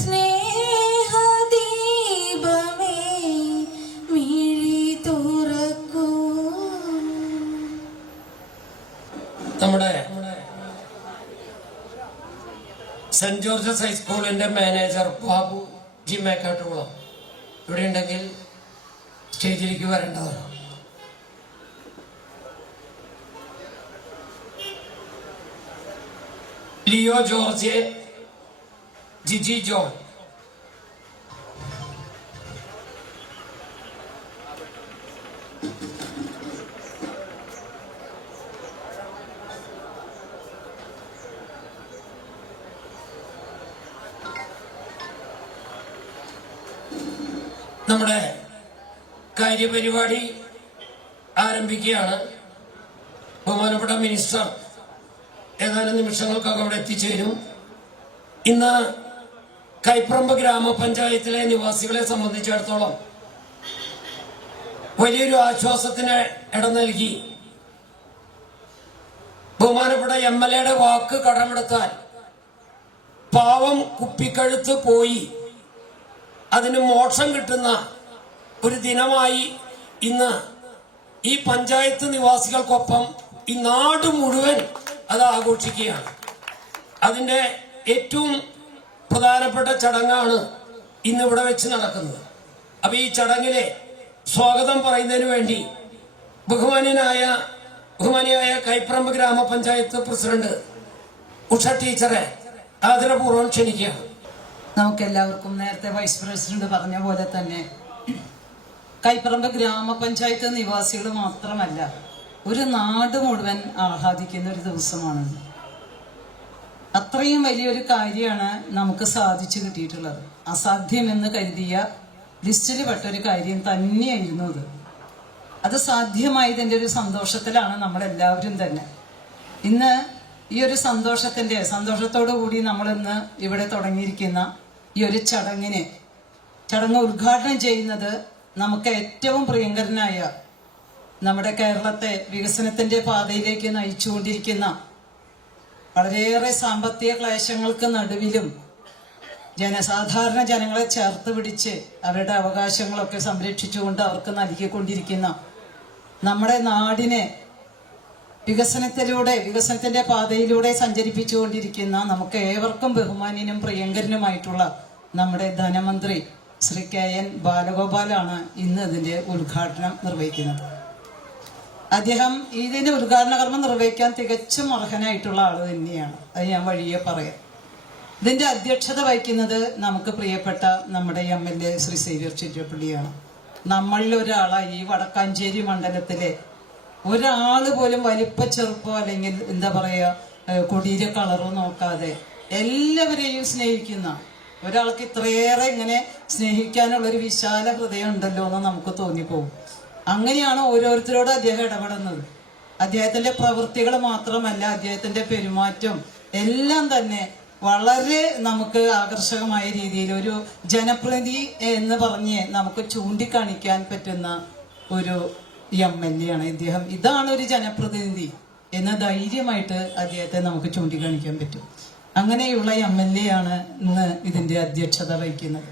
സ്നേഹദീപമേ മിഴി തുറക്കൂ. നമ്മുടെ സെന്റ് ജോർജസ് ഹൈസ്കൂളിന്റെ മാനേജർ ബാബു ജി മേക്കാട്ടുകുളം ഇവിടെ ഉണ്ടെങ്കിൽ സ്റ്റേജിലേക്ക് വരേണ്ടതാണ്. ലിയോ ജോർജ്, ജിജി ജോൺ, നമ്മുടെ കാര്യപരിപാടി ആരംഭിക്കുകയാണ്. ബഹുമാനപ്പെട്ട മിനിസ്റ്റർ ഏതാനും നിമിഷങ്ങൾക്കൊക്കെ അവിടെ എത്തിച്ചേരും. ഇന്ന് കൈപ്പറമ്പ് ഗ്രാമപഞ്ചായത്തിലെ നിവാസികളെ സംബന്ധിച്ചിടത്തോളം വലിയൊരു ആശ്വാസത്തിന് ഇടം നൽകി. ബഹുമാനപ്പെട്ട MLA വാക്ക് കടമെടുത്താൽ പാവം കുപ്പിക്കഴുത്ത് പോയി അതിന് മോക്ഷം കിട്ടുന്ന ഒരു ദിനമായി ഇന്ന് ഈ പഞ്ചായത്ത് നിവാസികൾക്കൊപ്പം ഈ നാട് മുഴുവൻ അത് ആഘോഷിക്കുകയാണ്. അതിന്റെ ഏറ്റവും പ്രധാനപ്പെട്ട ചടങ്ങാണ് ഇന്നിവിടെ വെച്ച് നടക്കുന്നത്. അപ്പൊ ഈ ചടങ്ങിലെ സ്വാഗതം പറയുന്നതിന് വേണ്ടി ബഹുമാനിയായ കൈപ്പറമ്പ് ഗ്രാമപഞ്ചായത്ത് പ്രസിഡന്റ് ഉഷ ടീച്ചറെ ആദരപൂർവ്വം ക്ഷണിക്കുകയാണ്. നമുക്കെല്ലാവർക്കും നേരത്തെ വൈസ് പ്രസിഡന്റ് പറഞ്ഞ പോലെ തന്നെ കൈപ്പറമ്പ് ഗ്രാമപഞ്ചായത്ത് നിവാസികൾ മാത്രമല്ല, ഒരു നാട് മുഴുവൻ ആഹ്ലാദിക്കുന്ന ഒരു ദിവസമാണ്. അത്രയും വലിയൊരു കാര്യമാണ് നമുക്ക് സാധിച്ചു കിട്ടിയിട്ടുള്ളത്. അസാധ്യമെന്ന് കരുതിയ ലിസ്റ്റിൽ പെട്ടൊരു കാര്യം തന്നെയായിരുന്നു ഇത്. അത് സാധ്യമായതിൻ്റെ ഒരു സന്തോഷത്തിലാണ് നമ്മളെല്ലാവരും തന്നെ. ഇന്ന് ഈ ഒരു സന്തോഷത്തോടു കൂടി നമ്മളിന്ന് ഇവിടെ തുടങ്ങിയിരിക്കുന്ന ഈ ഒരു ചടങ്ങ് ഉദ്ഘാടനം ചെയ്യുന്നത് നമുക്ക് ഏറ്റവും പ്രിയങ്കരനായ, നമ്മുടെ കേരളത്തെ വികസനത്തിന്റെ പാതയിലേക്ക് നയിച്ചുകൊണ്ടിരിക്കുന്ന, വളരെയേറെ സാമ്പത്തിക ക്ലേശങ്ങൾക്ക് നടുവിലും സാധാരണ ജനങ്ങളെ ചേർത്ത് പിടിച്ച് അവരുടെ അവകാശങ്ങളൊക്കെ സംരക്ഷിച്ചുകൊണ്ട് അവർക്ക് നൽകിക്കൊണ്ടിരിക്കുന്ന, നമ്മുടെ നാടിനെ വികസനത്തിന്റെ പാതയിലൂടെ സഞ്ചരിപ്പിച്ചുകൊണ്ടിരിക്കുന്ന, നമുക്ക് ഏവർക്കും ബഹുമാന്യനും പ്രിയങ്കരനുമായിട്ടുള്ള നമ്മുടെ ധനമന്ത്രി ശ്രീ KN ബാലഗോപാലാണ് ഇന്ന് ഇതിന്റെ ഉദ്ഘാടനം നിർവഹിക്കുന്നത്. അദ്ദേഹം ഇതിന്റെ ഉദ്ഘാടന കർമ്മം നിർവഹിക്കാൻ തികച്ചും അർഹനായിട്ടുള്ള ആള് തന്നെയാണ്. അത് ഞാൻ വഴിയെ പറയാം. ഇതിന്റെ അധ്യക്ഷത വഹിക്കുന്നത് നമുക്ക് പ്രിയപ്പെട്ട നമ്മുടെ MLA ശ്രീ സേവ്യർ ചിറ്റപ്പള്ളിയാണ്. നമ്മളിൽ ഒരാളായി ഈ വടക്കാഞ്ചേരി മണ്ഡലത്തിലെ ഒരാള് പോലും വലിപ്പ ചെറുപ്പോ അല്ലെങ്കിൽ എന്താ പറയാ കൊടിയിലെ കളറോ നോക്കാതെ എല്ലാവരെയും സ്നേഹിക്കുന്ന ഒരാൾക്ക് ഇത്രയേറെ ഇങ്ങനെ സ്നേഹിക്കാനുള്ള ഒരു വിശാല ഹൃദയം ഉണ്ടല്ലോ എന്ന് നമുക്ക് തോന്നിപ്പോകും. അങ്ങനെയാണ് ഓരോരുത്തരോടും അദ്ദേഹം ഇടപെടുന്നത്. അദ്ദേഹത്തിന്റെ പ്രവൃത്തികൾ മാത്രമല്ല, അദ്ദേഹത്തിന്റെ പെരുമാറ്റം എല്ലാം തന്നെ വളരെ നമുക്ക് ആകർഷകമായ രീതിയിൽ ഒരു ജനപ്രതിനിധി എന്ന് പറഞ്ഞ് നമുക്ക് ചൂണ്ടിക്കാണിക്കാൻ പറ്റുന്ന ഒരു MLA ആണ് ഇദ്ദേഹം. ഇതാണ് ഒരു ജനപ്രതിനിധി എന്ന് ധൈര്യമായിട്ട് അദ്ദേഹത്തെ നമുക്ക് ചൂണ്ടിക്കാണിക്കാൻ പറ്റും. അങ്ങനെയുള്ള MLA ആണ് ഇന്ന് ഇതിന്റെ അധ്യക്ഷത വഹിക്കുന്നത്.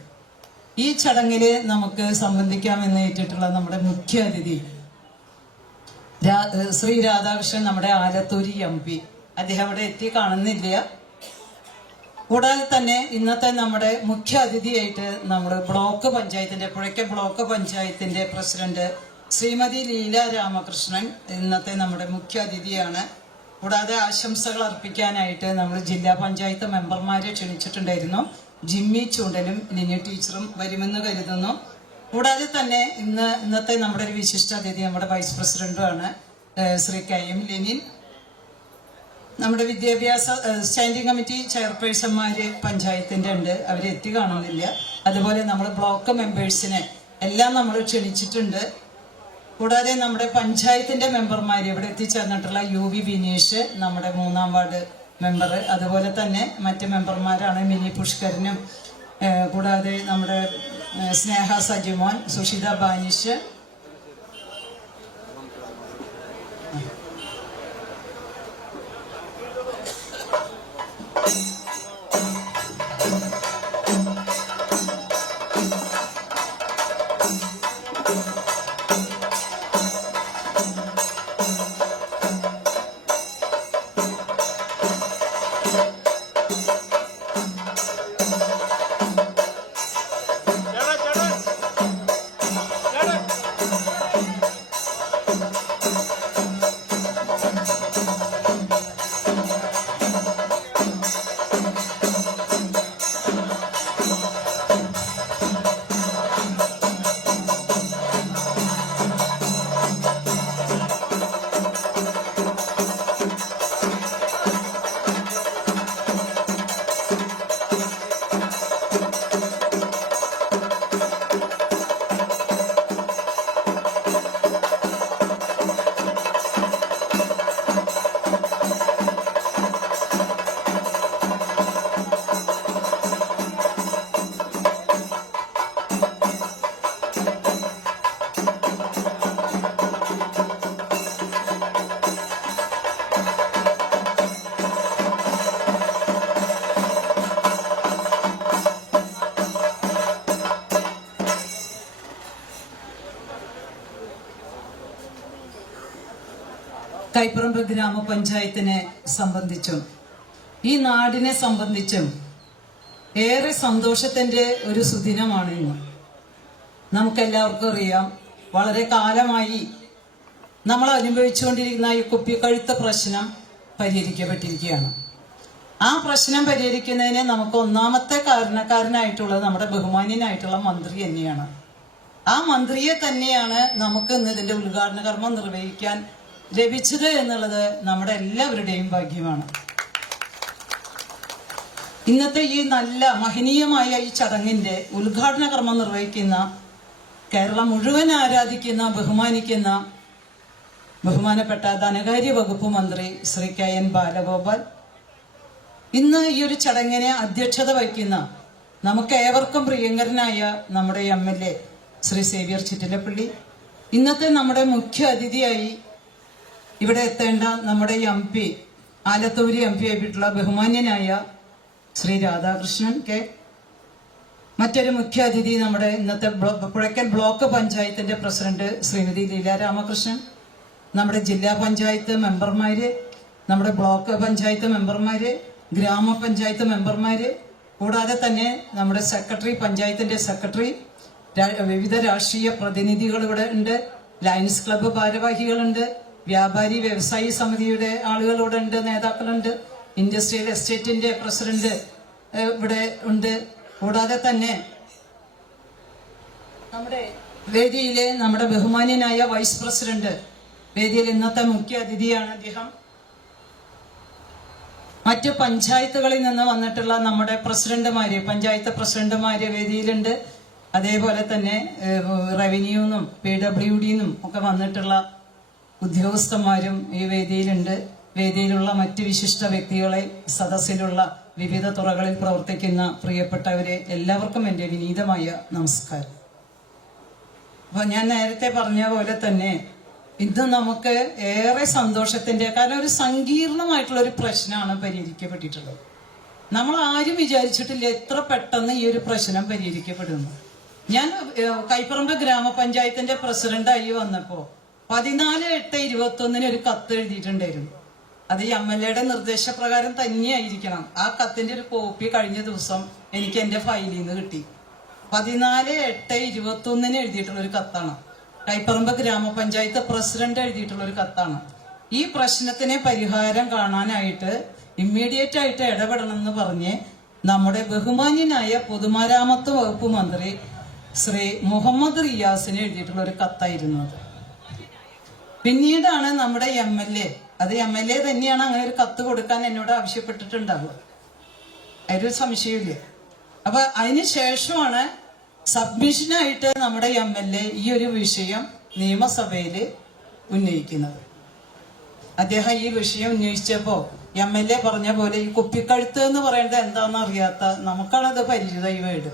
ഈ ചടങ്ങില് നമുക്ക് സംബന്ധിക്കാമെന്ന് ഏറ്റിട്ടുള്ള നമ്മുടെ മുഖ്യ അതിഥി ശ്രീ രാധാകൃഷ്ണൻ, നമ്മുടെ ആലത്തൂരി MP. അദ്ദേഹം അവിടെ എത്തി കാണുന്നില്ല. കൂടാതെ തന്നെ ഇന്നത്തെ നമ്മുടെ മുഖ്യ അതിഥിയായിട്ട് നമ്മുടെ പുഴയ്ക്കൽ ബ്ലോക്ക് പഞ്ചായത്തിന്റെ പ്രസിഡന്റ് ശ്രീമതി ലീല രാമകൃഷ്ണൻ ഇന്നത്തെ നമ്മുടെ മുഖ്യ അതിഥിയാണ്. കൂടാതെ ആശംസകൾ അർപ്പിക്കാനായിട്ട് നമ്മൾ ജില്ലാ പഞ്ചായത്ത് മെമ്പർമാരെ ക്ഷണിച്ചിട്ടുണ്ടായിരുന്നു. ജിമ്മി ചൂണ്ടലും ലിനി ടീച്ചറും വരുമെന്ന് കരുതുന്നു. കൂടാതെ തന്നെ ഇന്നത്തെ നമ്മുടെ ഒരു വിശിഷ്ട അതിഥി നമ്മുടെ വൈസ് പ്രസിഡന്റുമാണ് ശ്രീ KM ലെനിൻ. നമ്മുടെ വിദ്യാഭ്യാസ സ്റ്റാൻഡിംഗ് കമ്മിറ്റി ചെയർപേഴ്സൺമാര് പഞ്ചായത്തിന്റെ ഉണ്ട്, അവരെത്തി കാണുന്നില്ല. അതുപോലെ നമ്മൾ ബ്ലോക്ക് മെമ്പേഴ്സിനെ എല്ലാം നമ്മൾ ക്ഷണിച്ചിട്ടുണ്ട്. കൂടാതെ നമ്മുടെ പഞ്ചായത്തിന്റെ മെമ്പർമാർ ഇവിടെ എത്തിച്ചേർന്നിട്ടുള്ള UV ബിനീഷ്, നമ്മുടെ 3-ാം വാർഡ് മെമ്പർ, അതുപോലെ തന്നെ മറ്റ് മെമ്പർമാരാണ് മിനി പുഷ്കരനും, കൂടാതെ നമ്മുടെ സ്നേഹ സജിമോൻ, സുഷിത ബാനിഷ്, കൈപ്പറമ്പ് ഗ്രാമപഞ്ചായത്തിനെ സംബന്ധിച്ചും ഈ നാടിനെ സംബന്ധിച്ചും ഏറെ സന്തോഷത്തിൻ്റെ ഒരു സുദിനമാണ് ഇന്ന്. നമുക്കെല്ലാവർക്കും അറിയാം, വളരെ കാലമായി നമ്മൾ അനുഭവിച്ചുകൊണ്ടിരിക്കുന്ന ഈ കുപ്പിക്കഴുത്ത് പ്രശ്നം പരിഹരിക്കപ്പെട്ടിരിക്കുകയാണ്. ആ പ്രശ്നം പരിഹരിക്കുന്നതിന് നമുക്ക് ഒന്നാമത്തെ കാരണക്കാരനായിട്ടുള്ളത് നമ്മുടെ ബഹുമാന്യനായിട്ടുള്ള മന്ത്രി തന്നെയാണ്. ആ മന്ത്രിയെ തന്നെയാണ് നമുക്ക് ഇന്ന് ഇതിന്റെ ഉദ്ഘാടന കർമ്മം നിർവഹിക്കാൻ ലഭിച്ചത് എന്നുള്ളത് നമ്മുടെ എല്ലാവരുടെയും ഭാഗ്യമാണ്. ഇന്നത്തെ ഈ നല്ല മഹനീയമായ ഈ ചടങ്ങിന്റെ ഉദ്ഘാടന കർമ്മം നിർവഹിക്കുന്ന, കേരളം മുഴുവൻ ആരാധിക്കുന്ന, ബഹുമാനിക്കുന്ന ബഹുമാനപ്പെട്ട ധനകാര്യ വകുപ്പ് മന്ത്രി ശ്രീ KN ബാലഗോപാൽ, ഇന്ന് ഈ ഒരു ചടങ്ങിനെ അധ്യക്ഷത വഹിക്കുന്ന നമുക്ക് ഏവർക്കും പ്രിയങ്കരനായ നമ്മുടെ MLA ശ്രീ സേവ്യർ ചിറ്റിലപ്പള്ളി, ഇന്നത്തെ നമ്മുടെ മുഖ്യ അതിഥിയായി ഇവിടെ എത്തേണ്ട നമ്മുടെ MP ആലത്തൂര് MP ആയിട്ടുള്ള ബഹുമാന്യനായ ശ്രീ രാധാകൃഷ്ണൻ കെ, മറ്റൊരു മുഖ്യ അതിഥി നമ്മുടെ ഇന്നത്തെ പുഴയ്ക്കൽ ബ്ലോക്ക് പഞ്ചായത്തിന്റെ പ്രസിഡന്റ് ശ്രീമതി ലീല രാമകൃഷ്ണൻ, നമ്മുടെ ജില്ലാ പഞ്ചായത്ത് മെമ്പർമാര്, നമ്മുടെ ബ്ലോക്ക് പഞ്ചായത്ത് മെമ്പർമാര്, ഗ്രാമപഞ്ചായത്ത് മെമ്പർമാര്, കൂടാതെ തന്നെ നമ്മുടെ സെക്രട്ടറി, പഞ്ചായത്തിന്റെ സെക്രട്ടറി, വിവിധ രാഷ്ട്രീയ പ്രതിനിധികൾ ഇവിടെ ഉണ്ട്, ലയൺസ് ക്ലബ്ബ് ഭാരവാഹികളുണ്ട്, വ്യാപാരി വ്യവസായി സമിതിയുടെ ആളുകൾ ഇവിടെ ഉണ്ട്, നേതാക്കളുണ്ട്, ഇൻഡസ്ട്രിയൽ എസ്റ്റേറ്റിന്റെ പ്രസിഡന്റ് ഇവിടെ ഉണ്ട്. കൂടാതെ തന്നെ നമ്മുടെ വേദിയിലെ നമ്മുടെ ബഹുമാന്യനായ വൈസ് പ്രസിഡന്റ്, വേദിയിൽ ഇന്നത്തെ മുഖ്യ അതിഥിയാണ് അദ്ദേഹം. മറ്റ് പഞ്ചായത്തുകളിൽ നിന്ന് വന്നിട്ടുള്ള നമ്മുടെ പ്രസിഡന്റുമാര്, പഞ്ചായത്ത് പ്രസിഡന്റുമാര് വേദിയിലുണ്ട്. അതേപോലെ തന്നെ റവന്യൂന്നും PWDന്നും ഒക്കെ വന്നിട്ടുള്ള ഉദ്യോഗസ്ഥന്മാരും ഈ വേദിയിലുണ്ട്. വേദിയിലുള്ള മറ്റ് വിശിഷ്ട വ്യക്തികളെ, സദസ്സിലുള്ള വിവിധ തുറകളിൽ പ്രവർത്തിക്കുന്ന പ്രിയപ്പെട്ടവരെ എല്ലാവർക്കും എൻ്റെ വിനീതമായ നമസ്കാരം. അപ്പൊ ഞാൻ നേരത്തെ പറഞ്ഞ പോലെ തന്നെ ഇന്ന് നമുക്ക് ഏറെ സന്തോഷത്തിന്റെ, കാരണം ഒരു സങ്കീർണമായിട്ടുള്ള ഒരു പ്രശ്നമാണ് പരിഹരിക്കപ്പെട്ടിട്ടുള്ളത്. നമ്മൾ ആരും വിചാരിച്ചിട്ടില്ല എത്ര പെട്ടെന്ന് ഈ ഒരു പ്രശ്നം പരിഹരിക്കപ്പെടുന്നു. ഞാൻ കൈപ്പറമ്പ് ഗ്രാമപഞ്ചായത്തിന്റെ പ്രസിഡന്റായി വന്നപ്പോ 14/8/21 ഒരു കത്ത് എഴുതിയിട്ടുണ്ടായിരുന്നു. അത് MLAയുടെ നിർദ്ദേശപ്രകാരം തന്നെയായിരിക്കണം. ആ കത്തിന്റെ ഒരു കോപ്പി കഴിഞ്ഞ ദിവസം എനിക്ക് എന്റെ ഫയലിൽ നിന്ന് കിട്ടി. 14/8/21 എഴുതിയിട്ടുള്ള ഒരു കത്താണ്. കൈപ്പറമ്പ് ഗ്രാമപഞ്ചായത്ത് പ്രസിഡന്റ് എഴുതിയിട്ടുള്ള ഒരു കത്താണ്. ഈ പ്രശ്നത്തിന് പരിഹാരം കാണാനായിട്ട് ഇമ്മീഡിയറ്റ് ആയിട്ട് ഇടപെടണം എന്ന് പറഞ്ഞ് നമ്മുടെ ബഹുമാന്യനായ പൊതുമരാമത്ത് വകുപ്പ് മന്ത്രി ശ്രീ മുഹമ്മദ് റിയാസിന് എഴുതിയിട്ടുള്ള ഒരു കത്തായിരുന്നു അത്. പിന്നീടാണ് നമ്മുടെ MLA, അത് MLA തന്നെയാണ് അങ്ങനെ ഒരു കത്ത് കൊടുക്കാൻ എന്നോട് ആവശ്യപ്പെട്ടിട്ടുണ്ടാവുക, അതിലൊരു സംശയമില്ല. അപ്പൊ അതിന് ശേഷമാണ് സബ്മിഷനായിട്ട് നമ്മുടെ MLA ഈ ഒരു വിഷയം നിയമസഭയിൽ ഉന്നയിക്കുന്നത്. അദ്ദേഹം ഈ വിഷയം ഉന്നയിച്ചപ്പോ MLA പറഞ്ഞ പോലെ ഈ കുപ്പിക്കഴുത്ത് എന്ന് പറയുന്നത് എന്താണെന്ന് അറിയാത്ത നമുക്കാണത് പരിചിതമായി വീട്.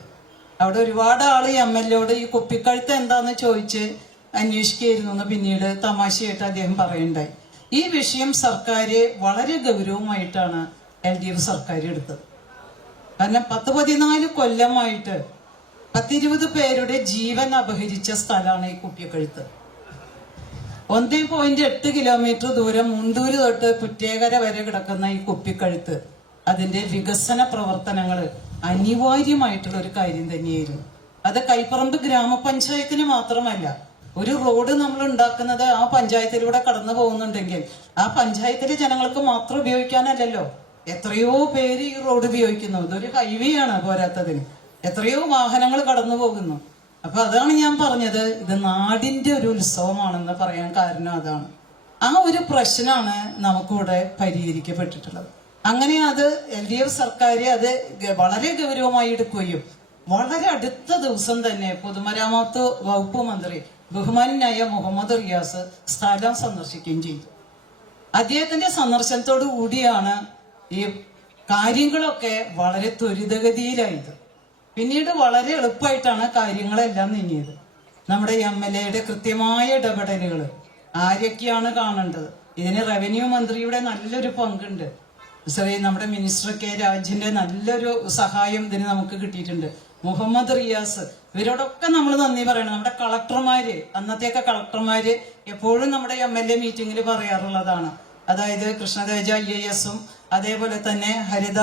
അവിടെ ഒരുപാട് ആള് MLAയോട് ഈ കുപ്പിക്കഴുത്ത് എന്താന്ന് ചോദിച്ച് അന്വേഷിക്കുകയായിരുന്നു എന്ന് പിന്നീട് തമാശയായിട്ട് അദ്ദേഹം പറയുണ്ടായി. ഈ വിഷയം സർക്കാർ വളരെ ഗൗരവമായിട്ടാണ് LDF സർക്കാർ എടുത്തത്. കാരണം 10-14 കൊല്ലമായിട്ട് 10-20 പേരുടെ ജീവൻ അപഹരിച്ച സ്ഥലമാണ് ഈ കുപ്പിക്കഴുത്ത്. 1.8 കിലോമീറ്റർ ദൂരം മുണ്ടൂര് തൊട്ട് കുറ്റേകര വരെ കിടക്കുന്ന ഈ കുപ്പിക്കഴുത്ത്, അതിന്റെ വികസന പ്രവർത്തനങ്ങൾ അനിവാര്യമായിട്ടുള്ള ഒരു കാര്യം തന്നെയായിരുന്നു. അത് കൈപ്പറമ്പ് ഗ്രാമപഞ്ചായത്തിന് മാത്രമല്ല, ഒരു റോഡ് നമ്മൾ ഉണ്ടാക്കുന്നത് ആ പഞ്ചായത്തിലൂടെ കടന്നു പോകുന്നുണ്ടെങ്കിൽ ആ പഞ്ചായത്തിലെ ജനങ്ങൾക്ക് മാത്രം ഉപയോഗിക്കാനല്ലല്ലോ, എത്രയോ പേര് ഈ റോഡ് ഉപയോഗിക്കുന്നു. ഇതൊരു ഹൈവേ ആണ്, പോരാത്തതിന് എത്രയോ വാഹനങ്ങൾ കടന്നു പോകുന്നു. അപ്പൊ അതാണ് ഞാൻ പറഞ്ഞത്, ഇത് നാടിന്റെ ഒരു ഉത്സവമാണെന്ന് പറയാൻ കാരണം അതാണ്. ആ ഒരു പ്രശ്നമാണ് നമുക്കിവിടെ പരിഹരിക്കപ്പെട്ടിട്ടുള്ളത്. അങ്ങനെ അത് LDF സർക്കാർ അത് വളരെ ഗൗരവമായി എടുക്കുകയും വളരെ അടുത്ത ദിവസം തന്നെ പൊതുമരാമത്ത് വകുപ്പ് മന്ത്രി ബഹുമാനായ മുഹമ്മദ് റിയാസ് സ്ഥലം സന്ദർശിക്കുകയും ചെയ്തു. അദ്ദേഹത്തിന്റെ സന്ദർശനത്തോടു കൂടിയാണ് ഈ കാര്യങ്ങളൊക്കെ വളരെ ത്വരിതഗതിയിലായത്. പിന്നീട് വളരെ എളുപ്പമായിട്ടാണ് കാര്യങ്ങളെല്ലാം നീങ്ങിയത്. നമ്മുടെ MLAയുടെ കൃത്യമായ ഇടപെടലുകൾ ആരൊക്കെയാണ് കാണേണ്ടത്, ഇതിന് റവന്യൂ മന്ത്രിയുടെ നല്ലൊരു പങ്കുണ്ട്. നമ്മുടെ മിനിസ്റ്റർ കെ രാജിന്റെ നല്ലൊരു സഹായം ഇതിന് നമുക്ക് കിട്ടിയിട്ടുണ്ട്. മുഹമ്മദ് റിയാസ്, ഇവരോടൊക്കെ നമ്മൾ നന്ദി പറയണം. നമ്മുടെ കളക്ടർമാര്, അന്നത്തെയൊക്കെ കളക്ടർമാര് എപ്പോഴും നമ്മുടെ MLA മീറ്റിങ്ങിൽ പറയാറുള്ളതാണ്. അതായത് കൃഷ്ണതേജ IAS അതേപോലെ തന്നെ ഹരിത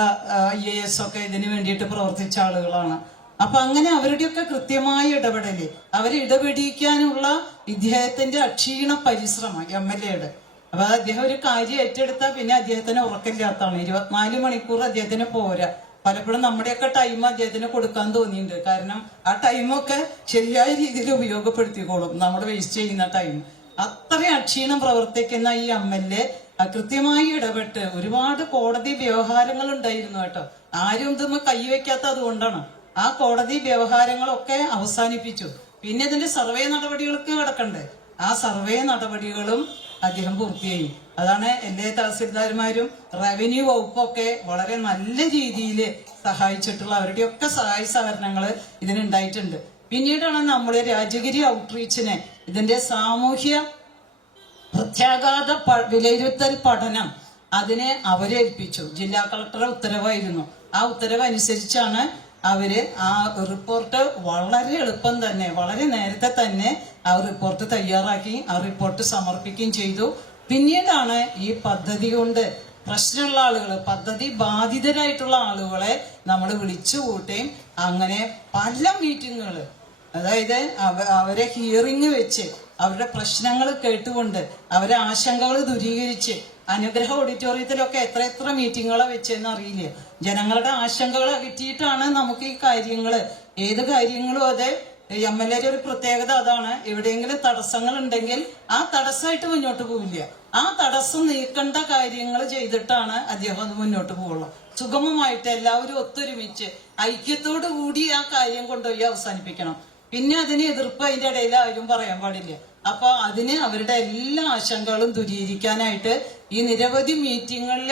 IAS ഒക്കെ ഇതിനു വേണ്ടിയിട്ട് പ്രവർത്തിച്ച ആളുകളാണ്. അപ്പൊ അങ്ങനെ അവരുടെയൊക്കെ കൃത്യമായ ഇടപെടല്, അവരെ ഇടപെടിക്കാനുള്ള ഇദ്ദേഹത്തിന്റെ അക്ഷീണ പരിശ്രമം MLAയുടെ. അപ്പൊ അദ്ദേഹം ഒരു കാര്യം ഏറ്റെടുത്താൽ പിന്നെ അദ്ദേഹത്തിന് ഉറക്കില്ലാത്തതാണ്. 24 മണിക്കൂർ അദ്ദേഹത്തിന് പോരാ. പലപ്പോഴും നമ്മുടെയൊക്കെ ടൈം അദ്ദേഹത്തിന് കൊടുക്കാൻ തോന്നിയിട്ടുണ്ട്. കാരണം ആ ടൈമൊക്കെ ശരിയായ രീതിയിൽ ഉപയോഗപ്പെടുത്തിക്കോളും, നമ്മൾ വേസ്റ്റ് ചെയ്യുന്ന ടൈം. അത്രയും അക്ഷീണം പ്രവർത്തിക്കുന്ന ഈ MLA കൃത്യമായി ഇടപെട്ട് ഒരുപാട് കോടതി വ്യവഹാരങ്ങൾ ഉണ്ടായിരുന്നു കേട്ടോ. ആരും ഇതൊന്നും കൈവയ്ക്കാത്ത അതുകൊണ്ടാണ്. ആ കോടതി വ്യവഹാരങ്ങളൊക്കെ അവസാനിപ്പിച്ചു. പിന്നെ ഇതിന്റെ സർവേ നടപടികൾക്ക് കിടക്കണ്ടേ, ആ സർവേ നടപടികളും അദ്ദേഹം പൂർത്തിയായി. അതാണ് എല്ലാ തഹസിൽദാർമാരും റവന്യൂ വകുപ്പൊക്കെ വളരെ നല്ല രീതിയിൽ സഹായിച്ചിട്ടുള്ള അവരുടെയൊക്കെ സഹായ സഹകരണങ്ങൾ ഇതിനുണ്ടായിട്ടുണ്ട്. പിന്നീടാണ് നമ്മുടെ രാജഗിരി ഔട്ട്റീച്ചിനെ ഇതിന്റെ സാമൂഹ്യ പ്രത്യാഘാത വിലയിരുത്തൽ പഠനം അതിനെ അവരേൽപ്പിച്ചു. ജില്ലാ കളക്ടറുടെ ഉത്തരവായിരുന്നു. ആ ഉത്തരവ് അനുസരിച്ചാണ് അവര് ആ റിപ്പോർട്ട് വളരെ എളുപ്പം തന്നെ, വളരെ നേരത്തെ തന്നെ ആ റിപ്പോർട്ട് തയ്യാറാക്കി ആ റിപ്പോർട്ട് സമർപ്പിക്കുകയും ചെയ്തു. പിന്നീടാണ് ഈ പദ്ധതി കൊണ്ട് പ്രശ്നമുള്ള ആളുകൾ, പദ്ധതി ബാധിതരായിട്ടുള്ള ആളുകളെ നമ്മൾ വിളിച്ചുകൂട്ടുകയും അങ്ങനെ പല മീറ്റിങ്ങുകൾ, അതായത് അവരെ ഹിയറിംഗ് വെച്ച് അവരുടെ പ്രശ്നങ്ങൾ കേട്ടുകൊണ്ട് അവരെ ആശങ്കകൾ ദൂരീകരിച്ച് അനുഗ്രഹ ഓഡിറ്റോറിയത്തിലൊക്കെ എത്ര മീറ്റിങ്ങുകളെ വെച്ചെന്ന് അറിയില്ല. ജനങ്ങളുടെ ആശങ്കകൾ അകറ്റിയിട്ടാണ് നമുക്ക് ഈ കാര്യങ്ങള്, ഏത് കാര്യങ്ങളും അതെ. MLA ഒരു പ്രത്യേകത അതാണ്, എവിടെയെങ്കിലും തടസ്സങ്ങൾ ഉണ്ടെങ്കിൽ ആ തടസ്സമായിട്ട് മുന്നോട്ട് പോവില്ല. ആ തടസ്സം നീക്കേണ്ട കാര്യങ്ങൾ ചെയ്തിട്ടാണ് അദ്ദേഹം അത് മുന്നോട്ട് പോവുള്ളൂ. സുഗമമായിട്ട് എല്ലാവരും ഒത്തൊരുമിച്ച് ഐക്യത്തോടു കൂടി ആ കാര്യം കൊണ്ടുപോയി അവസാനിപ്പിക്കണം. പിന്നെ അതിന് എതിർപ്പ് അതിന്റെ ഇടയിൽ ആരും പറയാൻ പാടില്ല. അപ്പൊ അതിന് അവരുടെ എല്ലാ ആശങ്കകളും ദൂരീകരിക്കാനായിട്ട് ഈ നിരവധി മീറ്റിങ്ങുകളിൽ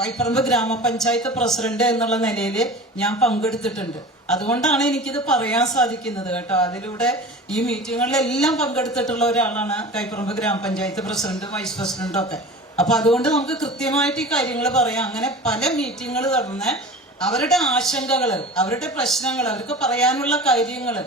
കൈപ്പറമ്പ് ഗ്രാമപഞ്ചായത്ത് പ്രസിഡന്റ് എന്നുള്ള നിലയിൽ ഞാൻ പങ്കെടുത്തിട്ടുണ്ട്. അതുകൊണ്ടാണ് എനിക്കിത് പറയാൻ സാധിക്കുന്നത് കേട്ടോ. അതിലൂടെ ഈ മീറ്റിങ്ങുകളിലെല്ലാം പങ്കെടുത്തിട്ടുള്ള ഒരാളാണ് കൈപ്പറമ്പ് ഗ്രാമപഞ്ചായത്ത് പ്രസിഡന്റും വൈസ് പ്രസിഡന്റും ഒക്കെ. അപ്പൊ അതുകൊണ്ട് നമുക്ക് കൃത്യമായിട്ട് ഈ കാര്യങ്ങൾ പറയാം. അങ്ങനെ പല മീറ്റിങ്ങുകൾ നടന്ന് അവരുടെ ആശങ്കകള്, അവരുടെ പ്രശ്നങ്ങൾ, അവർക്ക് പറയാനുള്ള കാര്യങ്ങള്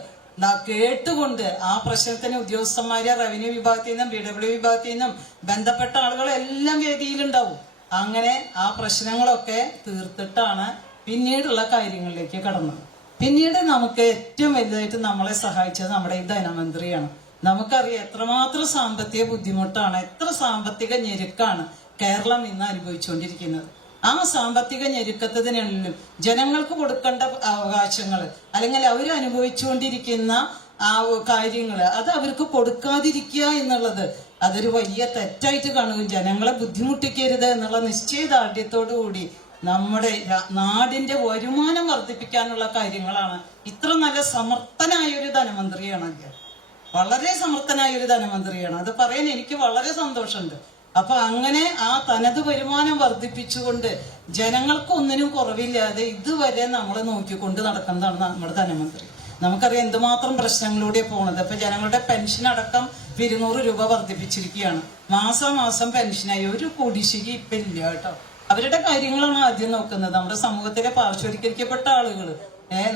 കേട്ടുകൊണ്ട് ആ പ്രശ്നത്തിന് ഉദ്യോഗസ്ഥന്മാരെ റവന്യൂ വിഭാഗത്തിൽ നിന്നും BW വിഭാഗത്തിൽ നിന്നും ബന്ധപ്പെട്ട ആളുകളെല്ലാം വേദിയിലുണ്ടാവും. അങ്ങനെ ആ പ്രശ്നങ്ങളൊക്കെ തീർത്തിട്ടാണ് പിന്നീടുള്ള കാര്യങ്ങളിലേക്ക് കടന്നത്. പിന്നീട് നമുക്ക് ഏറ്റവും വലുതായിട്ട് നമ്മളെ സഹായിച്ചത് നമ്മുടെ ഈ ധനമന്ത്രിയാണ്. നമുക്കറിയാം എത്രമാത്രം സാമ്പത്തിക ബുദ്ധിമുട്ടാണ്, എത്ര സാമ്പത്തിക ഞെരുക്കാണ് കേരളം ഇന്ന് അനുഭവിച്ചുകൊണ്ടിരിക്കുന്നത്. ആ സാമ്പത്തിക ഞെരുക്കത്തിനുള്ളിലും ജനങ്ങൾക്ക് കൊടുക്കേണ്ട അവകാശങ്ങൾ അല്ലെങ്കിൽ അവർ അനുഭവിച്ചുകൊണ്ടിരിക്കുന്ന ആ കാര്യങ്ങൾ അത് അവർക്ക് കൊടുക്കാതിരിക്കുക എന്നുള്ളത് അതൊരു വലിയ തെറ്റായിട്ട് കാണുകയും ജനങ്ങളെ ബുദ്ധിമുട്ടിക്കരുത് എന്നുള്ള നിശ്ചയദാർഢ്യത്തോടു കൂടി നമ്മുടെ നാടിന്റെ വരുമാനം വർദ്ധിപ്പിക്കാനുള്ള കാര്യങ്ങളാണ്. ഇത്ര നല്ല സമർത്ഥനായ ഒരു ധനമന്ത്രിയാണ് അദ്ദേഹം, വളരെ സമർത്ഥനായ ഒരു ധനമന്ത്രിയാണ്. അത് പറയാൻ എനിക്ക് വളരെ സന്തോഷമുണ്ട്. അപ്പൊ അങ്ങനെ ആ തനത് വരുമാനം വർദ്ധിപ്പിച്ചുകൊണ്ട് ജനങ്ങൾക്ക് ഒന്നിനും കുറവില്ലാതെ ഇതുവരെ നമ്മളെ നോക്കിക്കൊണ്ട് നടക്കുന്നതാണ് നമ്മുടെ ധനമന്ത്രി. നമുക്കറിയാം എന്തുമാത്രം പ്രശ്നങ്ങളിലൂടെ പോണത്. അപ്പൊ ജനങ്ങളുടെ പെൻഷൻ അടക്കം 200 രൂപ വർദ്ധിപ്പിച്ചിരിക്കുകയാണ്. മാസം പെൻഷനായി ഒരു കുടിശ്ശിക ഇപ്പൊ ഇല്ല കേട്ടോ. അവരുടെ കാര്യങ്ങളാണ് ആദ്യം നോക്കുന്നത്. നമ്മുടെ സമൂഹത്തിലെ പാർശ്വവൽക്കരിക്കപ്പെട്ട ആളുകൾ,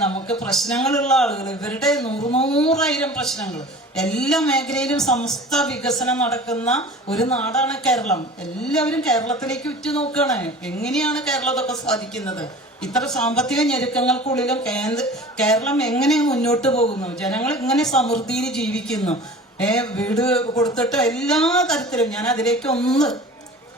നമുക്ക് പ്രശ്നങ്ങളുള്ള ആളുകൾ, ഇവരുടെ 100,000 പ്രശ്നങ്ങൾ, എല്ലാ മേഖലയിലും സമസ്ത വികസനം നടക്കുന്ന ഒരു നാടാണ് കേരളം. എല്ലാവരും കേരളത്തിലേക്ക് ഉറ്റുനോക്കുകയാണ്. എങ്ങനെയാണ് കേരളം ഇതൊക്കെ സാധിക്കുന്നത്? ഇത്ര സാമ്പത്തിക ഞെരുക്കങ്ങൾക്കുള്ളിലും കേരളം എങ്ങനെ മുന്നോട്ട് പോകുന്നു, ജനങ്ങൾ എങ്ങനെ സമൃദ്ധിയിൽ ജീവിക്കുന്നു, വീട് കൊടുത്തിട്ട് എല്ലാ തരത്തിലും ഞാൻ അതിലേക്ക് ഒന്ന്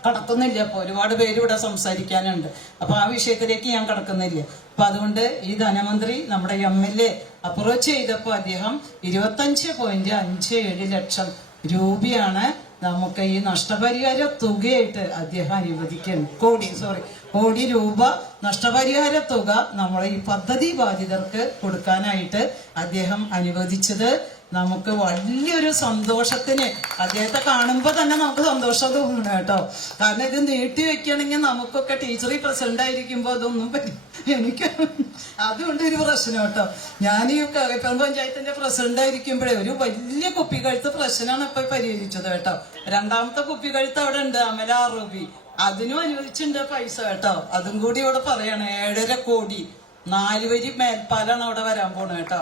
കടക്കുന്നില്ല. അപ്പൊ ഒരുപാട് പേര് ഇവിടെ സംസാരിക്കാനുണ്ട്. അപ്പൊ ആ വിഷയത്തിലേക്ക് ഞാൻ കടക്കുന്നില്ല. അപ്പൊ അതുകൊണ്ട് ഈ ധനമന്ത്രി നമ്മുടെ MLA അപ്രോച്ച് ചെയ്തപ്പോ അദ്ദേഹം 25.57 ലക്ഷം രൂപയാണ് നമുക്ക് ഈ നഷ്ടപരിഹാര തുകയായിട്ട് അദ്ദേഹം അനുവദിക്കുന്നത്. കോടി രൂപ നഷ്ടപരിഹാര തുക നമ്മളെ ഈ പദ്ധതി ബാധിതർക്ക് കൊടുക്കാനായിട്ട് അദ്ദേഹം അനുവദിച്ചത് നമുക്ക് വലിയൊരു സന്തോഷത്തിന്, അദ്ദേഹത്തെ കാണുമ്പോൾ തന്നെ നമുക്ക് സന്തോഷം തോന്നണം കേട്ടോ. കാരണം ഇത് നീട്ടി വെക്കുകയാണെങ്കിൽ നമുക്കൊക്കെ ടീച്ചറി പ്രസിഡന്റ് ആയിരിക്കുമ്പോൾ അതൊന്നും എനിക്ക് അതുകൊണ്ട് ഒരു പ്രശ്നം കേട്ടോ. ഞാൻ ഈ കൈപ്പറമ്പ് പഞ്ചായത്തിന്റെ പ്രസിഡന്റ് ആയിരിക്കുമ്പോഴേ ഒരു വലിയ കുപ്പിക്കഴുത്ത് പ്രശ്നമാണ് ഇപ്പൊ പരിഹരിച്ചത് കേട്ടോ. രണ്ടാമത്തെ കുപ്പിക്കഴുത്ത് അവിടെ ഉണ്ട്, അമല ആറോബി. അതിനും അനുവദിച്ചിട്ടുണ്ട് പൈസ കേട്ടോ. അതും കൂടി ഇവിടെ പറയണേ. 7.5 കോടി 4 വരി മേൽപ്പാലാണ് അവിടെ വരാൻ പോണത് കേട്ടോ.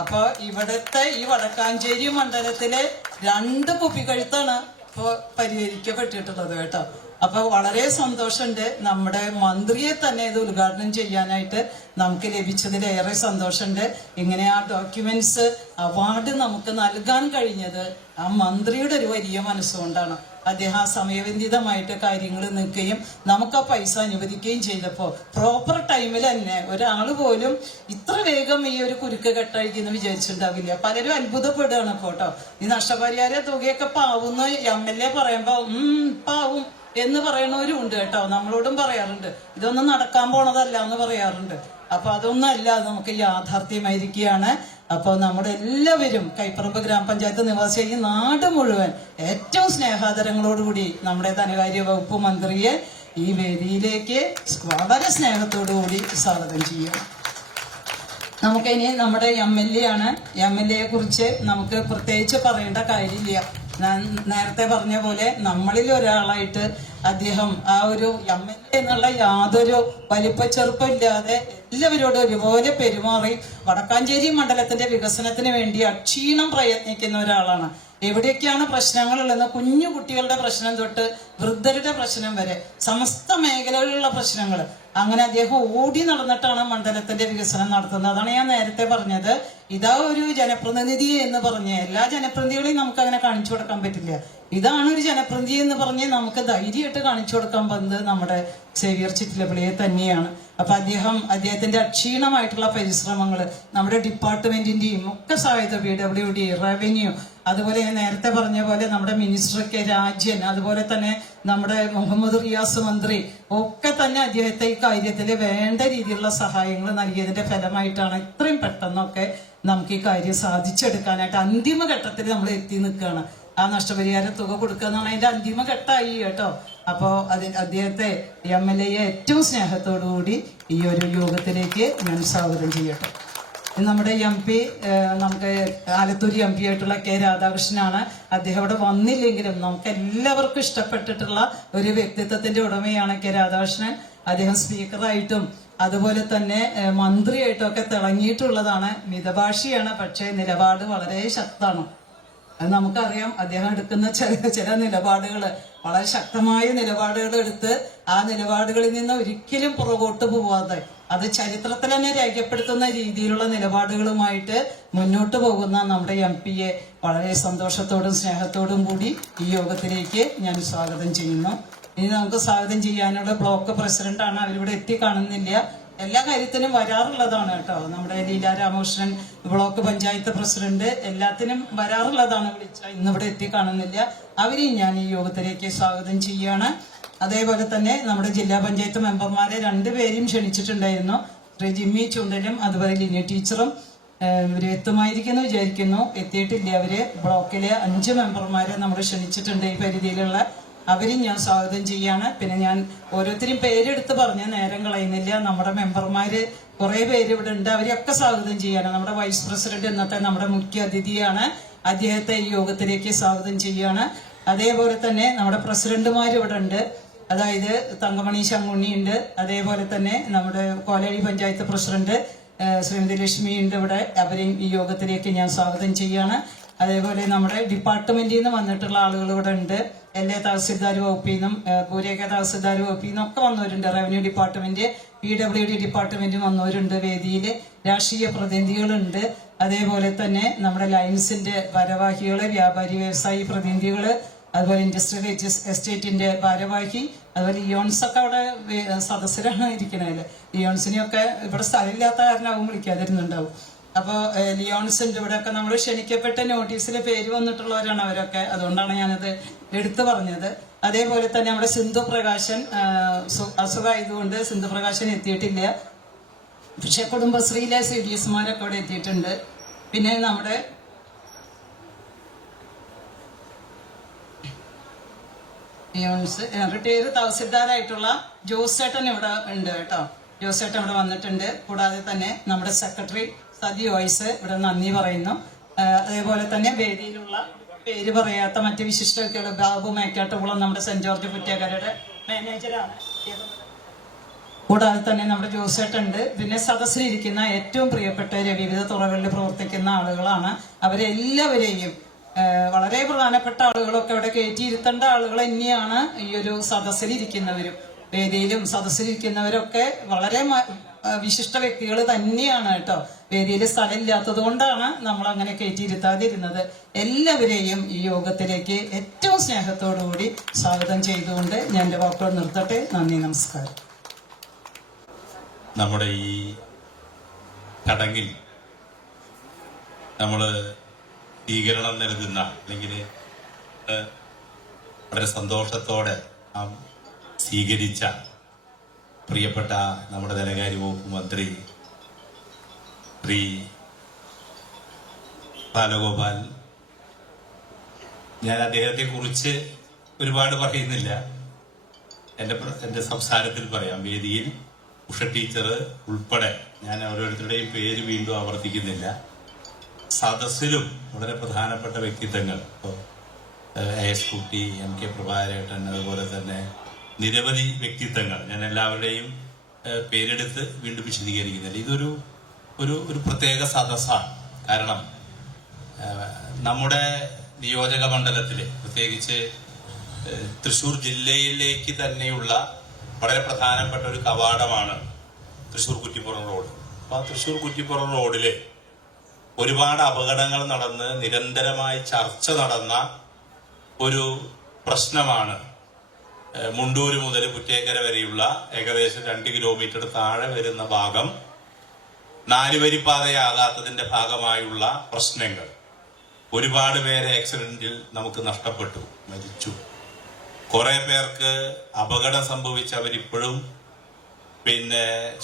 അപ്പൊ ഇവിടുത്തെ ഈ വടക്കാഞ്ചേരി മണ്ഡലത്തിലെ 2 കുപ്പിക്കഴുത്താണ് ഇപ്പൊ പരിഹരിക്കപ്പെട്ടിട്ടുള്ളത് കേട്ടോ. അപ്പൊ വളരെ സന്തോഷമുണ്ട്. നമ്മുടെ മന്ത്രിയെ തന്നെ ഇത് ഉദ്ഘാടനം ചെയ്യാനായിട്ട് നമുക്ക് ലഭിച്ചതിലേറെ സന്തോഷമുണ്ട്. ഇങ്ങനെ ആ ഡോക്യുമെന്റ്സ് അവാർഡ് നമുക്ക് നൽകാൻ കഴിഞ്ഞത് ആ മന്ത്രിയുടെ ഒരു വലിയ മനസ്സുകൊണ്ടാണ്. അദ്ദേഹം ആ സമയബന്ധിതമായിട്ട് കാര്യങ്ങൾ നിൽക്കുകയും നമുക്ക് ആ പൈസ അനുവദിക്കുകയും ചെയ്തപ്പോൾ പ്രോപ്പർ ടൈമിൽ തന്നെ ഒരാൾ പോലും ഇത്ര വേഗം ഈ ഒരു കുരുക്ക് കെട്ടഴിക്കുന്നു വിചാരിച്ചിട്ടുണ്ടാവില്ല. പലരും അത്ഭുതപ്പെടുകയാണ് ഇപ്പോൾ കേട്ടോ. ഈ നഷ്ടപരിഹാര തുകയൊക്കെ പാവുന്ന MLA പറയുമ്പോ പാവും എന്ന് പറയണവരും ഉണ്ട് കേട്ടോ. നമ്മളോടും പറയാറുണ്ട് ഇതൊന്നും നടക്കാൻ പോണതല്ല എന്ന് പറയാറുണ്ട്. അപ്പൊ അതൊന്നും അല്ല, നമുക്ക് യാഥാർത്ഥ്യമായിരിക്കുകയാണ്. അപ്പോൾ നമ്മുടെ എല്ലാവരും കൈപ്പറമ്പ് ഗ്രാമപഞ്ചായത്ത് നിവാസിയായി നാട് മുഴുവൻ ഏറ്റവും സ്നേഹാദരങ്ങളോടുകൂടി നമ്മുടെ ധനകാര്യ വകുപ്പ് മന്ത്രിയെ ഈ വേദിയിലേക്ക് വളരെ സ്നേഹത്തോടുകൂടി സ്വാഗതം ചെയ്യും. നമുക്കിനി നമ്മുടെ MLA ആണ്. MLA കുറിച്ച് നമുക്ക് പ്രത്യേകിച്ച് പറയേണ്ട കാര്യമില്ല. ഞാൻ നേരത്തെ പറഞ്ഞ പോലെ നമ്മളിൽ ഒരാളായിട്ട് അദ്ദേഹം ആ ഒരു MLA എന്നുള്ള യാതൊരു വലിപ്പ ചെറുപ്പമില്ലാതെ എല്ലാവരോടും ഒരുപോലെ പെരുമാറി വടക്കാഞ്ചേരി മണ്ഡലത്തിന്റെ വികസനത്തിന് വേണ്ടി അക്ഷീണം പ്രയത്നിക്കുന്ന ഒരാളാണ്. എവിടെയൊക്കെയാണ് പ്രശ്നങ്ങളുള്ളത്, കുഞ്ഞു കുട്ടികളുടെ പ്രശ്നം തൊട്ട് വൃദ്ധരുടെ പ്രശ്നം വരെ സമസ്ത മേഖലകളിലുള്ള പ്രശ്നങ്ങൾ അങ്ങനെ അദ്ദേഹം ഓടി നടന്നിട്ടാണ് മണ്ഡലത്തിന്റെ വികസനം നടത്തുന്നത്. അതാണ് ഞാൻ നേരത്തെ പറഞ്ഞത്. ഇതാ ഒരു ജനപ്രതിനിധി എന്ന് പറഞ്ഞ് എല്ലാ ജനപ്രതിനിധികളെയും നമുക്ക് അങ്ങനെ കാണിച്ചു കൊടുക്കാൻ പറ്റില്ല. ഇതാണ് ഒരു ജനപ്രതിനിധി എന്ന് പറഞ്ഞ് നമുക്ക് ധൈര്യമായിട്ട് കാണിച്ചു കൊടുക്കാൻ പോകുന്നത് നമ്മുടെ സേവ്യർ ചിറ്റിലപ്പിള്ളിയെ തന്നെയാണ്. അപ്പൊ അദ്ദേഹത്തിന്റെ അക്ഷീണമായിട്ടുള്ള പരിശ്രമങ്ങൾ നമ്മുടെ ഡിപ്പാർട്ട്മെന്റിന്റെയും ഒക്കെ സഹായത PWD, റവന്യൂ, അതുപോലെ ഞാൻ നേരത്തെ പറഞ്ഞ പോലെ നമ്മുടെ മിനിസ്റ്റർ കെ രാജൻ, അതുപോലെ തന്നെ നമ്മുടെ മുഹമ്മദ് റിയാസ് മന്ത്രി ഒക്കെ തന്നെ അദ്ദേഹത്തെ ഈ കാര്യത്തിൽ വേണ്ട രീതിയിലുള്ള സഹായങ്ങൾ നൽകിയതിന്റെ ഫലമായിട്ടാണ് ഇത്രയും പെട്ടെന്നൊക്കെ നമുക്ക് ഈ കാര്യം സാധിച്ചെടുക്കാനായിട്ട് അന്തിമ ഘട്ടത്തിൽ നമ്മൾ എത്തി നിൽക്കുകയാണ്. ആ നഷ്ടപരിഹാര തുക കൊടുക്കുക എന്നാണ് അതിന്റെ അന്തിമ ഘട്ടമായി കേട്ടോ. അപ്പോൾ അദ്ദേഹത്തെ MLA ഏറ്റവും സ്നേഹത്തോടുകൂടി ഈ ഒരു യോഗത്തിലേക്ക് ഞാൻ സ്വാഗതം ചെയ്യട്ടെ. നമ്മുടെ MP നമുക്ക് ആലത്തൂർ MP ആയിട്ടുള്ള K രാധാകൃഷ്ണനാണ്. അദ്ദേഹം ഇവിടെ വന്നില്ലെങ്കിലും നമുക്ക് എല്ലാവർക്കും ഇഷ്ടപ്പെട്ടിട്ടുള്ള ഒരു വ്യക്തിത്വത്തിന്റെ ഉടമയാണ് K രാധാകൃഷ്ണൻ. അദ്ദേഹം സ്പീക്കറായിട്ടും അതുപോലെ തന്നെ മന്ത്രിയായിട്ടും ഒക്കെ തിളങ്ങിയിട്ടുള്ളതാണ്. മിതഭാഷിയാണ്, പക്ഷേ നിലപാട് വളരെ ശക്തമാണ്. അത് നമുക്കറിയാം. അദ്ദേഹം എടുക്കുന്ന ചില നിലപാടുകൾ വളരെ ശക്തമായ നിലപാടുകൾ എടുത്ത് ആ നിലപാടുകളിൽ നിന്ന് ഒരിക്കലും പുറകോട്ട് പോവാതെ അത് ചരിത്രത്തിൽ തന്നെ രേഖപ്പെടുത്തുന്ന രീതിയിലുള്ള നിലപാടുകളുമായിട്ട് മുന്നോട്ട് പോകുന്ന നമ്മുടെ MP-യെ വളരെ സന്തോഷത്തോടും സ്നേഹത്തോടും കൂടി ഈ യോഗത്തിലേക്ക് ഞാൻ സ്വാഗതം ചെയ്യുന്നു. ഇനി നമുക്ക് സ്വാഗതം ചെയ്യാനുള്ള ബ്ലോക്ക് പ്രസിഡന്റാണ്. അവരിവിടെ എത്തി കാണുന്നില്ല. എല്ലാ കാര്യത്തിനും വരാറുള്ളതാണ് കേട്ടോ. നമ്മുടെ ലീല രാമകൃഷ്ണൻ ബ്ലോക്ക് പഞ്ചായത്ത് പ്രസിഡന്റ് എല്ലാത്തിനും വരാറുള്ളതാണ്. ഇന്നിവിടെ എത്തി കാണുന്നില്ല. അവരെയും ഞാൻ ഈ യോഗത്തിലേക്ക് സ്വാഗതം ചെയ്യാണ്. അതേപോലെ തന്നെ നമ്മുടെ ജില്ലാ പഞ്ചായത്ത് മെമ്പർമാരെ 2 പേരെയും ക്ഷണിച്ചിട്ടുണ്ടായിരുന്നു. ശ്രീ ജിമ്മി ചുണ്ടനും അതുപോലെ ലിനി ടീച്ചറും ഇവര് എത്തുമായിരിക്കുന്നു വിചാരിക്കുന്നു. എത്തിയിട്ടില്ല. അവര് ബ്ലോക്കിലെ 5 മെമ്പർമാരെ നമ്മൾ ക്ഷണിച്ചിട്ടുണ്ട് ഈ പരിധിയിലുള്ള. അവരും ഞാൻ സ്വാഗതം ചെയ്യാണ്. പിന്നെ ഞാൻ ഓരോരുത്തരും പേരെടുത്ത് പറഞ്ഞ് നേരം കളയുന്നില്ല. നമ്മുടെ മെമ്പർമാര് കുറെ പേര് ഇവിടെ ഉണ്ട്. അവരെയൊക്കെ സ്വാഗതം ചെയ്യാണ്. നമ്മുടെ വൈസ് പ്രസിഡന്റ് ഇന്നത്തെ നമ്മുടെ മുഖ്യ അതിഥിയാണ്. അദ്ദേഹത്തെ ഈ യോഗത്തിലേക്ക് സ്വാഗതം ചെയ്യാണ്. അതേപോലെ തന്നെ നമ്മുടെ പ്രസിഡന്റുമാർ ഇവിടെ ഉണ്ട്. അതായത് തങ്കമണി ശങ്കുണ്ണി ഉണ്ട്. അതേപോലെ തന്നെ നമ്മുടെ കോലഴി പഞ്ചായത്ത് പ്രസിഡന്റ് ശ്രീമതി ലക്ഷ്മി ഉണ്ട് ഇവിടെ. അവരെയും ഈ യോഗത്തിലേക്ക് ഞാൻ സ്വാഗതം ചെയ്യാണ്. അതേപോലെ നമ്മുടെ ഡിപ്പാർട്ട്മെന്റിൽ നിന്ന് വന്നിട്ടുള്ള ആളുകൾ ഇവിടെ ഉണ്ട്. എല്ലാ തഹസിൽദാർ വകുപ്പിൽ നിന്നും പൂരേഖ തഹസിൽദാർ വകുപ്പിൽ നിന്നൊക്കെ വന്നവരുണ്ട്. റവന്യൂ ഡിപ്പാർട്ട്മെന്റ്, PWD ഡിപ്പാർട്ട്മെന്റ് വന്നവരുണ്ട്. വേദിയിൽ രാഷ്ട്രീയ പ്രതിനിധികളുണ്ട്. അതേപോലെ തന്നെ നമ്മുടെ ലയൻസിന്റെ ഭാരവാഹികള്, വ്യാപാരി വ്യവസായി പ്രതിനിധികള്, അതുപോലെ ഇൻഡസ്ട്രിയൽ എസ്റ്റേറ്റിന്റെ ഭാരവാഹി, അതുപോലെ ലിയോൺസൊക്കെ അവിടെ സദസ്സിലാണ് ഇരിക്കണത്. ലിയോൺസിനെയൊക്കെ ഇവിടെ സ്ഥലമില്ലാത്ത കാരണമാവും വിളിക്കാതിരുന്നുണ്ടാവും. അപ്പോൾ ലിയോൺസിന്റെ ഇവിടെയൊക്കെ നമ്മൾ ക്ഷണിക്കപ്പെട്ട നോട്ടീസിൽ പേര് വന്നിട്ടുള്ളവരാണ് അവരൊക്കെ. അതുകൊണ്ടാണ് ഞാനത് എടുത്തു പറഞ്ഞത്. അതേപോലെ തന്നെ നമ്മുടെ സിന്ധു പ്രകാശൻ അസുഖമായതുകൊണ്ട് സിന്ധു പ്രകാശൻ എത്തിയിട്ടില്ല. പക്ഷെ കുടുംബശ്രീയിലെ CDSമാരൊക്കെ അവിടെ എത്തിയിട്ടുണ്ട്. പിന്നെ നമ്മുടെ റിട്ടയർ തഹസിൽദാരായിട്ടുള്ള ജോസേട്ടൻ ഇവിടെ ഉണ്ട് കേട്ടോ. ജോസേട്ടൻ ഇവിടെ വന്നിട്ടുണ്ട്. കൂടാതെ തന്നെ നമ്മുടെ സെക്രട്ടറി സതി വോയ്സ് ഇവിടെ നന്ദി പറയുന്നു. അതേപോലെ തന്നെ വേദിയിലുള്ള പേര് പറയാത്ത മറ്റ് വിശിഷ്ട വ്യക്തികൾ ബാബു മേക്കാട്ടുകുളം നമ്മുടെ സെന്റ് ജോർജ് കുറ്റ്യാക്കരയുടെ മാനേജരാണ്. കൂടാതെ തന്നെ നമ്മുടെ ജോസേട്ടുണ്ട്. പിന്നെ സദസ്സിലിരിക്കുന്ന ഏറ്റവും പ്രിയപ്പെട്ടവര് വിവിധ തുറകളിൽ പ്രവർത്തിക്കുന്ന ആളുകളാണ്. അവരെല്ലാവരെയും വളരെ പ്രധാനപ്പെട്ട ആളുകളൊക്കെ അവിടെ കയറ്റിയിരുത്തേണ്ട ആളുകൾ തന്നെയാണ് ഈ ഒരു സദസ്സിലിരിക്കുന്നവരും. വേദിയിലും സദസ്സിലിരിക്കുന്നവരൊക്കെ വളരെ വിശിഷ്ട വ്യക്തികൾ തന്നെയാണ് കേട്ടോ. വേദിയിൽ സ്ഥലമില്ലാത്തത് കൊണ്ടാണ് നമ്മൾ അങ്ങനെ കയറ്റിയിരുത്താതിരുന്നത്. എല്ലാവരെയും ഈ യോഗത്തിലേക്ക് ഏറ്റവും സ്നേഹത്തോടുകൂടി സ്വാഗതം ചെയ്തുകൊണ്ട് ഞാൻ എൻ്റെ വാക്കുകൾ നിർത്തട്ടെ. നന്ദി, നമസ്കാരം. നമ്മുടെ ഈ ചടങ്ങിൽ നമ്മൾ സ്വീകരണം നൽകുന്ന അല്ലെങ്കിൽ വളരെ സന്തോഷത്തോടെ നാം സ്വീകരിച്ച പ്രിയപ്പെട്ട നമ്മുടെ ധനകാര്യ വകുപ്പ് മന്ത്രി ശ്രീ ബാലഗോപാൽ, ഞാൻ അദ്ദേഹത്തെ കുറിച്ച് ഒരുപാട് പറയുന്നില്ല. എൻ്റെ സംസാരത്തിൽ പറയാം. വേദിയിൽ ഉഷ ടീച്ചർ ഉൾപ്പെടെ ഞാൻ ഓരോരുത്തരുടെയും പേര് വീണ്ടും ആവർത്തിക്കുന്നില്ല. സദസ്സിലും വളരെ പ്രധാനപ്പെട്ട വ്യക്തിത്വങ്ങൾ, ഇപ്പോൾ AS കുട്ടി, MK പ്രഭാകരേട്ടൻ, അതുപോലെ തന്നെ നിരവധി വ്യക്തിത്വങ്ങൾ, ഞാൻ എല്ലാവരുടെയും പേരെടുത്ത് വീണ്ടും വിശദീകരിക്കുന്നില്ല. ഇതൊരു ഒരു പ്രത്യേക സദസ്സാണ്. കാരണം നമ്മുടെ നിയോജക മണ്ഡലത്തില്, പ്രത്യേകിച്ച് തൃശ്ശൂർ ജില്ലയിലേക്ക് തന്നെയുള്ള വളരെ പ്രധാനപ്പെട്ട ഒരു കവാടമാണ് തൃശ്ശൂർ കുറ്റിപ്പുറം റോഡ്. അപ്പൊ ആ തൃശ്ശൂർ കുറ്റിപ്പുറം റോഡില് ഒരുപാട് അപകടങ്ങൾ നടന്ന് നിരന്തരമായി ചർച്ച നടന്ന ഒരു പ്രശ്നമാണ് മുണ്ടൂര് മുതൽ കുറ്റേക്കര വരെയുള്ള ഏകദേശം 2 കിലോമീറ്റർ താഴെ വരുന്ന ഭാഗം 4 വരിപ്പാതയാകാത്തതിന്റെ ഭാഗമായുള്ള പ്രശ്നങ്ങൾ. ഒരുപാട് പേരെ ആക്സിഡന്റിൽ നമുക്ക് നഷ്ടപ്പെട്ടു, മരിച്ചു. കുറെ പേർക്ക് അപകടം സംഭവിച്ചവരിപ്പോഴും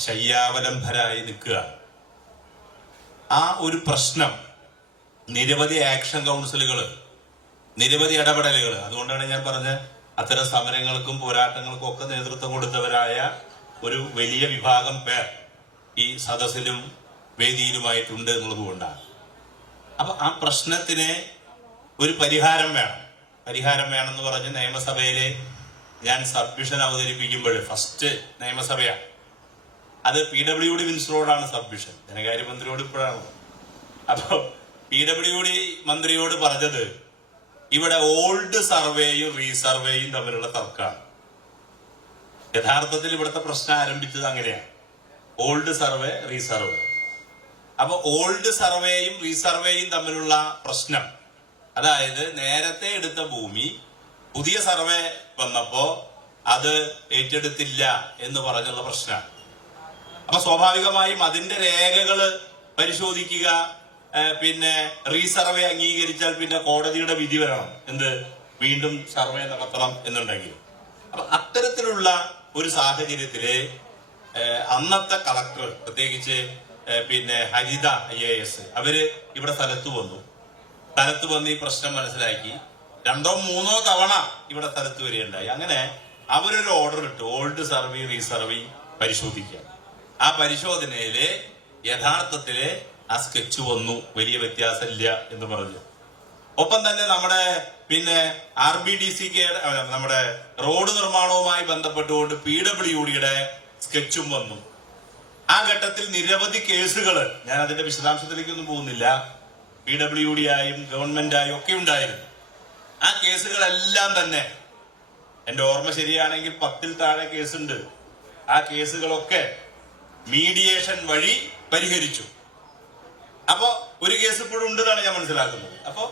ശയ്യാവലംബരായി നിൽക്കുക. ആ ഒരു പ്രശ്നം നിരവധി ആക്ഷൻ കൗൺസിലുകൾ, നിരവധി ഇടപെടലുകൾ, അതുകൊണ്ടാണ് ഞാൻ പറഞ്ഞ അത്തരം സമരങ്ങൾക്കും പോരാട്ടങ്ങൾക്കും ഒക്കെ നേതൃത്വം കൊടുത്തവരായ ഒരു വലിയ വിഭാഗം പേർ ഈ സദസ്സിലും വേദിയിലുമായിട്ടുണ്ട് എന്നുള്ളതുകൊണ്ടാണ്. അപ്പൊ ആ പ്രശ്നത്തിന് ഒരു പരിഹാരം വേണമെന്ന് പറഞ്ഞ് നിയമസഭയിലെ ഞാൻ സബ്മിഷൻ അവതരിപ്പിക്കുമ്പോൾ, ഫസ്റ്റ് നിയമസഭയാണ് അത്, PWD വിൻസ് റോഡാണ് സബ്മിഷൻ. ധനകാര്യമന്ത്രിയോട് ഇപ്പോഴാണ്. അപ്പൊ PWD മന്ത്രിയോട് പറഞ്ഞത്, ഇവിടെ ഓൾഡ് സർവേയും റീസർവേയും തമ്മിലുള്ള തർക്കമാണ്. യഥാർത്ഥത്തിൽ ഇവിടുത്തെ പ്രശ്നം ആരംഭിച്ചത് അങ്ങനെയാണ്, ഓൾഡ് സർവേ റീസർവേ. അപ്പൊ ഓൾഡ് സർവേയും റീസർവേയും തമ്മിലുള്ള പ്രശ്നം, അതായത് നേരത്തെ എടുത്ത ഭൂമി പുതിയ സർവേ വന്നപ്പോ അത് ഏറ്റെടുത്തില്ല എന്ന് പറഞ്ഞുള്ള പ്രശ്നമാണ്. അപ്പൊ സ്വാഭാവികമായും അതിന്റെ രേഖകള് പരിശോധിക്കുക, റീസർവേ അംഗീകരിച്ചാൽ പിന്നെ കോടതിയുടെ വിധി വരണം, വീണ്ടും സർവേ നടത്തണം എന്നുണ്ടെങ്കിൽ. അപ്പൊ അത്തരത്തിലുള്ള ഒരു സാഹചര്യത്തില് അന്നത്തെ കളക്ടർ, പ്രത്യേകിച്ച് ഹരിത IAS, അവര് ഇവിടെ സ്ഥലത്ത് വന്ന് ഈ പ്രശ്നം മനസ്സിലാക്കി 2ഓ 3ഓ തവണ ഇവിടെ സ്ഥലത്ത് വരികയുണ്ടായി. അങ്ങനെ അവരൊരു ഓർഡർ ഇട്ടു, ഓൾഡ് സർവേ റീസർവേ പരിശോധിക്കാൻ. ആ പരിശോധനയില് യഥാർത്ഥത്തില് ആ സ്കെച്ച് വന്നു, വലിയ വ്യത്യാസമില്ല എന്ന് പറഞ്ഞു. ഒപ്പം തന്നെ നമ്മുടെ RBDCK, നമ്മുടെ റോഡ് നിർമ്മാണവുമായി ബന്ധപ്പെട്ടുകൊണ്ട് PWDയുടെ സ്കെച്ചും വന്നു. ആ ഘട്ടത്തിൽ നിരവധി കേസുകൾ, ഞാൻ അതിന്റെ വിശദാംശത്തിലേക്കൊന്നും പോകുന്നില്ല, PWD ആയും ഗവൺമെന്റായും ഒക്കെ ഉണ്ടായിരുന്നു. ആ കേസുകളെല്ലാം തന്നെ, എന്റെ ഓർമ്മ ശരിയാണെങ്കിൽ 10ൽ താഴെ കേസുണ്ട്. ആ കേസുകളൊക്കെ മീഡിയേഷൻ വഴി പരിഹരിച്ചു. അപ്പോ ഒരു കേസ് ഇപ്പോഴും ഉണ്ടെന്നാണ് ഞാൻ മനസ്സിലാക്കുന്നത്. അപ്പോ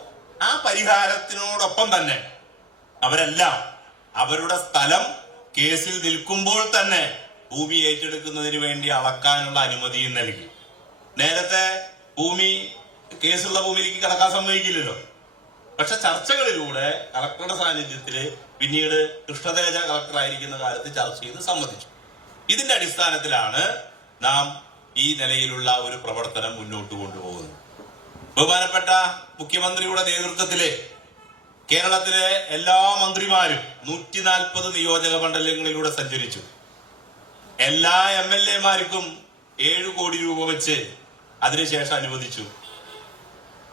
ആ പരിഹാരത്തിനോടൊപ്പം തന്നെ അവരെല്ലാം അവരുടെ സ്ഥലം കേസിൽ നിൽക്കുമ്പോൾ തന്നെ ഭൂമി ഏറ്റെടുക്കുന്നതിന് വേണ്ടി അളക്കാനുള്ള അനുമതിയും നൽകി. നേരത്തെ കേസുള്ള ഭൂമിയിലേക്ക് കടക്കാൻ സമ്മതിക്കില്ലല്ലോ. പക്ഷെ ചർച്ചകളിലൂടെ കളക്ടറുടെ സാന്നിധ്യത്തില്, പിന്നീട് കൃഷ്ണതേജ കളക്ടറായിരിക്കുന്ന കാലത്ത് ചർച്ച ചെയ്ത് സമ്മതിച്ചു. ഇതിന്റെ അടിസ്ഥാനത്തിലാണ് നാം ഈ നിലയിലുള്ള ഒരു പ്രവർത്തനം മുന്നോട്ട് കൊണ്ടുപോകുന്നത്. ബഹുമാനപ്പെട്ട മുഖ്യമന്ത്രിയുടെ നേതൃത്വത്തില് കേരളത്തിലെ എല്ലാ മന്ത്രിമാരും 140 നിയോജക മണ്ഡലങ്ങളിലൂടെ സഞ്ചരിച്ചു. എല്ലാ MLA-മാർക്കും 7 കോടി രൂപ വെച്ച് അതിനുശേഷം അനുവദിച്ചു.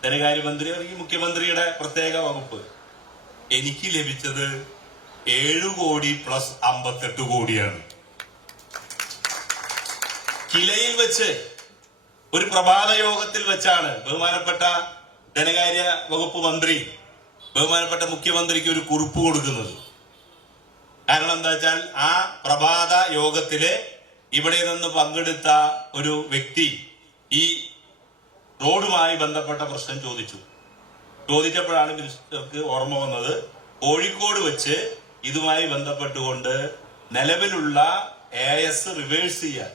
ധനകാര്യമന്ത്രി അല്ലെങ്കിൽ മുഖ്യമന്ത്രിയുടെ പ്രത്യേക വകുപ്പ്. എനിക്ക് ലഭിച്ചത് 7 കോടി പ്ലസ് 58 കോടിയാണ്. കിലയിൽ വെച്ച് ഒരു പ്രഭാത യോഗത്തിൽ വെച്ചാണ് ബഹുമാനപ്പെട്ട ധനകാര്യ വകുപ്പ് മന്ത്രി ബഹുമാനപ്പെട്ട മുഖ്യമന്ത്രിക്ക് ഒരു കുറിപ്പ് കൊടുക്കുന്നത്. കാരണം എന്താ വെച്ചാൽ ആ പ്രഭാത യോഗത്തില് ഇവിടെ നിന്ന് പങ്കെടുത്ത ഒരു വ്യക്തി ഈ റോഡുമായി ബന്ധപ്പെട്ട പ്രശ്നം ചോദിച്ചപ്പോഴാണ് മിനിസ്റ്റർക്ക് ഓർമ്മ വന്നത് കോഴിക്കോട് വെച്ച് ഇതുമായി ബന്ധപ്പെട്ടുകൊണ്ട് നിലവിലുള്ള AS റിവേഴ്സ് ചെയ്യാൻ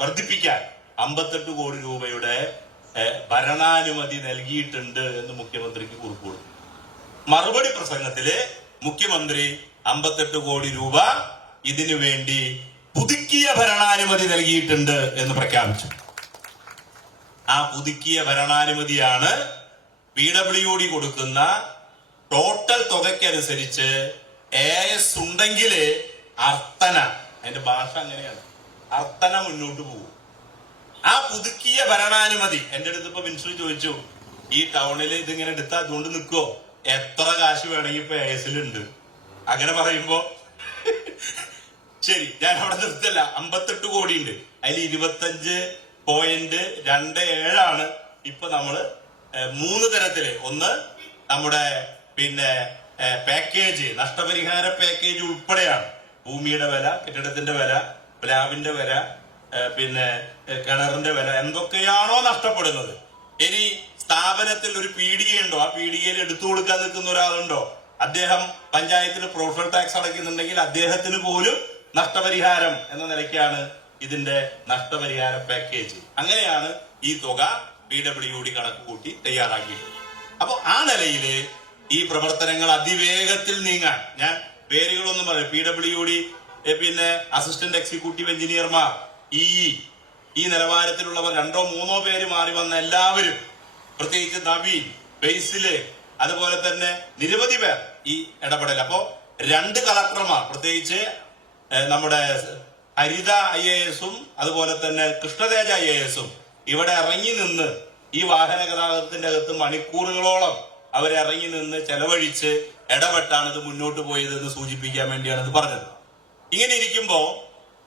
വർദ്ധിപ്പിക്കാൻ 58 കോടി രൂപയുടെ ഭരണാനുമതി നൽകിയിട്ടുണ്ട് എന്ന് മുഖ്യമന്ത്രിക്ക് കുറിപ്പ് കൊടുത്തു. മറുപടി പ്രസംഗത്തില് മുഖ്യമന്ത്രി 58 കോടി രൂപ ഇതിനു വേണ്ടി പുതുക്കിയ ഭരണാനുമതി നൽകിയിട്ടുണ്ട് എന്ന് പ്രഖ്യാപിച്ചു. ആ പുതുക്കിയ ഭരണാനുമതിയാണ് PWD കൊടുക്കുന്ന ടോട്ടൽ തുകയ്ക്കനുസരിച്ച് AS ഉണ്ടെങ്കിൽ അർത്തന, അതിന്റെ ഭാഷ അങ്ങനെയാണ്, അർത്തന മുന്നോട്ട് പോകും. ആ പുതുക്കിയ ഭരണാനുമതി എന്റെ അടുത്ത് ഇപ്പൊ മിനിസ്റ്റർ ചോദിച്ചു, ഈ ടൗണിൽ ഇതിങ്ങനെ എടുത്താൽ അതുകൊണ്ട് നിൽക്കുവോ, എത്ര കാശ് വേണമെങ്കിൽ ഇപ്പൊ AS-ലുണ്ട്. അങ്ങനെ പറയുമ്പോ ശരി, ഞാൻ അവിടെ നിർത്തല്ല. 58 കോടി ഉണ്ട്, അതിൽ 25.27 ഇപ്പൊ നമ്മള് 3 തരത്തില്. ഒന്ന് നമ്മുടെ പാക്കേജ്, നഷ്ടപരിഹാര പാക്കേജ് ഉൾപ്പെടെയാണ്. ഭൂമിയുടെ വില, കെട്ടിടത്തിന്റെ വില, ലാബിന്റെ വില, കിണറിന്റെ വില, എന്തൊക്കെയാണോ നഷ്ടപ്പെടുന്നത്. ഇനി സ്ഥാപനത്തിൽ ഒരു പീടികയുണ്ടോ, ആ പീടികയിൽ എടുത്തു കൊടുക്കാൻ നിൽക്കുന്ന ഒരാളുണ്ടോ, അദ്ദേഹം പഞ്ചായത്തിന് പ്രൊഫഷണൽ ടാക്സ് അടയ്ക്കുന്നുണ്ടെങ്കിൽ അദ്ദേഹത്തിന് പോലും നഷ്ടപരിഹാരം എന്ന നിലയ്ക്കാണ് ഇതിന്റെ നഷ്ടപരിഹാര പാക്കേജ്. അങ്ങനെയാണ് ഈ തുക PWD കണക്ക് കൂട്ടി തയ്യാറാക്കിയിട്ടുള്ളത്. അപ്പൊ ആ നിലയില് ഈ പ്രവർത്തനങ്ങൾ അതിവേഗത്തിൽ നീങ്ങാൻ, ഞാൻ പേരുകളൊന്നും പറയാം, PWD അസിസ്റ്റന്റ് എക്സിക്യൂട്ടീവ് എഞ്ചിനീയർമാർ, ഈ നിലവാരത്തിലുള്ളവർ 2 or 3 പേര് മാറി വന്ന എല്ലാവരും, പ്രത്യേകിച്ച് നവീൻ, ബേസില്, അതുപോലെ തന്നെ നിരവധി പേർ ഈ ഇടപെടൽ. അപ്പോ 2 കളക്ടർമാർ, പ്രത്യേകിച്ച് നമ്മുടെ ഹരിത IAS-ഉം അതുപോലെ തന്നെ കൃഷ്ണതേജ IAS-ഉം ഇവിടെ ഇറങ്ങി നിന്ന് ഈ വാഹന ഗതാഗതത്തിന്റെ അകത്ത് മണിക്കൂറുകളോളം അവരിറങ്ങി നിന്ന് ചെലവഴിച്ച് ഇടപെട്ടാണ് ഇത് മുന്നോട്ട് പോയത് എന്ന് സൂചിപ്പിക്കാൻ വേണ്ടിയാണ് ഇത് പറഞ്ഞത്. ഇങ്ങനെ ഇരിക്കുമ്പോ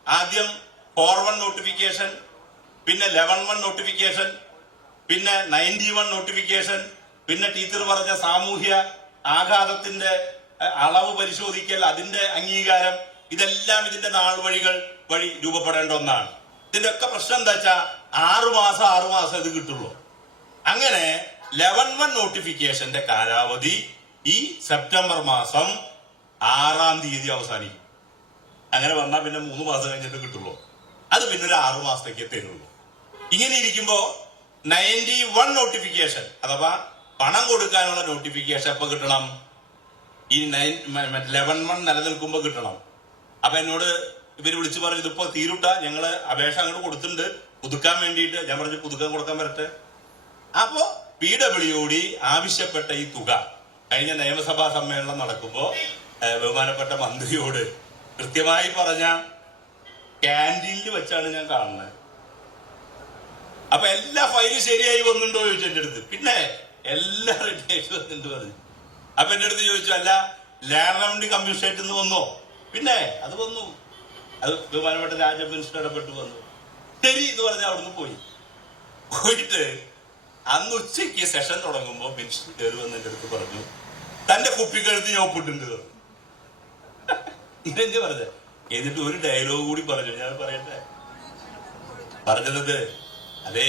ആദ്യം 4-1 നോട്ടിഫിക്കേഷൻ, പിന്നെ 11-1 നോട്ടിഫിക്കേഷൻ, പിന്നെ 91 നോട്ടിഫിക്കേഷൻ, പിന്നെ ടീച്ചർ പറഞ്ഞ സാമൂഹ്യ ആഘാതത്തിന്റെ അളവ് പരിശോധിക്കൽ, അതിന്റെ അംഗീകാരം, ഇതെല്ലാം ഇതിന്റെ നാൾ വഴി രൂപപ്പെടേണ്ട ഒന്നാണ്. ഇതിന്റെ ഒക്കെ പ്രശ്നം എന്താ വെച്ചാൽ 6 മാസം ഇത് കിട്ടുള്ളൂ. അങ്ങനെ 11-1 നോട്ടിഫിക്കേഷന്റെ കാലാവധി ഈ സെപ്റ്റംബർ മാസം 6-ാം തീയതി അവസാനിക്കും. അങ്ങനെ വന്നാൽ പിന്നെ 3 മാസം കഴിഞ്ഞിട്ട് കിട്ടുള്ളൂ. അത് പിന്നെ ഒരു 6 മാസത്തേക്ക് തരുള്ളൂ. ഇങ്ങനെ ഇരിക്കുമ്പോ 91 നോട്ടിഫിക്കേഷൻ അഥവാ പണം കൊടുക്കാനുള്ള നോട്ടിഫിക്കേഷൻ എപ്പോ കിട്ടണം? ഈ 11-1 നിലനിൽക്കുമ്പോ കിട്ടണം. അപ്പൊ എന്നോട് ഇവര് വിളിച്ചു പറഞ്ഞു, ഇതിപ്പോ തീരുട്ടാ, ഞങ്ങള് അപേക്ഷ അങ്ങോട്ട് കൊടുത്തിട്ടുണ്ട് പുതുക്കാൻ വേണ്ടിയിട്ട്. ഞാൻ പറഞ്ഞു പുതുക്കാൻ കൊടുക്കാൻ വരട്ടെ. അപ്പോ PWD ആവശ്യപ്പെട്ട ഈ തുക കഴിഞ്ഞ നിയമസഭാ സമ്മേളനം നടക്കുമ്പോ ബഹുമാനപ്പെട്ട മന്ത്രിയോട് കൃത്യമായി പറഞ്ഞ ക്യാൻറ്റീനിൽ വെച്ചാണ് ഞാൻ കാണുന്നത്. അപ്പൊ എല്ലാ ഫയലും ശരിയായി വന്നിട്ടുണ്ടോ ചോദിച്ചു എന്റെ അടുത്ത്. പിന്നെ എല്ലാം റെഡിയായി വന്നിട്ട് പറഞ്ഞു. അപ്പൊ എന്റെ അടുത്ത് ചോദിച്ചു, അല്ല ലാൻഡ് റവന്യൂ കമ്മീഷനായിട്ട് നിന്ന് വന്നോ? പിന്നെ അത് വന്നു. അത് ബഹുമാനപ്പെട്ട മിനിസ്റ്റർ ഇടപെട്ട് വന്നു. ശരി എന്ന് പറഞ്ഞാൽ അവിടുന്ന് പോയിട്ട് അന്ന് ഉച്ചയ്ക്ക് സെഷൻ തുടങ്ങുമ്പോ മിനിസ്റ്റർ കയറി വന്ന് എന്റെ അടുത്ത് പറഞ്ഞു, തന്റെ കുപ്പിക്കഴുത്ത് ഞാൻ ഒപ്പിട്ടുണ്ട്. ഇതെന്ത് പറഞ്ഞ? എന്നിട്ട് ഒരു ഡയലോഗ് കൂടി പറഞ്ഞു. ഞാൻ പറയട്ടെ, പറഞ്ഞത് അതെ,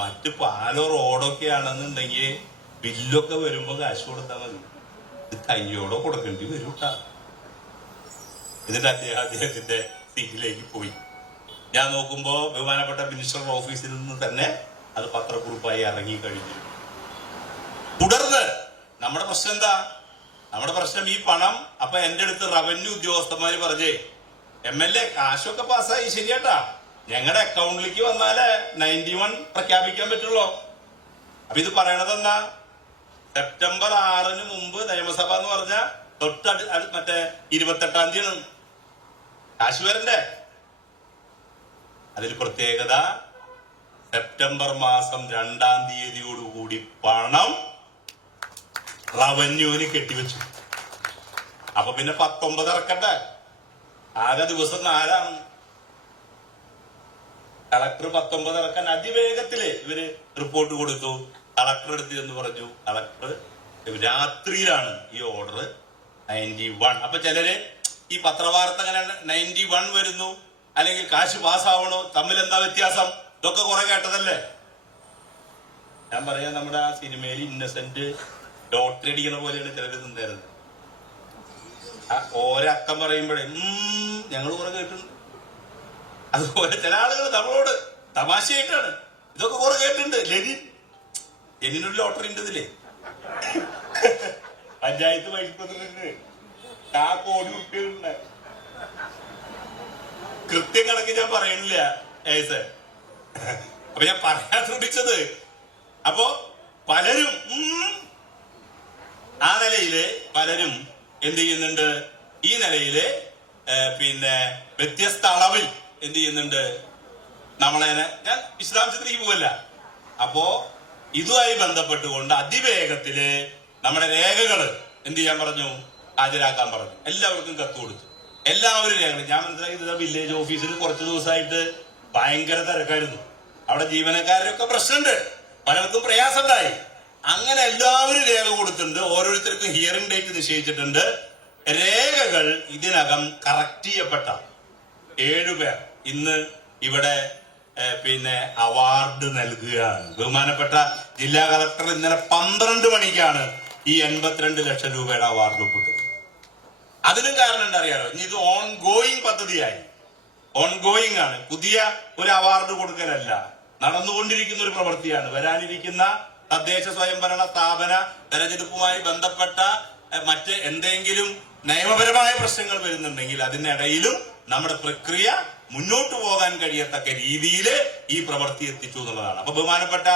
മറ്റു പാലോ റോഡൊക്കെ ആണെന്നുണ്ടെങ്കിൽ ബില്ലൊക്കെ വരുമ്പോ കാശ് കൊടുത്താൽ മതി, ഇത് കയ്യോടെ കൊടുക്കേണ്ടി വരും കേട്ടാ. എന്നിട്ട് അദ്ദേഹത്തിന്റെ സീറ്റിലേക്ക് പോയി. ഞാൻ നോക്കുമ്പോ ബഹുമാനപ്പെട്ട മിനിസ്റ്ററുടെ ഓഫീസിൽ നിന്ന് തന്നെ അത് പത്രക്കുറിപ്പായി ഇറങ്ങി കഴിഞ്ഞു. തുടർന്ന് നമ്മുടെ പ്രശ്നം എന്താ? നമ്മുടെ പ്രശ്നം ഈ പണം. അപ്പൊ എന്റെ അടുത്ത് റവന്യൂ ഉദ്യോഗസ്ഥന്മാര് പറഞ്ഞേ, MLA കാശൊക്കെ പാസ്സായി ശരിയാട്ടാ, ഞങ്ങളുടെ അക്കൗണ്ടിലേക്ക് വന്നാലേ 91 പ്രഖ്യാപിക്കാൻ പറ്റുള്ളൂ. അപ്പൊ ഇത് പറയണതെന്നാ, സെപ്റ്റംബർ 6 മുമ്പ് നിയമസഭ എന്ന് പറഞ്ഞ മറ്റേ 28-ാം തീയതി കാശ് വരണ്ടേ? അതിൽ പ്രത്യേകത, സെപ്റ്റംബർ മാസം 2-ാം തീയതിയോടുകൂടി പണം റവന്യൂവിന് കെട്ടിവെച്ചു. അപ്പൊ പിന്നെ 19 ഇറക്കട്ടെ. ആകെ ദിവസം 4 കളക്ടർ 19 ഇറക്കാൻ അതിവേഗത്തില് ഇവര് റിപ്പോർട്ട് കൊടുത്തു. കളക്ടർ എടുത്ത് എന്ന് പറഞ്ഞു. കളക്ടർ രാത്രിയിലാണ് ഈ ഓർഡർ 91. അപ്പൊ ചിലര് ഈ പത്രവാർത്ത അങ്ങനെ 91 വരുന്നു, അല്ലെങ്കിൽ കാശ് പാസ്സാവണോ, തമ്മിൽ എന്താ വ്യത്യാസം, ഇതൊക്കെ കുറെ കേട്ടതല്ലേ. ഞാൻ പറയാം, നമ്മുടെ ആ സിനിമയിൽ ഇന്നസെന്റ് ലോട്ടറി അടിക്കുന്ന പോലെയാണ് ചിലര് നിന്നായിരുന്നത്. ഓരക്കം പറയുമ്പോഴേ ഞങ്ങൾ കുറെ കേട്ടിട്ടുണ്ട്. അതുപോലെ ചില ആളുകൾ നമ്മളോട് തമാശയായിട്ടാണ് ഇതൊക്കെ കുറെ കേട്ടിട്ടുണ്ട്. ലെനിനൊരു ലോട്ടറി ഉണ്ട് ഇതില്ലേ, പഞ്ചായത്ത് വൈസ് പ്രസിഡന്റ് കോടി ഉറുപ്പികളുണ്ട്. കൃത്യം കണക്ക് ഞാൻ പറയണില്ല ഏസ്. അപ്പൊ ഞാൻ പറയാൻ ശ്രമിച്ചത്, അപ്പോ പലരും ആ നിലയില് പലരും എന്ത് ചെയ്യുന്നുണ്ട്, ഈ നിലയില് പിന്നെ വ്യത്യസ്ത അളവിൽ എന്ത് ചെയ്യുന്നുണ്ട് നമ്മളെ. ഞാൻ വിശദാംശത്തിലേക്ക് പോവല്ല. അപ്പോ ഇതുമായി ബന്ധപ്പെട്ടുകൊണ്ട് അതിവേഗത്തില് നമ്മുടെ രേഖകള് എന്ത് ചെയ്യാൻ പറഞ്ഞു, ഹാജരാക്കാൻ പറഞ്ഞു. എല്ലാവർക്കും കത്ത് കൊടുത്തു. എല്ലാവരും രേഖകൾ ഞാൻ മനസ്സിലാക്കിയത് വില്ലേജ് ഓഫീസിൽ കുറച്ച് ദിവസമായിട്ട് ഭയങ്കര തിരക്കായിരുന്നു. അവിടെ ജീവനക്കാരൊക്കെ പ്രശ്നമുണ്ട്, പലർക്കും പ്രയാസമുണ്ടായി. അങ്ങനെ എല്ലാവരും രേഖ കൊടുത്തിട്ടുണ്ട്. ഓരോരുത്തർക്കും ഹിയറിംഗ് ഡേറ്റ് നിശ്ചയിച്ചിട്ടുണ്ട്. രേഖകൾ ഇതിനകം കറക്റ്റ് ചെയ്യപ്പെട്ട 7 പേർ ഇന്ന് ഇവിടെ പിന്നെ അവാർഡ് നൽകുകയാണ്. ബഹുമാനപ്പെട്ട ജില്ലാ കളക്ടർ ഇന്നലെ 12 മണിക്കാണ് ഈ 82 ലക്ഷം രൂപയുടെ അവാർഡ് ഒപ്പിട്ടത്. അതിനും കാരണം എന്താ അറിയാലോ, ഇനി ഇത് ഓൺഗോയിങ് പദ്ധതിയായി, ഓൺഗോയിങ് ആണ്. പുതിയ ഒരു അവാർഡ് കൊടുക്കലല്ല, നടന്നുകൊണ്ടിരിക്കുന്ന ഒരു പ്രവൃത്തിയാണ്. വരാനിരിക്കുന്ന തദ്ദേശ സ്വയംഭരണ സ്ഥാപന തെരഞ്ഞെടുപ്പുമായി ബന്ധപ്പെട്ട മറ്റ് എന്തെങ്കിലും നിയമപരമായ പ്രശ്നങ്ങൾ വരുന്നുണ്ടെങ്കിൽ അതിനിടയിലും നമ്മുടെ പ്രക്രിയ മുന്നോട്ട് പോകാൻ കഴിയത്തക്ക രീതിയിൽ ഈ പ്രവൃത്തി എത്തിച്ചു എന്നുള്ളതാണ്. അപ്പൊ ബഹുമാനപ്പെട്ട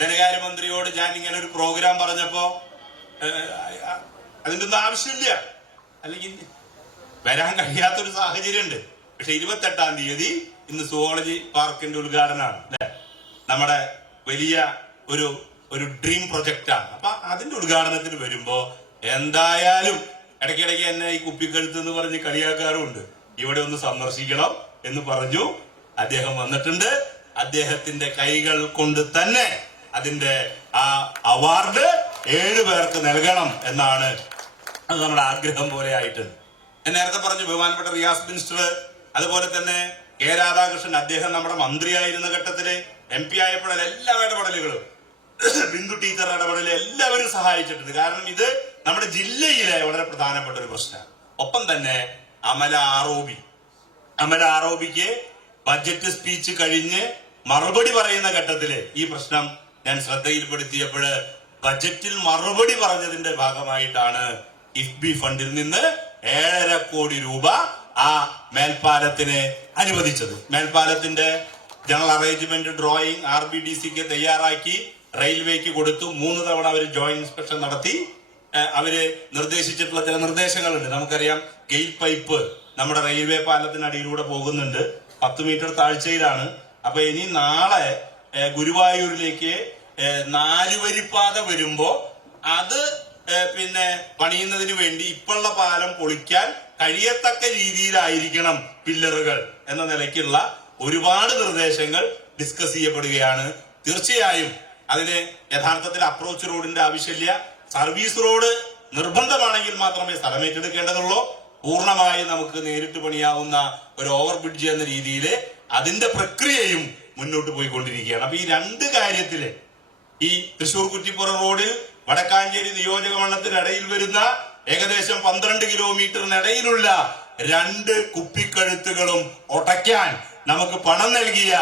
ധനകാര്യമന്ത്രിയോട് ഞാൻ ഇങ്ങനെ ഒരു പ്രോഗ്രാം പറഞ്ഞപ്പോ അതിന്റെ ഒന്നും ആവശ്യമില്ല, അല്ലെങ്കിൽ വരാൻ കഴിയാത്തൊരു സാഹചര്യം ഉണ്ട്. പക്ഷെ 28-ാം തീയതി ഇന്ന് സുവോളജി പാർക്കിന്റെ ഉദ്ഘാടനമാണ് അല്ലെ, നമ്മുടെ വലിയ ഒരു ഡ്രീം പ്രൊജക്റ്റാണ്. അപ്പൊ അതിന്റെ ഉദ്ഘാടനത്തിന് വരുമ്പോ എന്തായാലും ഇടയ്ക്കിടയ്ക്ക് എന്നെ ഈ കുപ്പിക്കഴുത്ത് എന്ന് പറഞ്ഞ് കളിയാക്കാറുമുണ്ട്. ഇവിടെ ഒന്ന് സന്ദർശിക്കണം എന്ന് പറഞ്ഞു. അദ്ദേഹം വന്നിട്ടുണ്ട്. അദ്ദേഹത്തിന്റെ കൈകൾ കൊണ്ട് തന്നെ അതിന്റെ ആ അവാർഡ് 7 പേർക്ക് നൽകണം എന്നാണ് അത് നമ്മുടെ ആഗ്രഹം പോലെ ആയിട്ടുണ്ട്. ഞാൻ നേരത്തെ പറഞ്ഞു ബഹുമാനപ്പെട്ട റിയാസ് മിനിസ്റ്റർ, അതുപോലെ തന്നെ കെ രാധാകൃഷ്ണൻ, അദ്ദേഹം നമ്മുടെ മന്ത്രിയായിരുന്ന ഘട്ടത്തില് MP ആയപ്പോഴും എല്ലാ ഇടപെടലുകളും, ബിന്ദു ടീച്ചർ ഇടപെടൽ എല്ലാവരും സഹായിച്ചിട്ടുണ്ട്. കാരണം ഇത് നമ്മുടെ ജില്ലയിലെ വളരെ പ്രധാനപ്പെട്ട ഒരു പ്രശ്നമാണ്. ഒപ്പം തന്നെ അമല ആറോബിക്ക് ബഡ്ജറ്റ് സ്പീച്ച് കഴിഞ്ഞ് മറുപടി പറയുന്ന ഘട്ടത്തില് ഈ പ്രശ്നം ഞാൻ ശ്രദ്ധയിൽപ്പെടുത്തിയപ്പോൾ ബഡ്ജറ്റിൽ മറുപടി പറഞ്ഞതിന്റെ ഭാഗമായിട്ടാണ് കിഫ്ബി ഫണ്ടിൽ നിന്ന് 7.5 കോടി രൂപ ആ മേൽപ്പാലത്തിന് അനുവദിച്ചത്. മേൽപ്പാലത്തിന്റെ ജനറൽ അറേഞ്ച്മെന്റ് ഡ്രോയിങ് RBDCക്ക് തയ്യാറാക്കി റെയിൽവേക്ക് കൊടുത്തു. 3 തവണ അവർ ജോയിന്റ് ഇൻസ്പെക്ഷൻ നടത്തി. അവര് നിർദ്ദേശിച്ചിട്ടുള്ള ചില നിർദ്ദേശങ്ങളുണ്ട്. നമുക്കറിയാം, ഗെയിൽ പൈപ്പ് നമ്മുടെ റെയിൽവേ പാലത്തിനടിയിലൂടെ പോകുന്നുണ്ട്, 10 മീറ്റർ താഴ്ചയിലാണ്. അപ്പൊ ഇനി നാളെ ഗുരുവായൂരിലേക്ക് 4 വരിപ്പാത വരുമ്പോ അത് പിന്നെ പണിയുന്നതിന് വേണ്ടി ഇപ്പോഴുള്ള പാലം പൊളിക്കാൻ കഴിയത്തക്ക രീതിയിലായിരിക്കണം പില്ലറുകൾ എന്ന നിലയ്ക്കുള്ള ഒരുപാട് നിർദ്ദേശങ്ങൾ ഡിസ്കസ് ചെയ്യപ്പെടുകയാണ്. തീർച്ചയായും അതിന് യഥാർത്ഥത്തിൽ അപ്രോച്ച് റോഡിന്റെ ആവശ്യമില്ല. സർവീസ് റോഡ് നിർബന്ധമാണെങ്കിൽ മാത്രമേ സ്ഥലം ഏറ്റെടുക്കേണ്ടതുള്ളൂ. പൂർണ്ണമായി നമുക്ക് നേരിട്ട് പണിയാവുന്ന ഒരു ഓവർ ബ്രിഡ്ജ് എന്ന രീതിയിൽ അതിന്റെ പ്രക്രിയയും മുന്നോട്ട് പോയിക്കൊണ്ടിരിക്കുകയാണ്. അപ്പൊ ഈ 2 കാര്യത്തില്, ഈ തൃശൂർ കുറ്റിപ്പുറം റോഡിൽ വടക്കാഞ്ചേരി നിയോജക മണ്ഡലത്തിനിടയിൽ വരുന്ന ഏകദേശം 12 കിലോമീറ്ററിനിടയിലുള്ള 2 കുപ്പിക്കഴുത്തുകളും ഒട്ടയ്ക്കാൻ നമുക്ക് പണം നൽകിയ,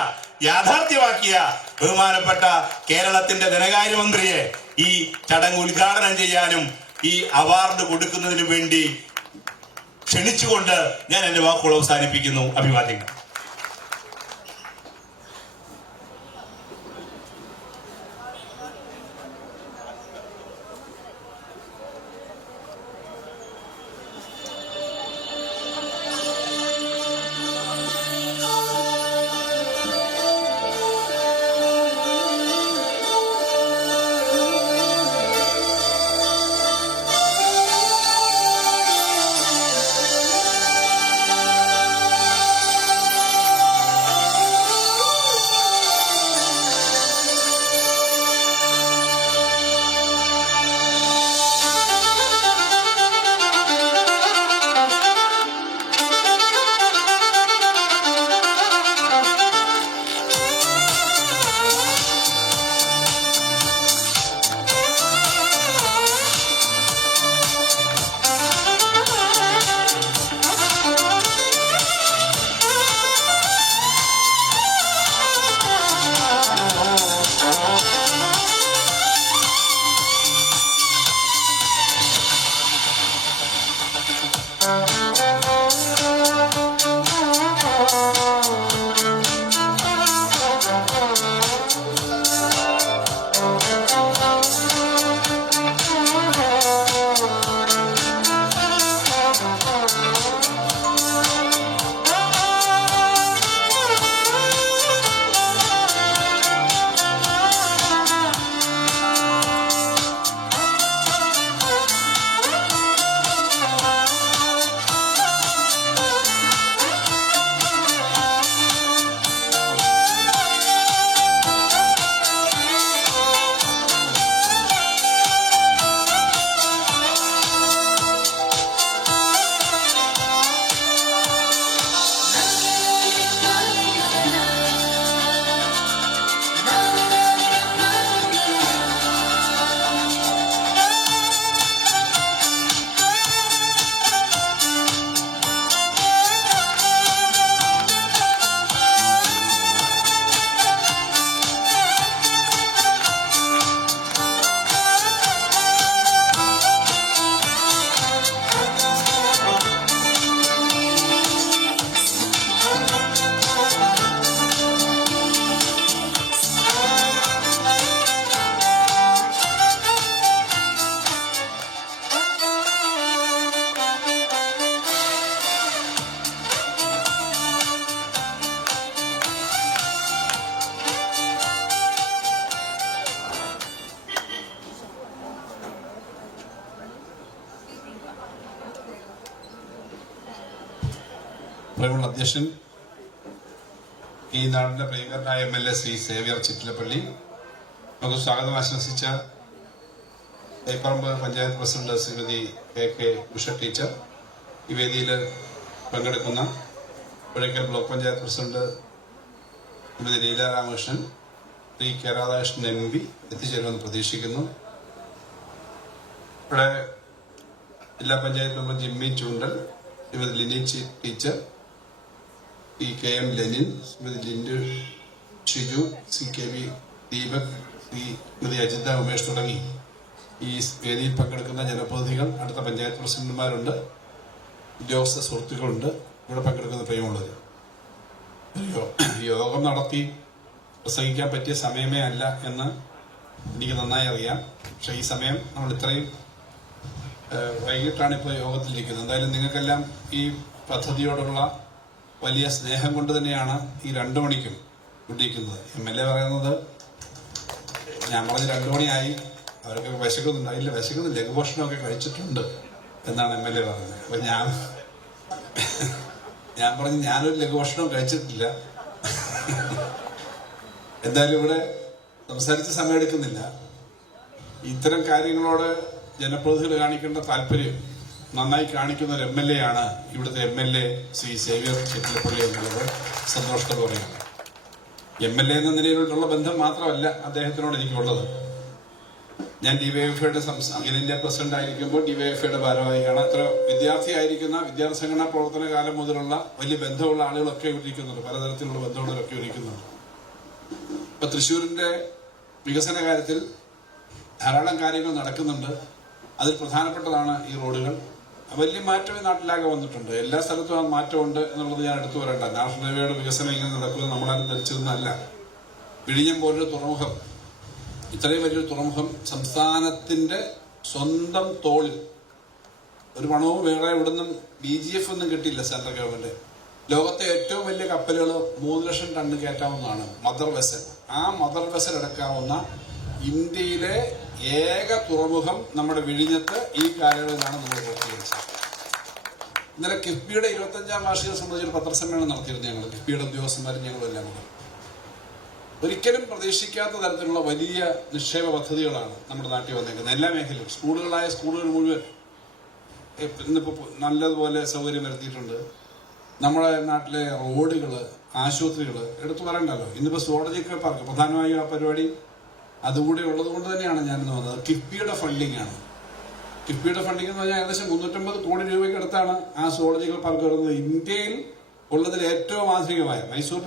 യാഥാർത്ഥ്യമാക്കിയ ബഹുമാനപ്പെട്ട കേരളത്തിന്റെ ധനകാര്യമന്ത്രിയെ ഈ ചടങ്ങ് ഉദ്ഘാടനം ചെയ്യാനും ഈ അവാർഡ് കൊടുക്കുന്നതിന് വേണ്ടി ക്ഷണിച്ചുകൊണ്ട് ഞാൻ എന്റെ വാക്കുകൾ അവസാനിപ്പിക്കുന്നു. അഭിവാദ്യങ്ങൾ. പ്രിയമുള്ള അധ്യക്ഷൻ, ഈ നാടിന്റെ പ്രിയങ്കരനായ MLA ശ്രീ സേവ്യർ ചിറ്റിലപ്പള്ളി, നമുക്ക് സ്വാഗതം ആശംസിച്ച Kaiparambu panchayat president Shrimati KK Usha teacher, ഈ വേദിയിൽ പങ്കെടുക്കുന്ന Puzhakkal block panchayat president Shrimati Leela Ramakrishnan, Shri K Radhakrishnan MP എത്തിച്ചേരുമെന്ന് പ്രതീക്ഷിക്കുന്നു. ഇവിടെ ജില്ലാ panchayat member Jimmy Choondal, Shrimati Lini teacher, ഈ KM Lenin, Shrimati Lindu Shiju, CKV Deepak, Shrimati Ajitha Umesh തുടങ്ങി ഈ വേദിയിൽ പങ്കെടുക്കുന്ന ജനപ്രതിനിധികൾ, അടുത്ത പഞ്ചായത്ത് പ്രസിഡന്റുമാരുണ്ട്, ഉദ്യോഗസ്ഥ സുഹൃത്തുക്കളുണ്ട്, ഇവിടെ പങ്കെടുക്കുന്ന പ്രിയമുള്ളവർ. യോഗം നടത്തി പ്രസംഗിക്കാൻ പറ്റിയ സമയമേ അല്ല എന്ന് എനിക്ക് നന്നായി അറിയാം. പക്ഷെ ഈ സമയം നമ്മൾ ഇത്രയും വൈകിട്ടാണ് ഇപ്പോൾ യോഗത്തിലിരിക്കുന്നത്. എന്തായാലും നിങ്ങൾക്കെല്ലാം ഈ പദ്ധതിയോടുള്ള വലിയ സ്നേഹം കൊണ്ട് തന്നെയാണ് ഈ 2 മണിക്കും വിട്ടിരിക്കുന്നത്. MLA പറയുന്നത്, ഞാൻ പറഞ്ഞ് 2 മണിയായി, അവരൊക്കെ വിശക്കുന്നുണ്ടായില്ല, വിശക്കുന്നില്ല, ലഘുഭക്ഷണമൊക്കെ കഴിച്ചിട്ടുണ്ട് എന്നാണ് MLA പറയുന്നത്. അപ്പൊ ഞാൻ പറഞ്ഞു ഞാനൊരു ലഘുഭക്ഷണം കഴിച്ചിട്ടില്ല. എന്തായാലും ഇവിടെ സംസാരിച്ച സമയം എടുക്കുന്നില്ല. ഇത്തരം കാര്യങ്ങളോട് ജനപ്രതിനിധികൾ കാണിക്കേണ്ട താല്പര്യം നന്നായി കാണിക്കുന്ന ഒരു MLA ആണ് ഇവിടുത്തെ MLA ശ്രീ സേവ്യർ ചിറ്റിലപ്പള്ളി എന്നുള്ളത് സന്തോഷത്തോടെ പറയുന്നത്. MLA എന്ന നിലയിലുള്ള ബന്ധം മാത്രമല്ല അദ്ദേഹത്തിനോട് എനിക്കുള്ളത്. ഞാൻ DYFIയുടെ അഖിലേന്ത്യാ പ്രസിഡന്റ് ആയിരിക്കുമ്പോൾ DYFIയുടെ ഭാരവാഹിയാണ്. അത്ര വിദ്യാർത്ഥിയായിരിക്കുന്ന വിദ്യാർത്ഥി സംഘടനാ പ്രവർത്തന കാലം മുതലുള്ള വലിയ ബന്ധമുള്ള ആളുകളൊക്കെ ഇരിക്കുന്നുണ്ട്, പലതരത്തിലുള്ള ബന്ധമുള്ളവരൊക്കെ ഇരിക്കുന്നുണ്ട്. ഇപ്പൊ തൃശ്ശൂരിന്റെ വികസന കാര്യത്തിൽ ധാരാളം കാര്യങ്ങൾ നടക്കുന്നുണ്ട്. അതിൽ പ്രധാനപ്പെട്ടതാണ് ഈ റോഡുകൾ. വലിയ മാറ്റം ഈ നാട്ടിലാകെ വന്നിട്ടുണ്ട്. എല്ലാ സ്ഥലത്തും ആ മാറ്റമുണ്ട് എന്നുള്ളത് ഞാൻ എടുത്തു പറയണ്ട. നാഷണൽ ഹൈവേയുടെ വികസനം ഇങ്ങനെ നടക്കുന്നത് നമ്മളാരും ധരിച്ചിരുന്നല്ല. വിഴിഞ്ഞം പോലൊരു തുറമുഖം, ഇത്രയും വലിയൊരു തുറമുഖം സംസ്ഥാനത്തിന്റെ സ്വന്തം തോളിൽ, ഒരു പണവും വേറെ ഇവിടുന്ന് BGF ഒന്നും കിട്ടിയില്ല സെൻട്രൽ ഗവൺമെന്റ്. ലോകത്തെ ഏറ്റവും വലിയ കപ്പലുകൾ 3 ലക്ഷം ടണ്ണ് കയറ്റാവുന്നതാണ് മദർ വെസൽ. ആ മദർ വെസൽ എടുക്കാവുന്ന ഇന്ത്യയിലെ ഏക തുറമുഖം നമ്മുടെ വിഴിഞ്ഞത്ത് ഈ കാലയളവിലാണ് നമ്മൾ പൂർത്തീകരിച്ചത്. ഇന്നലെ കിഫ്ബിയുടെ 25ാം വാർഷികം സംബന്ധിച്ചൊരു പത്രസമ്മേളനം നടത്തിയിരുന്നു ഞങ്ങൾ, കിഫ്ബിയുടെ ഉദ്യോഗസ്ഥന്മാരും ഞങ്ങളും എല്ലാം കൂടെ. ഒരിക്കലും പ്രതീക്ഷിക്കാത്ത തരത്തിലുള്ള വലിയ നിക്ഷേപ പദ്ധതികളാണ് നമ്മുടെ നാട്ടിൽ വന്നേക്കുന്നത്. എല്ലാ മേഖലയിലും സ്കൂളുകൾ മുഴുവൻ ഇന്നിപ്പോൾ നല്ലതുപോലെ സൗകര്യം വരുത്തിയിട്ടുണ്ട്. നമ്മുടെ നാട്ടിലെ റോഡുകൾ, ആശുപത്രികൾ എടുത്തു പറയണ്ടല്ലോ. ഇന്നിപ്പോൾ സുവോളജിക്കൽ പാർക്ക് പ്രധാനമായും ആ പരിപാടി അതുകൂടി ഉള്ളത് കൊണ്ട് തന്നെയാണ് ഞാനിന്ന് വന്നത്. കിഫ്ബിയുടെ ഫണ്ടിങ് ആണ്. കിഫ്ബിയുടെ ഫണ്ടിങ് എന്ന് പറഞ്ഞാൽ ഏകദേശം 350 കോടി രൂപയ്ക്ക് അടുത്താണ് ആ സുവോളജിക്കൽ പാർക്ക് വരുന്നത്. ഇന്ത്യയിൽ ഉള്ളതിൽ ഏറ്റവും ആധുനികമായ മൈസൂർ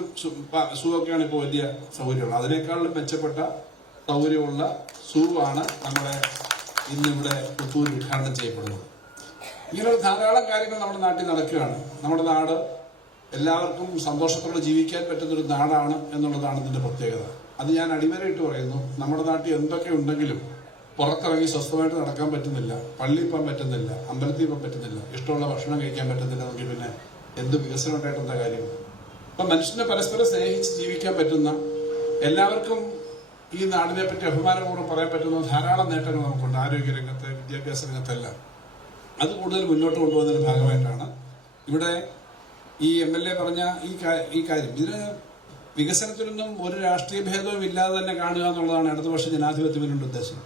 സൂ ഒക്കെയാണ് ഇപ്പോൾ വലിയ സൗകര്യമുള്ളത്. അതിനേക്കാളും മെച്ചപ്പെട്ട സൗകര്യമുള്ള സൂ ആണ് നമ്മുടെ ഇന്നിവിടെ പുത്തൂർ ഉദ്ഘാടനം ചെയ്യപ്പെടുന്നത്. ഇങ്ങനെയുള്ള ധാരാളം കാര്യങ്ങൾ നമ്മുടെ നാട്ടിൽ നടക്കുകയാണ്. നമ്മുടെ നാട് എല്ലാവർക്കും സന്തോഷത്തോടെ ജീവിക്കാൻ പറ്റുന്നൊരു നാടാണ് എന്നുള്ളതാണ് ഇതിന്റെ പ്രത്യേകത. അത് ഞാൻ അടിവരയിട്ട് പറയുന്നു. നമ്മുടെ നാട്ടിൽ എന്തൊക്കെ ഉണ്ടെങ്കിലും പുറത്തിറങ്ങി സ്വസ്ഥമായിട്ട് നടക്കാൻ പറ്റുന്നില്ല, പള്ളിയിൽ പോകാൻ പറ്റുന്നില്ല, അമ്പലത്തിൽ പോകാൻ പറ്റുന്നില്ല, ഇഷ്ടമുള്ള ഭക്ഷണം കഴിക്കാൻ പറ്റുന്നില്ല എങ്കിൽ പിന്നെ എന്ത് വികസനം ഉണ്ടായിട്ടെന്താ കാര്യം? അപ്പൊ മനുഷ്യനെ പരസ്പരം സ്നേഹിച്ച് ജീവിക്കാൻ പറ്റുന്ന, എല്ലാവർക്കും ഈ നാടിനെ പറ്റി അഭിമാനപൂർവ്വം പറയാൻ പറ്റുന്ന ധാരാളം നേട്ടങ്ങൾ നമുക്കുണ്ട്. ആരോഗ്യരംഗത്ത്, വിദ്യാഭ്യാസ രംഗത്തെല്ലാം. അത് കൂടുതൽ മുന്നോട്ട് കൊണ്ടുപോകുന്നതിന്റെ ഭാഗമായിട്ടാണ് ഇവിടെ ഈ MLA പറഞ്ഞ ഈ കാര്യം. ഇതിന് വികസനത്തിനൊന്നും ഒരു രാഷ്ട്രീയ ഭേദവും ഇല്ലാതെ തന്നെ കാണുക എന്നുള്ളതാണ് ഇടതുപക്ഷ ജനാധിപത്യത്തിൻ്റെ ഉദ്ദേശം.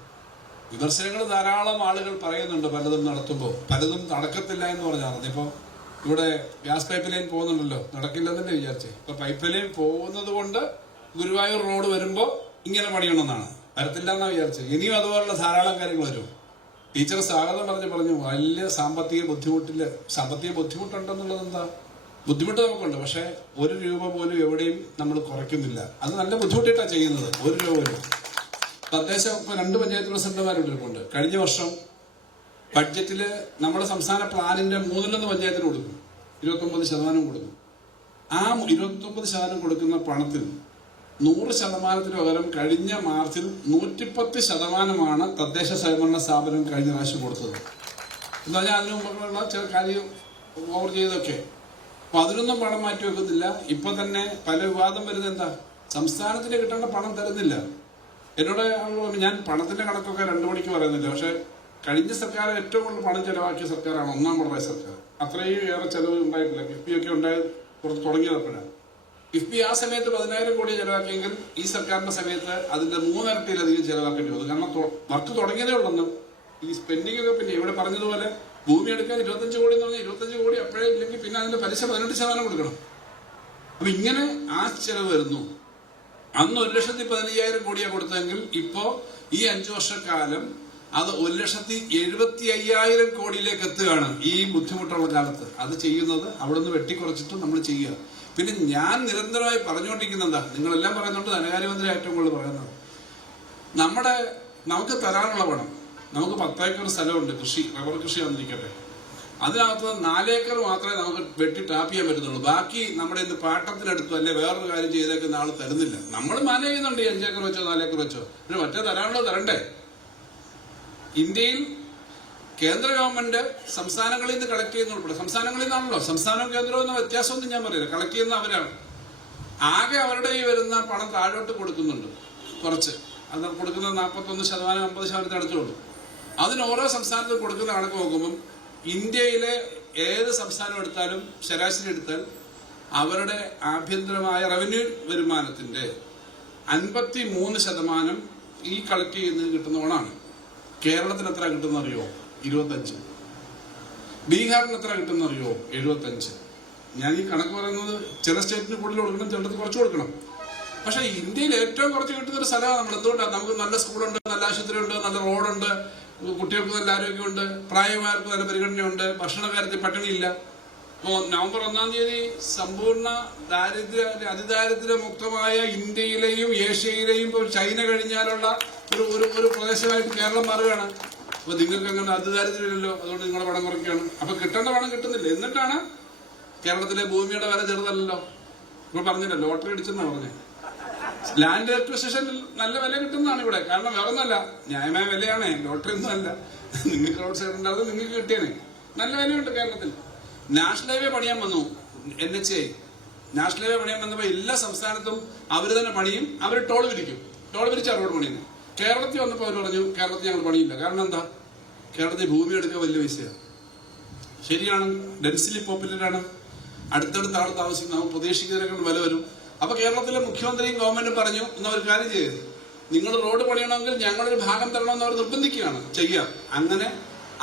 വിമർശനങ്ങൾ ധാരാളം ആളുകൾ പറയുന്നുണ്ട്. പലതും നടത്തുമ്പോൾ പലതും നടക്കത്തില്ല എന്ന് പറഞ്ഞാൽ ഇപ്പോൾ ഇവിടെ ഗ്യാസ് പൈപ്പ് ലൈൻ പോകുന്നുണ്ടല്ലോ, നടക്കില്ലെന്നെ വിചാരിച്ചേ. ഇപ്പൊ പൈപ്പ് ലൈൻ പോകുന്നത് കൊണ്ട് ഗുരുവായൂർ റോഡ് വരുമ്പോൾ ഇങ്ങനെ പണിയണമെന്നാണ്, വരത്തില്ല എന്നാ വിചാരിച്ചത്. ഇനിയും അതുപോലുള്ള ധാരാളം കാര്യങ്ങൾ വരും. ടീച്ചർ സ്വാഗതം പറഞ്ഞു വലിയ സാമ്പത്തിക ബുദ്ധിമുട്ടുണ്ടെന്നുള്ളത് എന്താ? ബുദ്ധിമുട്ട് നമുക്കുണ്ട്, പക്ഷെ 1 രൂപ പോലും എവിടെയും നമ്മൾ കുറയ്ക്കുന്നില്ല. അത് നല്ല ബുദ്ധിമുട്ടിട്ടാണ് ചെയ്യുന്നത്. 1 രൂപ പോലും. തദ്ദേശം ഇപ്പൊ 2 പഞ്ചായത്ത് പ്രസിഡന്റുമാരുണ്ട്. കഴിഞ്ഞ വർഷം ബഡ്ജറ്റില് നമ്മുടെ സംസ്ഥാന പ്ലാനിന്റെ 1/3 പഞ്ചായത്തിന് കൊടുക്കും, 29% കൊടുക്കും. ആ 29% കൊടുക്കുന്ന പണത്തിൽ 100% പകരം കഴിഞ്ഞ മാർച്ചിൽ 110% തദ്ദേശ സ്വയംഭരണ സ്ഥാപനം കഴിഞ്ഞ പ്രാവശ്യം കൊടുത്തത്. എന്ന് പറഞ്ഞാൽ അതിനു മുമ്പുള്ള ചില കാര്യം ഓവർ ചെയ്തൊക്കെ. അപ്പൊ അതിനൊന്നും പണം മാറ്റി വെക്കുന്നില്ല. ഇപ്പൊ തന്നെ പല വിവാദം വരുന്നത് എന്താ? സംസ്ഥാനത്തിന് കിട്ടേണ്ട പണം തരുന്നില്ല. എന്നോട് ഞാൻ പണത്തിന്റെ കണക്കൊക്കെ 2 മണിക്ക് പറയുന്നില്ല, പക്ഷെ കഴിഞ്ഞ സർക്കാർ ഏറ്റവും കൂടുതൽ പണം ചെലവാക്കിയ സർക്കാരാണ് ഒന്നാം പിണറായി സർക്കാർ. അത്രയും ഏറെ ചെലവ് ഉണ്ടായിട്ടില്ല. കിഫ്ബിയൊക്കെ ഉണ്ടായത് കുറച്ച് തുടങ്ങിയപ്പോഴാണ്. കിഫ്ബി ആ സമയത്ത് 10,000 കോടി ചെലവാക്കിയെങ്കിൽ ഈ സർക്കാരിന്റെ സമയത്ത് അതിന്റെ 3 ഇരട്ടിയിലധികം ചെലവാക്കേണ്ടി വന്നു. കാരണം വർക്ക് തുടങ്ങിയതേ ഉള്ളൂ. ഈ സ്പെൻഡിംഗ് ഒക്കെ പിന്നെ ഇവിടെ പറഞ്ഞതുപോലെ ഭൂമി എടുക്കാൻ 25 കോടി എന്ന് പറഞ്ഞാൽ 25 കോടി അപ്പോഴേ ഇല്ലെങ്കിൽ പിന്നെ അതിന്റെ പലിശ 18% കൊടുക്കണം. അപ്പൊ ഇങ്ങനെ ആ ചെലവ് വരുന്നു. അന്ന് 1,15,000 കോടിയാണ് കൊടുത്തതെങ്കിൽ ഇപ്പോ ഈ 5 വർഷക്കാലം അത് 1,75,000 കോടിയിലേക്ക് എത്തുകയാണ്. ഈ ബുദ്ധിമുട്ടുള്ള കാലത്ത് അത് ചെയ്യുന്നത് അവിടുന്ന് വെട്ടിക്കുറച്ചിട്ട് നമ്മൾ ചെയ്യുക. പിന്നെ ഞാൻ നിരന്തരമായി പറഞ്ഞുകൊണ്ടിരിക്കുന്ന എന്താ, നിങ്ങളെല്ലാം പറയുന്നുണ്ട്, ധനകാര്യമന്ത്രി ഏറ്റവും കൂടുതൽ പറയുന്നത് നമുക്ക് തരാനുള്ള പണം. നമുക്ക് 10 ഏക്കർ സ്ഥലമുണ്ട്, കൃഷി, റബ്ബർ കൃഷി വന്നിരിക്കട്ടെ. അതിനകത്ത് 4 ഏക്കർ മാത്രമേ നമുക്ക് വെട്ടി ടാപ്പ് ചെയ്യാൻ പറ്റുന്നുള്ളൂ. ബാക്കി നമ്മുടെ ഇന്ന് പാട്ടത്തിനെടുത്തു അല്ലെ വേറൊരു കാര്യം ചെയ്തേക്കുന്ന ആൾ തരുന്നില്ല. നമ്മൾ മാനേജ് ചെയ്യുന്നുണ്ട് 5 ഏക്കർ വെച്ചോ 4 ഏക്കർ വെച്ചോ. പിന്നെ മറ്റേ തരാനുള്ളത് തരണ്ടേ? ഇന്ത്യയിൽ കേന്ദ്ര ഗവൺമെന്റ് സംസ്ഥാനങ്ങളിൽ നിന്ന് കളക്ട് ചെയ്യുന്ന ഉൾപ്പെടെ, സംസ്ഥാനങ്ങളിൽ നിന്നാണല്ലോ, സംസ്ഥാനവും കേന്ദ്രവും എന്ന വ്യത്യാസമൊന്നും ഞാൻ പറയില്ല, കളക്ട് ചെയ്യുന്ന അവരാണ്. ആകെ അവരുടെ ഈ വരുന്ന പണം താഴോട്ട് കൊടുക്കുന്നുണ്ട് കുറച്ച്. അത് കൊടുക്കുന്നത് 41%, 50% അടുത്തുള്ളൂ. അതിന് ഓരോ സംസ്ഥാനത്തും കൊടുക്കുന്ന കണക്ക് നോക്കുമ്പം ഇന്ത്യയിലെ ഏത് സംസ്ഥാനം എടുത്താലും ശരാശരി എടുത്താൽ അവരുടെ ആഭ്യന്തരമായ റവന്യൂ വരുമാനത്തിന്റെ 53% ഈ കളക്ട് ചെയ്യുന്നതിന് കിട്ടുന്ന ഓണാണ്. കേരളത്തിന് എത്ര കിട്ടുന്ന അറിയോ? 25. ബീഹാറിന് എത്ര കിട്ടുന്ന അറിയോ? 75. ഞാൻ ഈ കണക്ക് പറയുന്നത് ചില സ്റ്റേറ്റിന് കൂടുതൽ കൊടുക്കണം, ചിലടത്ത് കുറച്ച് കൊടുക്കണം. പക്ഷെ ഇന്ത്യയിൽ ഏറ്റവും കുറച്ച് കിട്ടുന്ന ഒരു സ്ഥലമാണ് നമ്മൾ. എന്തുകൊണ്ടാണ്? നമുക്ക് നല്ല സ്കൂളുണ്ട്, നല്ല ആശുപത്രി ഉണ്ട്, നല്ല റോഡുണ്ട്, കുട്ടികൾക്ക് നല്ല ആരോഗ്യമുണ്ട്, പ്രായമായവർക്ക് നല്ല പരിഗണനയുണ്ട്, ഭക്ഷണ കാര്യത്തിൽ പട്ടിണിയില്ല. ഇപ്പോൾ നവംബർ 1-ാം തീയതി സമ്പൂർണ്ണ അതിദാരിദ്ര്യ മുക്തമായ ഇന്ത്യയിലെയും ഏഷ്യയിലെയും ഇപ്പോൾ ചൈന കഴിഞ്ഞാലുള്ള ഒരു പ്രദേശമായിട്ട് കേരളം മാറുകയാണ്. അപ്പൊ നിങ്ങൾക്ക് അങ്ങനെ അതിദാരിദ്ര്യമില്ലല്ലോ, അതുകൊണ്ട് നിങ്ങളുടെ പണം കുറയ്ക്കുകയാണ്. അപ്പൊ കിട്ടേണ്ട പണം കിട്ടുന്നില്ല. എന്നിട്ടാണ് കേരളത്തിലെ ഭൂമിയുടെ വില ചെറുതല്ലോ. ഇപ്പോൾ പറഞ്ഞില്ല, ലോട്ടറി അടിച്ചെന്നാ പറഞ്ഞത്. ലാൻഡ് അക്വിസിഷനിൽ നല്ല വില കിട്ടുന്നതാണ് ഇവിടെ. കാരണം വേറെ ഒന്നല്ല, ന്യായമായ വിലയാണ്, ലോട്ടറി ഒന്നും അല്ല. നിങ്ങൾക്ക് റോഡ് സൈഡ് ഉണ്ടാകുന്നത് നിങ്ങൾക്ക് കിട്ടിയാണ്. നല്ല വിലയുണ്ട് കേരളത്തിൽ. നാഷണൽ ഹൈവേ പണിയാൻ വന്നു, NHA നാഷണൽ ഹൈവേ പണിയാൻ വന്നപ്പോൾ എല്ലാ സംസ്ഥാനത്തും അവർ തന്നെ പണിയും, അവർ ടോൾ പിരിക്കും. ടോൾ പിരിച്ചാ റോഡ് പണിയുന്നത്. കേരളത്തിൽ വന്നപ്പോൾ അവർ പറഞ്ഞു കേരളത്തിൽ ഞങ്ങൾ പണിയില്ല. കാരണം എന്താ? കേരളത്തിൽ ഭൂമി എടുക്കാൻ വലിയ പൈസയാണ്. ശരിയാണ്, ഡെൻസിലി പോപ്പുലറാണ്, അടുത്തടുത്ത ആൾ താമസിക്കും, നമുക്ക് പ്രതീക്ഷിക്കുന്നതിനേക്കാൾ വില വരും. അപ്പൊ കേരളത്തിലെ മുഖ്യമന്ത്രിയും ഗവൺമെന്റും പറഞ്ഞു, എന്നാ ഒരു കാര്യം ചെയ്ത്, നിങ്ങൾ റോഡ് പണിയണമെങ്കിൽ ഞങ്ങളൊരു ഭാഗം തരണമെന്ന് അവർ നിർബന്ധിക്കുകയാണ്. ചെയ്യാം. അങ്ങനെ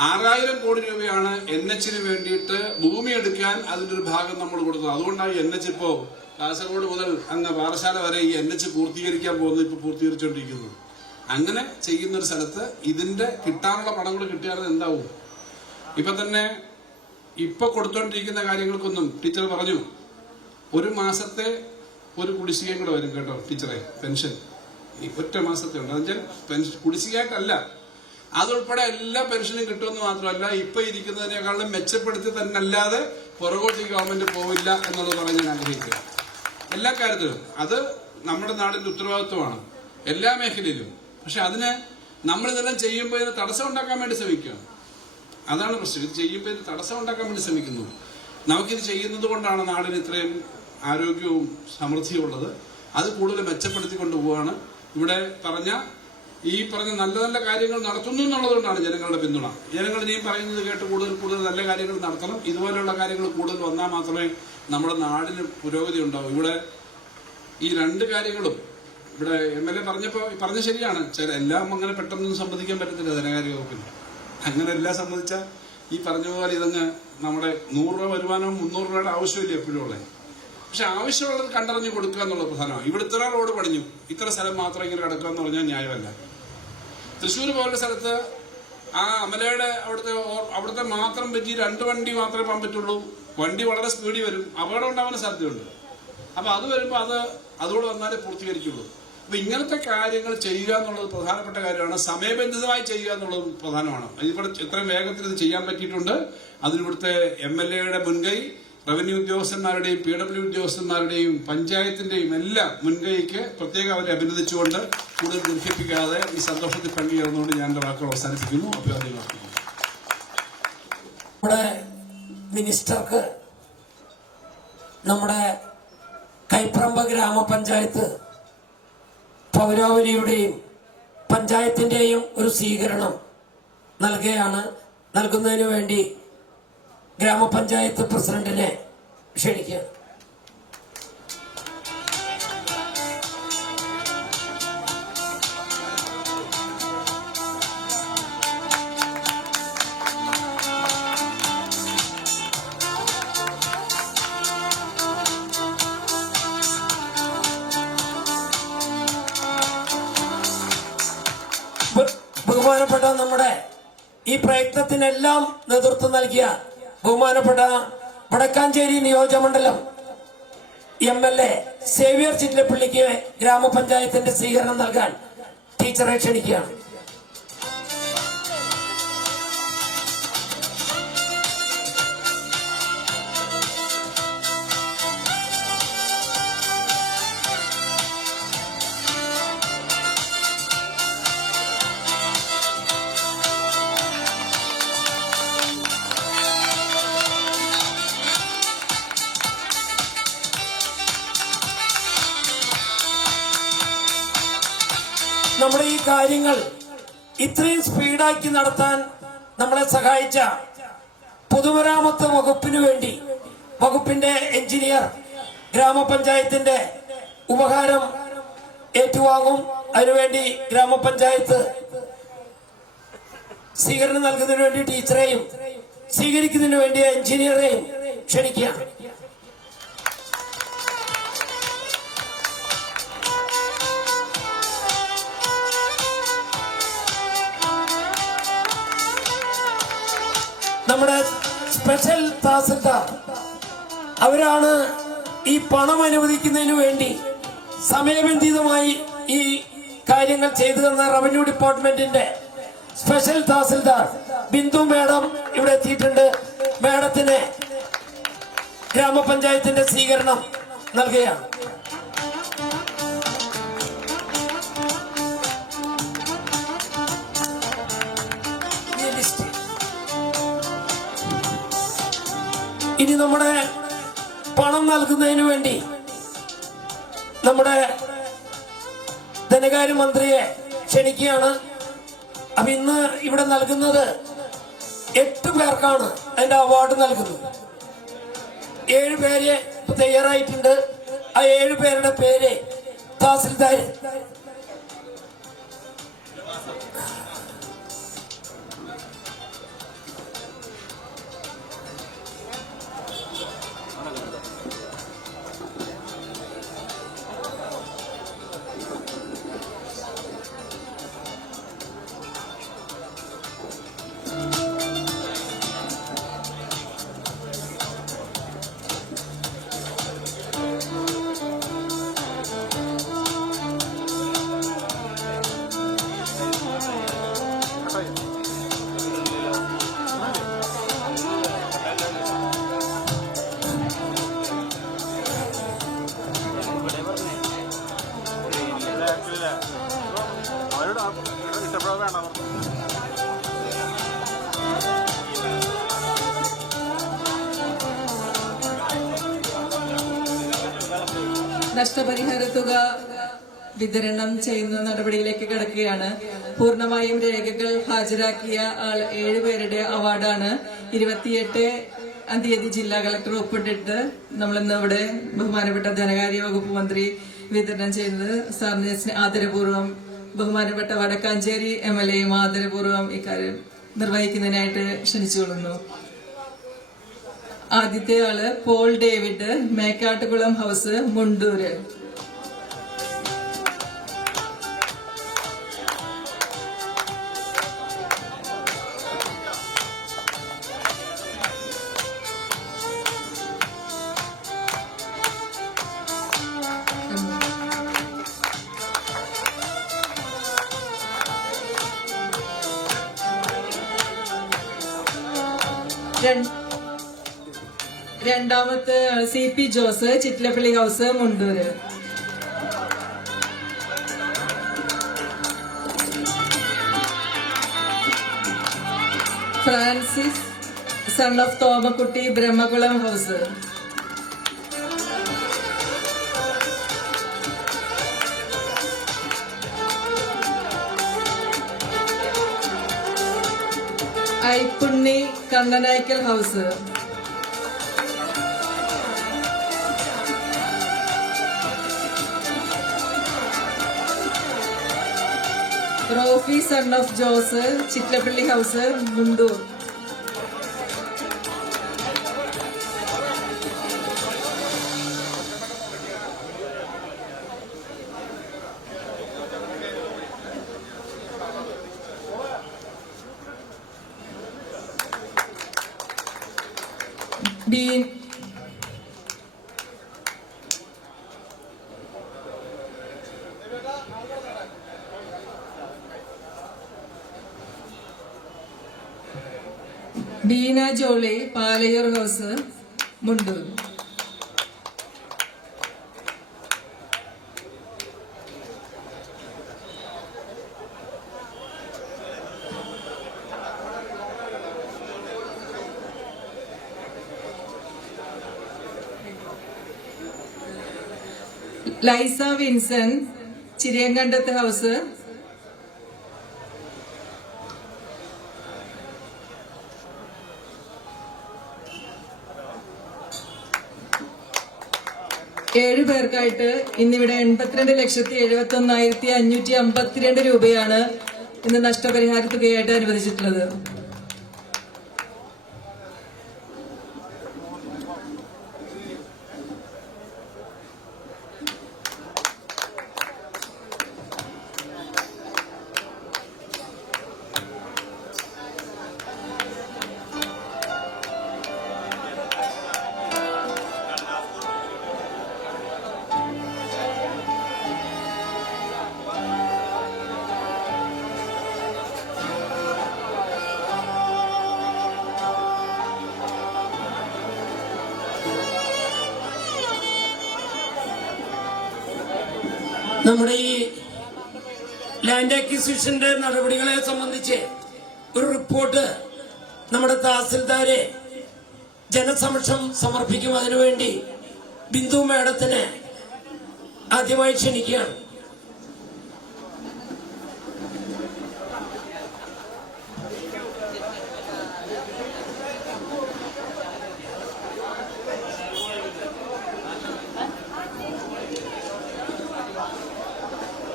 6,000 കോടി രൂപയാണ് NH-ന് വേണ്ടിയിട്ട് ഭൂമി എടുക്കാൻ അതിന്റെ ഒരു ഭാഗം നമ്മൾ കൊടുത്തത്. അതുകൊണ്ടാണ് NH ഇപ്പോ കാസർഗോഡ് മുതൽ അങ്ങ് പാറശാല വരെ ഈ NH പൂർത്തീകരിക്കാൻ പോകുന്നത്, ഇപ്പൊ പൂർത്തീകരിച്ചുകൊണ്ടിരിക്കുന്നത്. അങ്ങനെ ചെയ്യുന്ന ഒരു സ്ഥലത്ത് ഇതിന്റെ കിട്ടാനുള്ള പണങ്ങൾ കിട്ടിയാൽ എന്താവും? ഇപ്പൊ തന്നെ ഇപ്പൊ കൊടുത്തോണ്ടിരിക്കുന്ന കാര്യങ്ങൾക്കൊന്നും ടീച്ചർ പറഞ്ഞു, 1 മാസത്തെ ഒരു കുടിശ്ശികയും കൂടെ വരും കേട്ടോ ടീച്ചറെ, പെൻഷൻ. ഈ ഒറ്റ മാസത്തെ ഉണ്ട്. എന്നുവെച്ചാൽ പെൻഷൻ കുടിശ്ശികയായിട്ടല്ല, അതുൾപ്പെടെ എല്ലാ പെൻഷനും കിട്ടുമെന്ന് മാത്രമല്ല, ഇപ്പൊ ഇരിക്കുന്നതിനേക്കാളും മെച്ചപ്പെടുത്തി തന്നെ അല്ലാതെ പുറകോട്ട് ഈ ഗവൺമെന്റ് പോവില്ല എന്നുള്ളത് പറയാൻ ഞാൻ ആഗ്രഹിക്കുക. എല്ലാ കാര്യത്തിലും അത് നമ്മുടെ നാടിന്റെ ഉത്തരവാദിത്വമാണ്, എല്ലാ മേഖലയിലും. പക്ഷെ അതിന് നമ്മളിതെല്ലാം ചെയ്യുമ്പോൾ ഇതിന് തടസ്സം ഉണ്ടാക്കാൻ വേണ്ടി ശ്രമിക്കുകയാണ്. അതാണ് പ്രശ്നം. ഇത് ചെയ്യുമ്പോൾ ഇതിന് തടസ്സം ഉണ്ടാക്കാൻ വേണ്ടി ശ്രമിക്കുന്നു. നമുക്കിത് ചെയ്യുന്നത് കൊണ്ടാണ് നാടിന് ഇത്രയും ആരോഗ്യവും സമൃദ്ധിയും ഉള്ളത്. അത് കൂടുതൽ മെച്ചപ്പെടുത്തിക്കൊണ്ട് പോവുകയാണ്. ഇവിടെ ഈ പറഞ്ഞ നല്ല നല്ല കാര്യങ്ങൾ നടത്തുന്നു എന്നുള്ളതുകൊണ്ടാണ് ജനങ്ങളുടെ പിന്തുണ. ജനങ്ങൾ ഇനിയും പറയുന്നത് കേട്ട് കൂടുതൽ നല്ല കാര്യങ്ങൾ നടത്തണം. ഇതുപോലെയുള്ള കാര്യങ്ങൾ കൂടുതൽ വന്നാൽ മാത്രമേ നമ്മുടെ നാടിന് പുരോഗതി ഉണ്ടാവൂ. ഇവിടെ ഈ 2 കാര്യങ്ങളും ഇവിടെ MLA പറഞ്ഞ ശരിയാണ്. എല്ലാം അങ്ങനെ പെട്ടെന്നൊന്നും സംബന്ധിക്കാൻ പറ്റത്തില്ല ധനകാര്യ വകുപ്പിന്. അങ്ങനെ എല്ലാം സംബന്ധിച്ചാൽ ഈ പറഞ്ഞ പോലെ ഇതങ്ങ് നമ്മുടെ 100 രൂപ വരുമാനവും 300 രൂപയുടെ ആവശ്യമില്ല എപ്പോഴും ഉള്ളത്. പക്ഷെ ആവശ്യമുള്ളത് കണ്ടറിഞ്ഞ് കൊടുക്കുക എന്നുള്ളത് പ്രധാനമാണ്. ഇവിടെ ഇത്ര റോഡ് പണിഞ്ഞു, ഇത്ര സ്ഥലം മാത്രം ഇങ്ങനെ കിടക്കുക എന്ന് പറഞ്ഞാൽ ന്യായമല്ല. തൃശ്ശൂർ പോലുള്ള സ്ഥലത്ത് ആ അമലയുടെ അവിടുത്തെ മാത്രം പറ്റി 2 വണ്ടി മാത്രമേ പോകാൻ പറ്റുള്ളൂ. വണ്ടി വളരെ സ്പീഡിൽ വരും, അപകടം ഉണ്ടാവാൻ സാധ്യതയുണ്ട്. അപ്പൊ അത് വരുമ്പോൾ അതുകൂടെ വന്നാലേ പൂർത്തീകരിക്കുള്ളൂ. അപ്പൊ ഇങ്ങനത്തെ കാര്യങ്ങൾ ചെയ്യുക എന്നുള്ളത് പ്രധാനപ്പെട്ട കാര്യമാണ്. സമയബന്ധിതമായി ചെയ്യുക എന്നുള്ളത് പ്രധാനമാണ്. ഇവിടെ എത്രയും വേഗത്തിൽ ഇത് ചെയ്യാൻ പറ്റിയിട്ടുണ്ട്. അതിനിവിടുത്തെ MLA-യുടെ മുൻകൈ, റവന്യൂ ഉദ്യോഗസ്ഥന്മാരുടെയും PW ഉദ്യോഗസ്ഥന്മാരുടെയും പഞ്ചായത്തിന്റെയും എല്ലാം മുൻകൈക്ക് പ്രത്യേകം അവരെ അഭിനന്ദിച്ചുകൊണ്ട് കൂടുതൽ ദീർഘിപ്പിക്കാതെ ഈ സന്തോഷത്തിൽ പങ്കുചേർന്നുകൊണ്ട് ഞാൻ എന്റെ വാക്കുകൾ അവസാനിപ്പിക്കുന്നു. അഭിവാദ്യങ്ങൾ അർപ്പിക്കുന്നു. നമ്മുടെ മിനിസ്റ്റർക്ക് നമ്മുടെ കൈപ്രമ്പ ഗ്രാമപഞ്ചായത്ത് പൗരാവലിയുടെയും പഞ്ചായത്തിന്റെയും ഒരു സ്വീകരണം നൽകുന്നതിന് വേണ്ടി ഗ്രാമപഞ്ചായത്ത് പ്രസിഡന്റിനെ ക്ഷണിക്കുക. ബഹുമാനപ്പെട്ട നമ്മുടെ ഈ പ്രയത്നത്തിനെല്ലാം നേതൃത്വം നൽകിയ ബഹുമാനപ്പെട്ട വടക്കാഞ്ചേരി നിയോജകമണ്ഡലം MLA സേവ്യർ ചിറ്റലപ്പള്ളിക്ക് ഗ്രാമപഞ്ചായത്തിന്റെ സ്വീകരണം നൽകാൻ ടീച്ചറെ ക്ഷണിക്കുകയാണ്. നമ്മുടെ ഈ കാര്യങ്ങൾ ഇത്രയും സ്പീഡാക്കി നടത്താൻ നമ്മളെ സഹായിച്ച പൊതുമരാമത്ത് വകുപ്പിനു വേണ്ടി വകുപ്പിന്റെ എഞ്ചിനീയർ ഗ്രാമപഞ്ചായത്തിന്റെ ഉപഹാരം ഏറ്റുവാങ്ങും. അതിനുവേണ്ടി ഗ്രാമപഞ്ചായത്ത് സ്വീകരണം നൽകുന്നതിന് വേണ്ടി ടീച്ചറെയും സ്വീകരിക്കുന്നതിന് വേണ്ടി എഞ്ചിനീയറെയും ക്ഷണിക്കുകയാണ്. നമ്മുടെ സ്പെഷ്യൽ തഹസിൽദാർ അവരാണ് ഈ പണം അനുവദിക്കുന്നതിന് വേണ്ടി സമയബന്ധിതമായി ഈ കാര്യങ്ങൾ ചെയ്തു തന്ന റവന്യൂ ഡിപ്പാർട്ട്മെന്റിന്റെ സ്പെഷ്യൽ തഹസിൽദാർ ബിന്ദു മേഡം ഇവിടെ എത്തിയിട്ടുണ്ട്. മേഡത്തിന് ഗ്രാമപഞ്ചായത്തിന്റെ സ്വീകരണം നൽകുകയാണ്. ഇനി നമ്മുടെ പണം നൽകുന്നതിന് വേണ്ടി നമ്മുടെ ധനകാര്യമന്ത്രിയെ ക്ഷണിക്കുകയാണ്. അപ്പൊ ഇന്ന് ഇവിടെ നൽകുന്നത് 8 പേർക്കാണ് അതിന്റെ അവാർഡ് നൽകുന്നത്. 7 പേര് തയ്യാറായിട്ടുണ്ട്. ആ 7 പേരുടെ പേര് തഹസിൽദാർ നഷ്ടപരിഹാര തുക വിതരണം ചെയ്യുന്ന നടപടിയിലേക്ക് കടക്കുകയാണ്. പൂർണ്ണമായും രേഖകൾ ഹാജരാക്കിയ 7 പേരുടെ അവാർഡാണ് 28-ാം തീയതി ജില്ലാ കളക്ടർ ഒപ്പിട്ടിട്ട് നമ്മളിന്ന് ഇവിടെ ബഹുമാനപ്പെട്ട ധനകാര്യ വകുപ്പ് മന്ത്രി വിതരണം ചെയ്യുന്നത്. സാറിന് ആദരപൂർവ്വം ബഹുമാനപ്പെട്ട വടക്കാഞ്ചേരി MLAയും ആദരപൂർവ്വം ഇക്കാര്യം നിർവഹിക്കുന്നതിനായിട്ട് ക്ഷണിച്ചുകൊള്ളുന്നു. ആദ്യത്തെ ആള് Paul David, Mekkattukulam house, Mundoor. രണ്ടാമത്തെ CP Jose, Chittilappilly house, Mundoor. Francis son of Thomakutty, Brahmakulam house. Ippunni Kannanaikkal house. Rofi son of Jose Chittilappilly house Mundoor. Beena Jolly Palayoor house Mundoor. Laisa Vinson Chiriyankandath house. ഏഴു പേർക്കായിട്ട് ഇന്നിവിടെ 82,71,552 രൂപയാണ് ഇന്ന് നഷ്ടപരിഹാര തുകയായിട്ട് അനുവദിച്ചിട്ടുള്ളത്. നമ്മുടെ ഈ ലാൻഡ് അക്വിസിഷന്റെ നടപടികളെ സംബന്ധിച്ച് ഒരു റിപ്പോർട്ട് നമ്മുടെ തഹസിൽദാരെ ജനസമക്ഷം സമർപ്പിക്കും. അതിനുവേണ്ടി ബിന്ദു മേഡത്തിനെ ആദ്യമായി ക്ഷണിക്കുകയാണ്.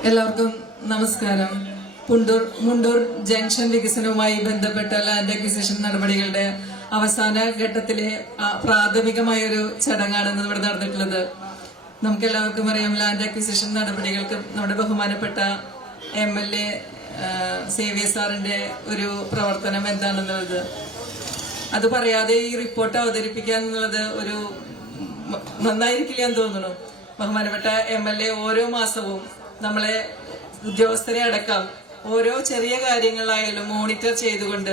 എല്ലാവർക്കും നമസ്കാരം. മുണ്ടൂർ ജംഗ്ഷൻ വികസനവുമായി ബന്ധപ്പെട്ട ലാൻഡ് അക്വിസിഷൻ നടപടികളുടെ അവസാന ഘട്ടത്തിലെ പ്രാഥമികമായൊരു ചടങ്ങാണ് ഇവിടെ നടന്നിട്ടുള്ളത്. നമുക്ക് എല്ലാവർക്കും അറിയാം, ലാൻഡ് അക്വിസിഷൻ നടപടികൾക്ക് നമ്മുടെ ബഹുമാനപ്പെട്ട MLA സേവ്യർ സാറിന്റെ ഒരു പ്രവർത്തനം എന്താണെന്നുള്ളത് അത് പറയാതെ ഈ റിപ്പോർട്ട് അവതരിപ്പിക്കുക എന്നുള്ളത് ഒരു നന്നായിരിക്കില്ല എന്ന് തോന്നുന്നു. ബഹുമാനപ്പെട്ട MLA ഓരോ മാസവും നമ്മളെ ഉദ്യോഗസ്ഥരെ അടക്കം ഓരോ ചെറിയ കാര്യങ്ങളായാലും മോണിറ്റർ ചെയ്തുകൊണ്ട്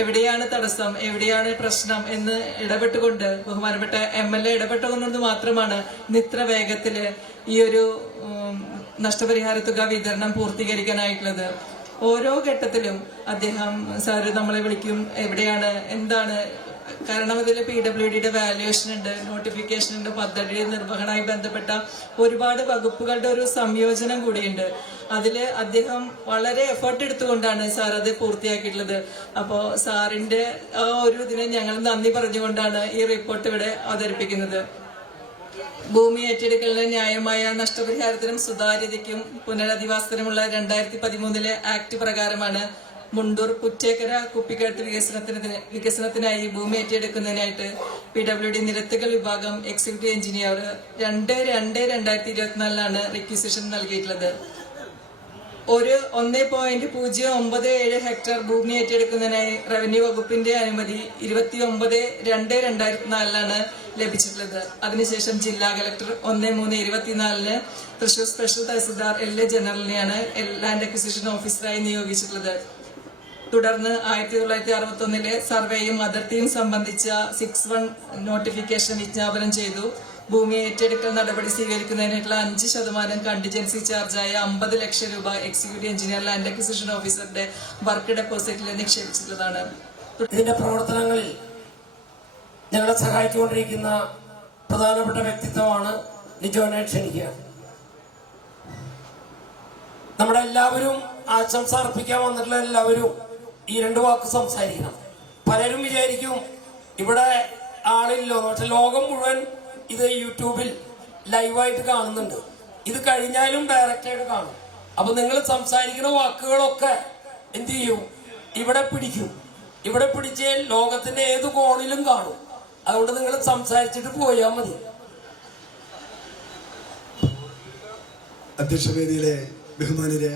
എവിടെയാണ് തടസ്സം, എവിടെയാണ് പ്രശ്നം എന്ന് ഇടപെട്ടുകൊണ്ട് ബഹുമാനപ്പെട്ട MLA ഇടപെട്ടുകൊണ്ട് മാത്രമാണ് ഇത്ര വേഗത്തില് ഈ ഒരു നഷ്ടപരിഹാര തുക വിതരണം പൂർത്തീകരിക്കാനായിട്ടുള്ളത്. ഓരോ ഘട്ടത്തിലും അദ്ദേഹം സാറ് നമ്മളെ വിളിക്കും, എവിടെയാണ് എന്താണ്, കാരണം ഇതിൽ PWDയുടെ വാല്യുവേഷൻ ഉണ്ട്, നോട്ടിഫിക്കേഷൻ ഉണ്ട്, പദ്ധതി നിർവഹണവുമായി ബന്ധപ്പെട്ട ഒരുപാട് വകുപ്പുകളുടെ ഒരു സംയോജനം കൂടിയുണ്ട്. അതില് അദ്ദേഹം വളരെ എഫേർട്ട് എടുത്തുകൊണ്ടാണ് സാർ അത് പൂർത്തിയാക്കിയിട്ടുള്ളത്. അപ്പോൾ സാറിന്റെ ആ ഒരു ഇതിനെ ഞങ്ങൾ നന്ദി പറഞ്ഞുകൊണ്ടാണ് ഈ റിപ്പോർട്ട് ഇവിടെ അവതരിപ്പിക്കുന്നത്. ഭൂമി ഏറ്റെടുക്കലിന് ന്യായമായ നഷ്ടപരിഹാരത്തിനും സുതാര്യതയ്ക്കും പുനരധിവാസത്തിനുമുള്ള 2013 ആക്ട് പ്രകാരമാണ് മുണ്ടൂർ കുറ്റേക്കര കുപ്പിക്കഴുത്ത് വികസനത്തിനായി ഭൂമി ഏറ്റെടുക്കുന്നതിനായിട്ട് PWD നിരത്തുകൾ വിഭാഗം എക്സിക്യൂട്ടീവ് എഞ്ചിനീയർ 2/2/2024 റിക്വസിഷൻ നൽകിയിട്ടുള്ളത്. ഒരു 1.097 ഹെക്ടർ ഭൂമി ഏറ്റെടുക്കുന്നതിനായി റവന്യൂ വകുപ്പിന്റെ അനുമതി 29/2/2024 ലഭിച്ചിട്ടുള്ളത്. അതിനുശേഷം ജില്ലാ collector 1/3/24 Thrissur special tahsildar LA ജനറലിനെയാണ് ലാൻഡ് അക്വിസിഷൻ ഓഫീസറായി നിയോഗിച്ചിട്ടുള്ളത്. തുടർന്ന് 1961 സർവേയും അതിർത്തിയും സംബന്ധിച്ച 6(1) നോട്ടിഫിക്കേഷൻ വിജ്ഞാപനം ചെയ്തു. ഭൂമി ഏറ്റെടുക്കൽ നടപടി സ്വീകരിക്കുന്നതിനായിട്ടുള്ള 5% കണ്ടിജൻസി ചാർജായ 50 ലക്ഷം രൂപ എക്സിക്യൂട്ടീവ് എഞ്ചിനീയർ ലാൻഡ് അക്വിസിഷൻ ഓഫീസറുടെ വർക്ക് ഡെപ്പോസിറ്റിൽ നിക്ഷേപിച്ചിട്ടുള്ളതാണ്. ഇതിന്റെ പ്രവർത്തനങ്ങളിൽ ഞങ്ങളെ സഹായിച്ചുകൊണ്ടിരിക്കുന്ന പ്രധാനപ്പെട്ട വ്യക്തിത്വമാണ് നിജോനെ ക്ഷണിക്കുക. നമ്മുടെ എല്ലാവരും ആശംസ അർപ്പിക്കാൻ വന്നിട്ടുള്ള എല്ലാവരും ഈ 2 വാക്ക് സംസാരിക്കണം. പലരും വിചാരിക്കും ഇവിടെ ആളില്ലോ, പക്ഷെ ലോകം മുഴുവൻ ഇത് യൂട്യൂബിൽ ലൈവായിട്ട് കാണുന്നുണ്ട്. ഇത് കഴിഞ്ഞാലും ഡയറക്റ്റായിട്ട് കാണും. അപ്പൊ നിങ്ങൾ സംസാരിക്കുന്ന വാക്കുകളൊക്കെ എന്ത് ചെയ്യും, ഇവിടെ പിടിക്കും. ഇവിടെ പിടിച്ചാൽ ലോകത്തിന്റെ ഏത് കോണിലും കാണും. അതുകൊണ്ട് നിങ്ങൾ സംസാരിച്ചിട്ട് പോയാൽ മതി. അധ്യക്ഷവേദിയിലെ ബഹുമാനിരെ,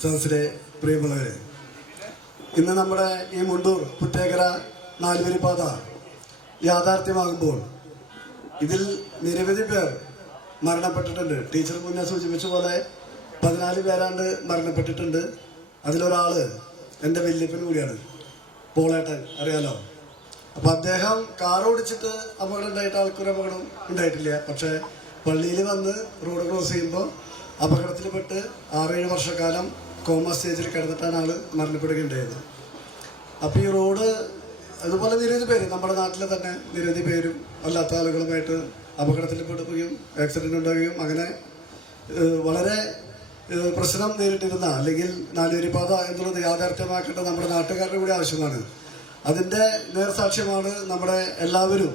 സദസ്സിലെ പ്രിയമുള്ളവരെ, ഇന്ന് നമ്മുടെ ഈ മുണ്ടൂർ പുറ്റേക്കര 4 വരിപ്പാത യാഥാർത്ഥ്യമാകുമ്പോൾ ഇതിൽ നിരവധി പേർ മരണപ്പെട്ടിട്ടുണ്ട്. ടീച്ചർ മുന്നേ സൂചിപ്പിച്ച പോലെ 14 പേരാണ്ട് മരണപ്പെട്ടിട്ടുണ്ട്. അതിലൊരാള് എൻ്റെ വല്യപ്പൻ കൂടിയാണ്, പോളേട്ടൻ, അറിയാലോ. അപ്പം അദ്ദേഹം കാർ ഓടിച്ചിട്ട് അപകടം ഉണ്ടായിട്ട് ആൾക്കൊരു അപകടം ഉണ്ടായിട്ടില്ല. പക്ഷേ പള്ളിയിൽ വന്ന് റോഡ് ക്രോസ് ചെയ്യുമ്പോൾ അപകടത്തിൽപ്പെട്ട് 6-7 വർഷക്കാലം കോമ സ്റ്റേജിൽ കിടന്നിട്ടാണ് ആൾ മരണപ്പെടുകയുണ്ടായത്. അപ്പോൾ ഈ റോഡ് അതുപോലെ നിരവധി പേര് നമ്മുടെ നാട്ടിലെ തന്നെ നിരവധി പേരും അല്ലാത്ത ആളുകളുമായിട്ട് അപകടത്തിൽപ്പെടുകയും ആക്സിഡൻ്റ് ഉണ്ടാവുകയും അങ്ങനെ വളരെ പ്രശ്നം നേരിട്ടിരുന്ന, അല്ലെങ്കിൽ 4 വരിപ്പാത എന്നുള്ളത് യാഥാർത്ഥ്യമാക്കേണ്ട നമ്മുടെ നാട്ടുകാരുടെ കൂടി ആവശ്യമാണ്. അതിൻ്റെ നേർസാക്ഷ്യമാണ് നമ്മുടെ എല്ലാവരും.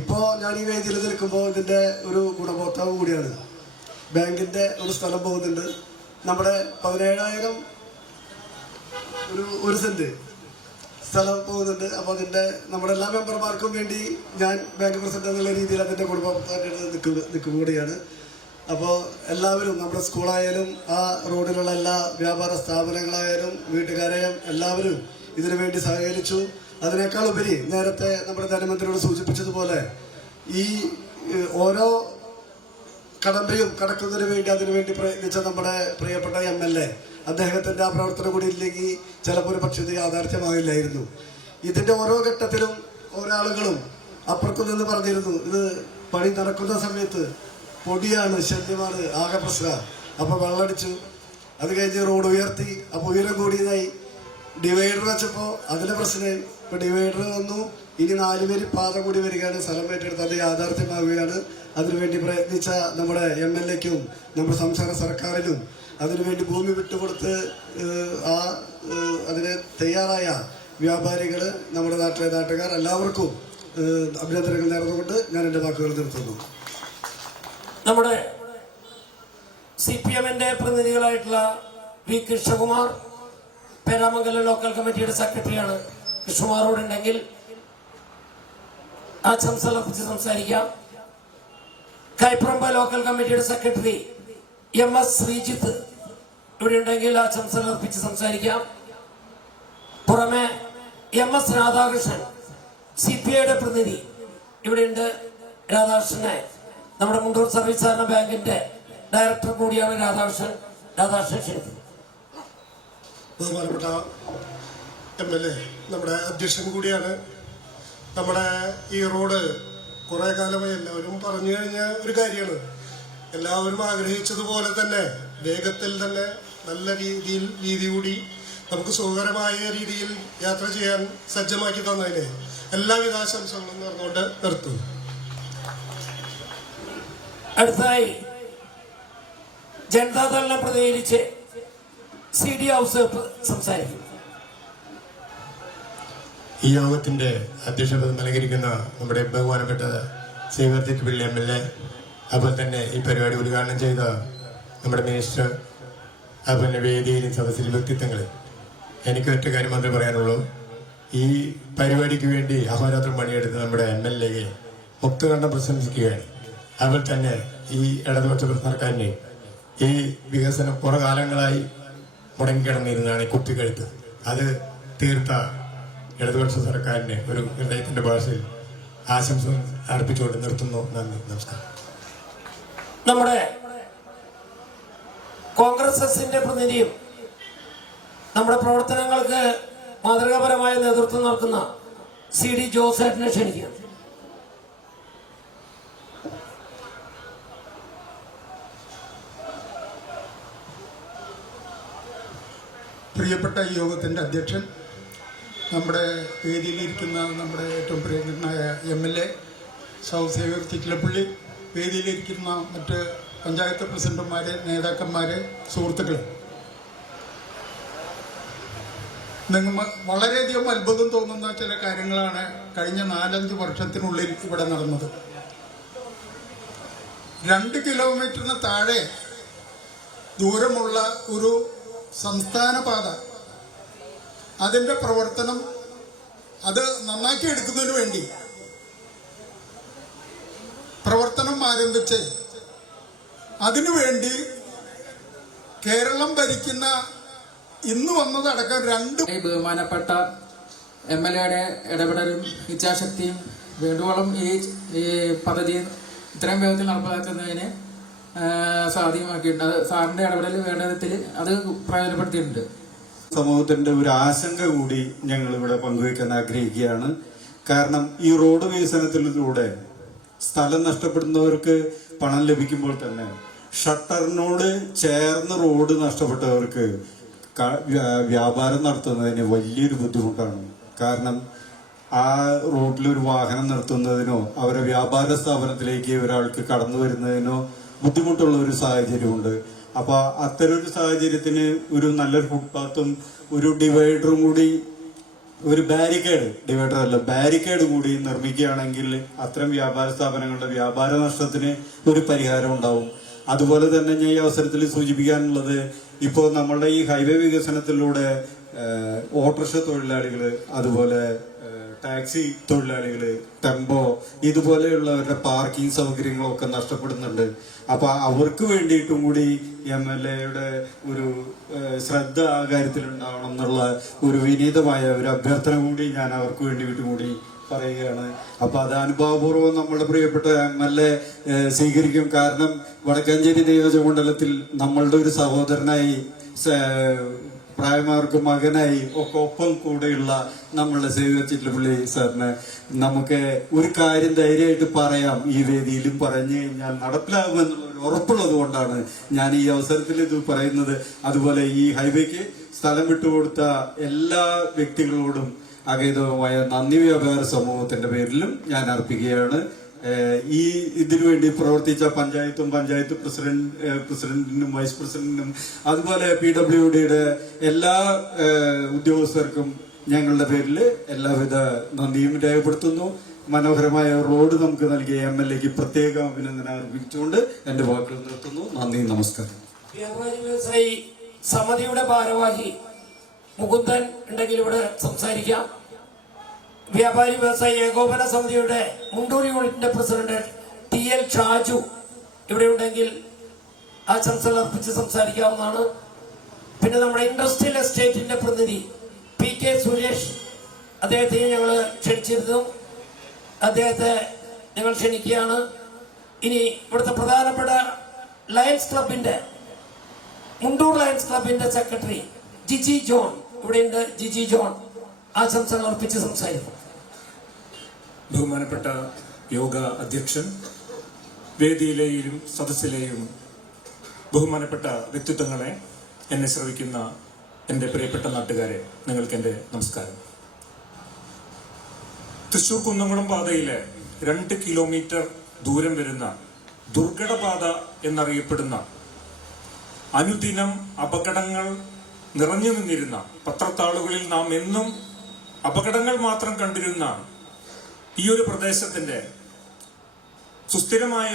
ഇപ്പോൾ ഞാൻ ഈ വേദിയിൽ നിൽക്കുമ്പോൾ ഇതിൻ്റെ ഒരു ഗുണഭോക്താവ് കൂടിയാണ്. ബാങ്കിൻ്റെ ഒരു സ്ഥലം പോകുന്നുണ്ട്, നമ്മുടെ 17,000 ഒരു സെൻറ്റ് സ്ഥലം പോകുന്നുണ്ട്. അപ്പോൾ അതിൻ്റെ നമ്മുടെ എല്ലാ മെമ്പർമാർക്കും വേണ്ടി ഞാൻ ബാങ്ക് പ്രസിഡന്റ് എന്നുള്ള രീതിയിൽ അതിൻ്റെ കുടുംബക്കാരുടെ നിൽക്കുകയാണ്. അപ്പോൾ എല്ലാവരും, നമ്മുടെ സ്കൂളായാലും ആ റോഡിലുള്ള എല്ലാ വ്യാപാര സ്ഥാപനങ്ങളായാലും വീട്ടുകാരായാലും എല്ലാവരും ഇതിനു വേണ്ടി സഹകരിച്ചു. അതിനേക്കാൾ ഉപരി നേരത്തെ നമ്മുടെ ധനമന്ത്രിയോട് സൂചിപ്പിച്ചതുപോലെ ഈ ഓരോ കടമ്പയും കടക്കുന്നതിന് വേണ്ടി അതിനുവേണ്ടി പ്രയത്നിച്ച നമ്മുടെ പ്രിയപ്പെട്ട MLA, അദ്ദേഹത്തിൻ്റെ ആ പ്രവർത്തനം കൂടി ഇല്ലെങ്കിൽ ചിലപ്പോൾ ഒരു പക്ഷേ ഇത് യാഥാർത്ഥ്യമാകില്ലായിരുന്നു. ഇതിൻ്റെ ഓരോ ഘട്ടത്തിലും ഓരോ ആളുകളും അപ്പുറത്തു നിന്ന് പറഞ്ഞിരുന്നു, ഇത് പണി നടക്കുന്ന സമയത്ത് പൊടിയാണ്, ശല്യമാണ്, ആകെ പ്രശ്നമാണ്. അപ്പോൾ വെള്ളമടിച്ചു, അത് കഴിഞ്ഞ് റോഡ് ഉയർത്തി, അപ്പോൾ ഉയരം കൂടിയതായി. ഡിവൈഡർ വെച്ചപ്പോൾ അതിൻ്റെ പ്രശ്നമായി. ഇപ്പോൾ ഡിവൈഡർ വന്നു, ഇനി 4 വരി പാത കൂടി വരികയാണ്, സ്ഥലം ഏറ്റെടുത്ത് അത് യാഥാർത്ഥ്യമാവുകയാണ്. അതിനുവേണ്ടി പ്രയത്നിച്ച നമ്മുടെ MLAക്കും നമ്മുടെ സംസ്ഥാന സർക്കാരിനും അതിനുവേണ്ടി ഭൂമി വിട്ടുകൊടുത്ത് അതിന് തയ്യാറായ വ്യാപാരികൾ, നമ്മുടെ നാട്ടുകാർ എല്ലാവർക്കും അഭിനന്ദനങ്ങൾ നേർന്നുകൊണ്ട് ഞാൻ എൻ്റെ വാക്കുകൾ നിർത്തുന്നു. നമ്മുടെ CPM-ന്റെ പ്രതിനിധികളായിട്ടുള്ള V. കൃഷ്ണകുമാർ, പേരാമംഗലം ലോക്കൽ കമ്മിറ്റിയുടെ സെക്രട്ടറിയാണ്. കൃഷ്ണകുമാറോടുണ്ടെങ്കിൽ ആശംസകൾ അർപ്പിച്ച് സംസാരിക്കാം. കൈപ്പറമ്പ് ലോക്കൽ കമ്മിറ്റിയുടെ സെക്രട്ടറി MS ശ്രീജിത്ത് ഇവിടെ ഉണ്ടെങ്കിൽ ആശംസകൾ അർപ്പിച്ച് സംസാരിക്കാം. പുറമെ MS രാധാകൃഷ്ണൻ, CPI-യുടെ പ്രതിനിധി ഇവിടെയുണ്ട്. രാധാകൃഷ്ണനെ നമ്മുടെ മുണ്ടൂർ സർവീസ് സഹകരണ ബാങ്കിന്റെ ഡയറക്ടർ കൂടിയാണ് രാധാകൃഷ്ണൻ ക്ഷണിക്കുന്നത്. ബഹുമാനപ്പെട്ട MLA, നമ്മുടെ അധ്യക്ഷൻ കൂടിയാണ്. നമ്മുടെ ഈ റോഡ് കുറേ കാലമായി എല്ലാവരും പറഞ്ഞു കഴിഞ്ഞ ഒരു കാര്യമാണ്. എല്ലാവരും ആഗ്രഹിച്ചതുപോലെ തന്നെ വേഗത്തിൽ തന്നെ നല്ല രീതി കൂടി നമുക്ക് സുഖകരമായ രീതിയിൽ യാത്ര ചെയ്യാൻ സജ്ജമാക്കി തന്നതിന് എല്ലാവിധ ആശംസകളും നേർന്നുകൊണ്ട് നിർത്തുന്നു. അടുത്തതായി ജനതാദളിനെ പ്രതിനിധീകരിച്ച് CD ഔസേപ്പ് സംസാരിക്കും. ഈ യോഗത്തിന്റെ അധ്യക്ഷപദം അലങ്കരിക്കുന്ന നമ്മുടെ ബഹുമാനപ്പെട്ട സേവർത്തിക്ക് പിള്ളി MLA, അതുപോലെ തന്നെ ഈ പരിപാടി ഉദ്ഘാടനം ചെയ്ത നമ്മുടെ മിനിസ്റ്റർ, അതുപോലെ വേദിയിലും സദസ്സിലെ വ്യക്തിത്വങ്ങൾ, എനിക്ക് ഒറ്റ കാര്യം മാത്രമേ പറയാനുള്ളൂ. ഈ പരിപാടിക്ക് വേണ്ടി അഹോരാത്രം പണിയെടുത്ത് നമ്മുടെ MLA-യെ മുക്തകണ്ഠം പ്രശംസിക്കുകയാണ്. അതുപോലെ തന്നെ ഈ ഇടതുപക്ഷ സർക്കാരിനെ ഈ വികസനം കുറെ കാലങ്ങളായി മുടങ്ങിക്കിടന്നിരുന്നതാണ് ഈ കുപ്പിക്കഴുത്ത്. അത് തീർത്ത ഇടതുപക്ഷ സർക്കാരിനെ ഒരു ഹൃദയത്തിന്റെ ഭാഷയിൽ ആശംസ അർപ്പിച്ചുകൊണ്ട് നിർത്തുന്നു. നന്ദി, നമസ്കാരം. നമ്മുടെ കോൺഗ്രസിന്റെ പ്രതിനിധിയും നമ്മുടെ പ്രവർത്തനങ്ങൾക്ക് മാതൃകാപരമായ നേതൃത്വം നൽകുന്ന CD ജോസേട്ടനെ ക്ഷണിക്കുക. പ്രിയപ്പെട്ട ഈ യോഗത്തിൻ്റെ അധ്യക്ഷൻ, നമ്മുടെ വേദിയിലിരിക്കുന്ന നമ്മുടെ ഏറ്റവും പ്രിയങ്കരനായ MLA സൗത്ത് സേവ്യർ ചിറ്റിലപ്പള്ളി, വേദിയിലിരിക്കുന്ന മറ്റ് പഞ്ചായത്ത് പ്രസിഡന്റുമാരെ, നേതാക്കന്മാരെ, സുഹൃത്തുക്കളെ, വളരെയധികം അത്ഭുതം തോന്നുന്ന ചില കാര്യങ്ങളാണ് കഴിഞ്ഞ 4-5 വർഷത്തിനുള്ളിൽ ഇവിടെ നടന്നത്. 2 കിലോമീറ്ററിന് താഴെ ദൂരമുള്ള ഒരു സംസ്ഥാന പാത, അതിൻ്റെ പ്രവർത്തനം അത് നന്നാക്കി എടുക്കുന്നതിന് വേണ്ടി പ്രവർത്തനം ആരംഭിച്ച് അതിനുവേണ്ടി കേരളം ഭരിക്കുന്ന ഇന്ന് വന്നതടക്കം 2 ബഹുമാനപ്പെട്ട MLA-യുടെ ഇടപെടലും ഇച്ഛാശക്തിയും വേണ്ടുവോളം ഈ പദ്ധതി ഇത്രയും വേഗത്തിൽ നടപ്പാക്കുന്നതിന് സാധ്യമാക്കിയിട്ടുണ്ട്. അത് സാറിന്റെ ഇടപെടൽ വേണ്ട വിധത്തിൽ അത് പ്രയോജനപ്പെടുത്തിയിട്ടുണ്ട്. സമൂഹത്തിന്റെ ഒരു ആശങ്ക കൂടി ഞങ്ങൾ ഇവിടെ പങ്കുവയ്ക്കാൻ ആഗ്രഹിക്കുകയാണ്. കാരണം ഈ റോഡ് വികസനത്തിലൂടെ സ്ഥലം നഷ്ടപ്പെടുന്നവർക്ക് പണം ലഭിക്കുമ്പോൾ തന്നെ ഷട്ടറിനോട് ചേർന്ന് റോഡ് നഷ്ടപ്പെട്ടവർക്ക് വ്യാപാരം നടത്തുന്നതിന് വലിയൊരു ബുദ്ധിമുട്ടാണ്. കാരണം ആ റോഡിലൊരു വാഹനം നിർത്തുന്നതിനോ അവരെ വ്യാപാര സ്ഥാപനത്തിലേക്ക് ഒരാൾക്ക് കടന്നു വരുന്നതിനോ ബുദ്ധിമുട്ടുള്ള ഒരു സാഹചര്യമുണ്ട്. അപ്പൊ അത്തരൊരു സാഹചര്യത്തിന് ഒരു നല്ലൊരു ഫുട്പാത്തും ഒരു ഡിവൈഡറും കൂടി, ഒരു ബാരിക്കേഡ് കൂടി നിർമ്മിക്കുകയാണെങ്കിൽ അത്തരം വ്യാപാര സ്ഥാപനങ്ങളുടെ വ്യാപാര നഷ്ടത്തിന് ഒരു പരിഹാരം ഉണ്ടാവും. അതുപോലെ തന്നെ ഞാൻ ഈ അവസരത്തിൽ സൂചിപ്പിക്കാനുള്ളത്, ഇപ്പോൾ നമ്മളുടെ ഈ ഹൈവേ വികസനത്തിലൂടെ ഓട്ടോറിക്ഷ തൊഴിലാളികള്, അതുപോലെ ടാക്സി തൊഴിലാളികള്, ടെമ്പോ, ഇതുപോലെയുള്ളവരുടെ പാർക്കിംഗ് സൗകര്യങ്ങളൊക്കെ നഷ്ടപ്പെടുന്നുണ്ട്. അപ്പൊ അവർക്ക് വേണ്ടിയിട്ടും കൂടി MLA-യുടെ ഒരു ശ്രദ്ധ ആ കാര്യത്തിൽ ഉണ്ടാവണം എന്നുള്ള ഒരു വിനീതമായ ഒരു അഭ്യർത്ഥന കൂടി ഞാൻ അവർക്ക് വേണ്ടിയിട്ടും കൂടി പറയുകയാണ്. അപ്പൊ അത് അനുഭാവപൂർവ്വം നമ്മുടെ പ്രിയപ്പെട്ട MLA സ്വീകരിക്കും. കാരണം വടക്കാഞ്ചേരി നിയോജകമണ്ഡലത്തിൽ നമ്മളുടെ ഒരു സഹോദരനായി, പ്രായമാർക്ക് മകനായി ഒക്കെ ഒപ്പം കൂടെയുള്ള നമ്മളുടെ സേവ്യർ ചിറ്റലപ്പള്ളി സാറിന് നമുക്ക് ഒരു കാര്യം ധൈര്യമായിട്ട് പറയാം, ഈ വേദിയിലും പറഞ്ഞു കഴിഞ്ഞാൽ നടപ്പിലാകുമെന്നുള്ള ഒരു ഉറപ്പുള്ളത് കൊണ്ടാണ് ഞാൻ ഈ അവസരത്തിൽ ഇത് പറയുന്നത്. അതുപോലെ ഈ ഹൈവേക്ക് സ്ഥലം വിട്ടുകൊടുത്ത എല്ലാ വ്യക്തികളോടും അഗൈതവമായ നന്ദി വ്യാപാര സമൂഹത്തിന്റെ പേരിലും ഞാൻ അർപ്പിക്കുകയാണ്. ഈ ഇതിനുവേണ്ടി പ്രവർത്തിച്ച പഞ്ചായത്ത് പ്രസിഡന്റിനും വൈസ് പ്രസിഡന്റിനും അതുപോലെ PWDയുടെ എല്ലാ ഉദ്യോഗസ്ഥർക്കും ഞങ്ങളുടെ പേരിൽ എല്ലാവിധ നന്ദിയും രേഖപ്പെടുത്തുന്നു. മനോഹരമായ റോഡ് നമുക്ക് നൽകിയ MLA-ക്ക് പ്രത്യേകം അഭിനന്ദനം അർപ്പിച്ചുകൊണ്ട് എന്റെ വാക്കുകൾ നിർത്തുന്നു. നന്ദി, നമസ്കാരം. വ്യാപാരി വ്യവസായി സമിതിയുടെ ഭാരവാഹി മുകുന്ദൻ ഉണ്ടെങ്കിൽ ഇവിടെ സംസാരിക്കാം. വ്യാപാരി വ്യവസായി ഏകോപന സമിതിയുടെ മുണ്ടൂർ യൂണിറ്റിന്റെ പ്രസിഡന്റ് TL ഷാജു ഇവിടെ ഉണ്ടെങ്കിൽ ആശംസകൾ അർപ്പിച്ച് സംസാരിക്കാവുന്നതാണ്. പിന്നെ നമ്മുടെ ഇൻഡസ്ട്രിയൽ എസ്റ്റേറ്റിന്റെ പ്രതിനിധി PK സുരേഷ്, അദ്ദേഹത്തെ ഞങ്ങൾ ക്ഷണിച്ചിരുന്നു. അദ്ദേഹത്തെ ഞങ്ങൾ ക്ഷണിക്കുകയാണ്. ഇനി ഇവിടുത്തെ പ്രധാനപ്പെട്ട ലയൺസ് ക്ലബിന്റെ, മുണ്ടൂർ ലയൺസ് ക്ലബിന്റെ സെക്രട്ടറി ജിജി ജോൺ ഇവിടെയുണ്ട്. ജിജി ജോൺ ആശംസകൾ അർപ്പിച്ച് സംസാരിക്കും. ബഹുമാനപ്പെട്ട യോഗ അധ്യക്ഷൻ, വേദിയിലെയും സദസ്സിലെയും ബഹുമാനപ്പെട്ട വ്യക്തിത്വങ്ങളെ, എന്നെ ശ്രവിക്കുന്ന എൻ്റെ പ്രിയപ്പെട്ട നാട്ടുകാരെ, നിങ്ങൾക്ക് എൻ്റെ നമസ്കാരം. തൃശൂർ കുന്നംകുളം പാതയിലെ 2 കിലോമീറ്റർ ദൂരം വരുന്ന ദുർഘടപാത എന്നറിയപ്പെടുന്ന, അനുദിനം അപകടങ്ങൾ നിറഞ്ഞു നിന്നിരുന്ന, പത്രത്താളുകളിൽ നാം എന്നും അപകടങ്ങൾ മാത്രം കണ്ടിരുന്ന ഈ ഒരു പ്രദേശത്തിന്റെ സുസ്ഥിരമായ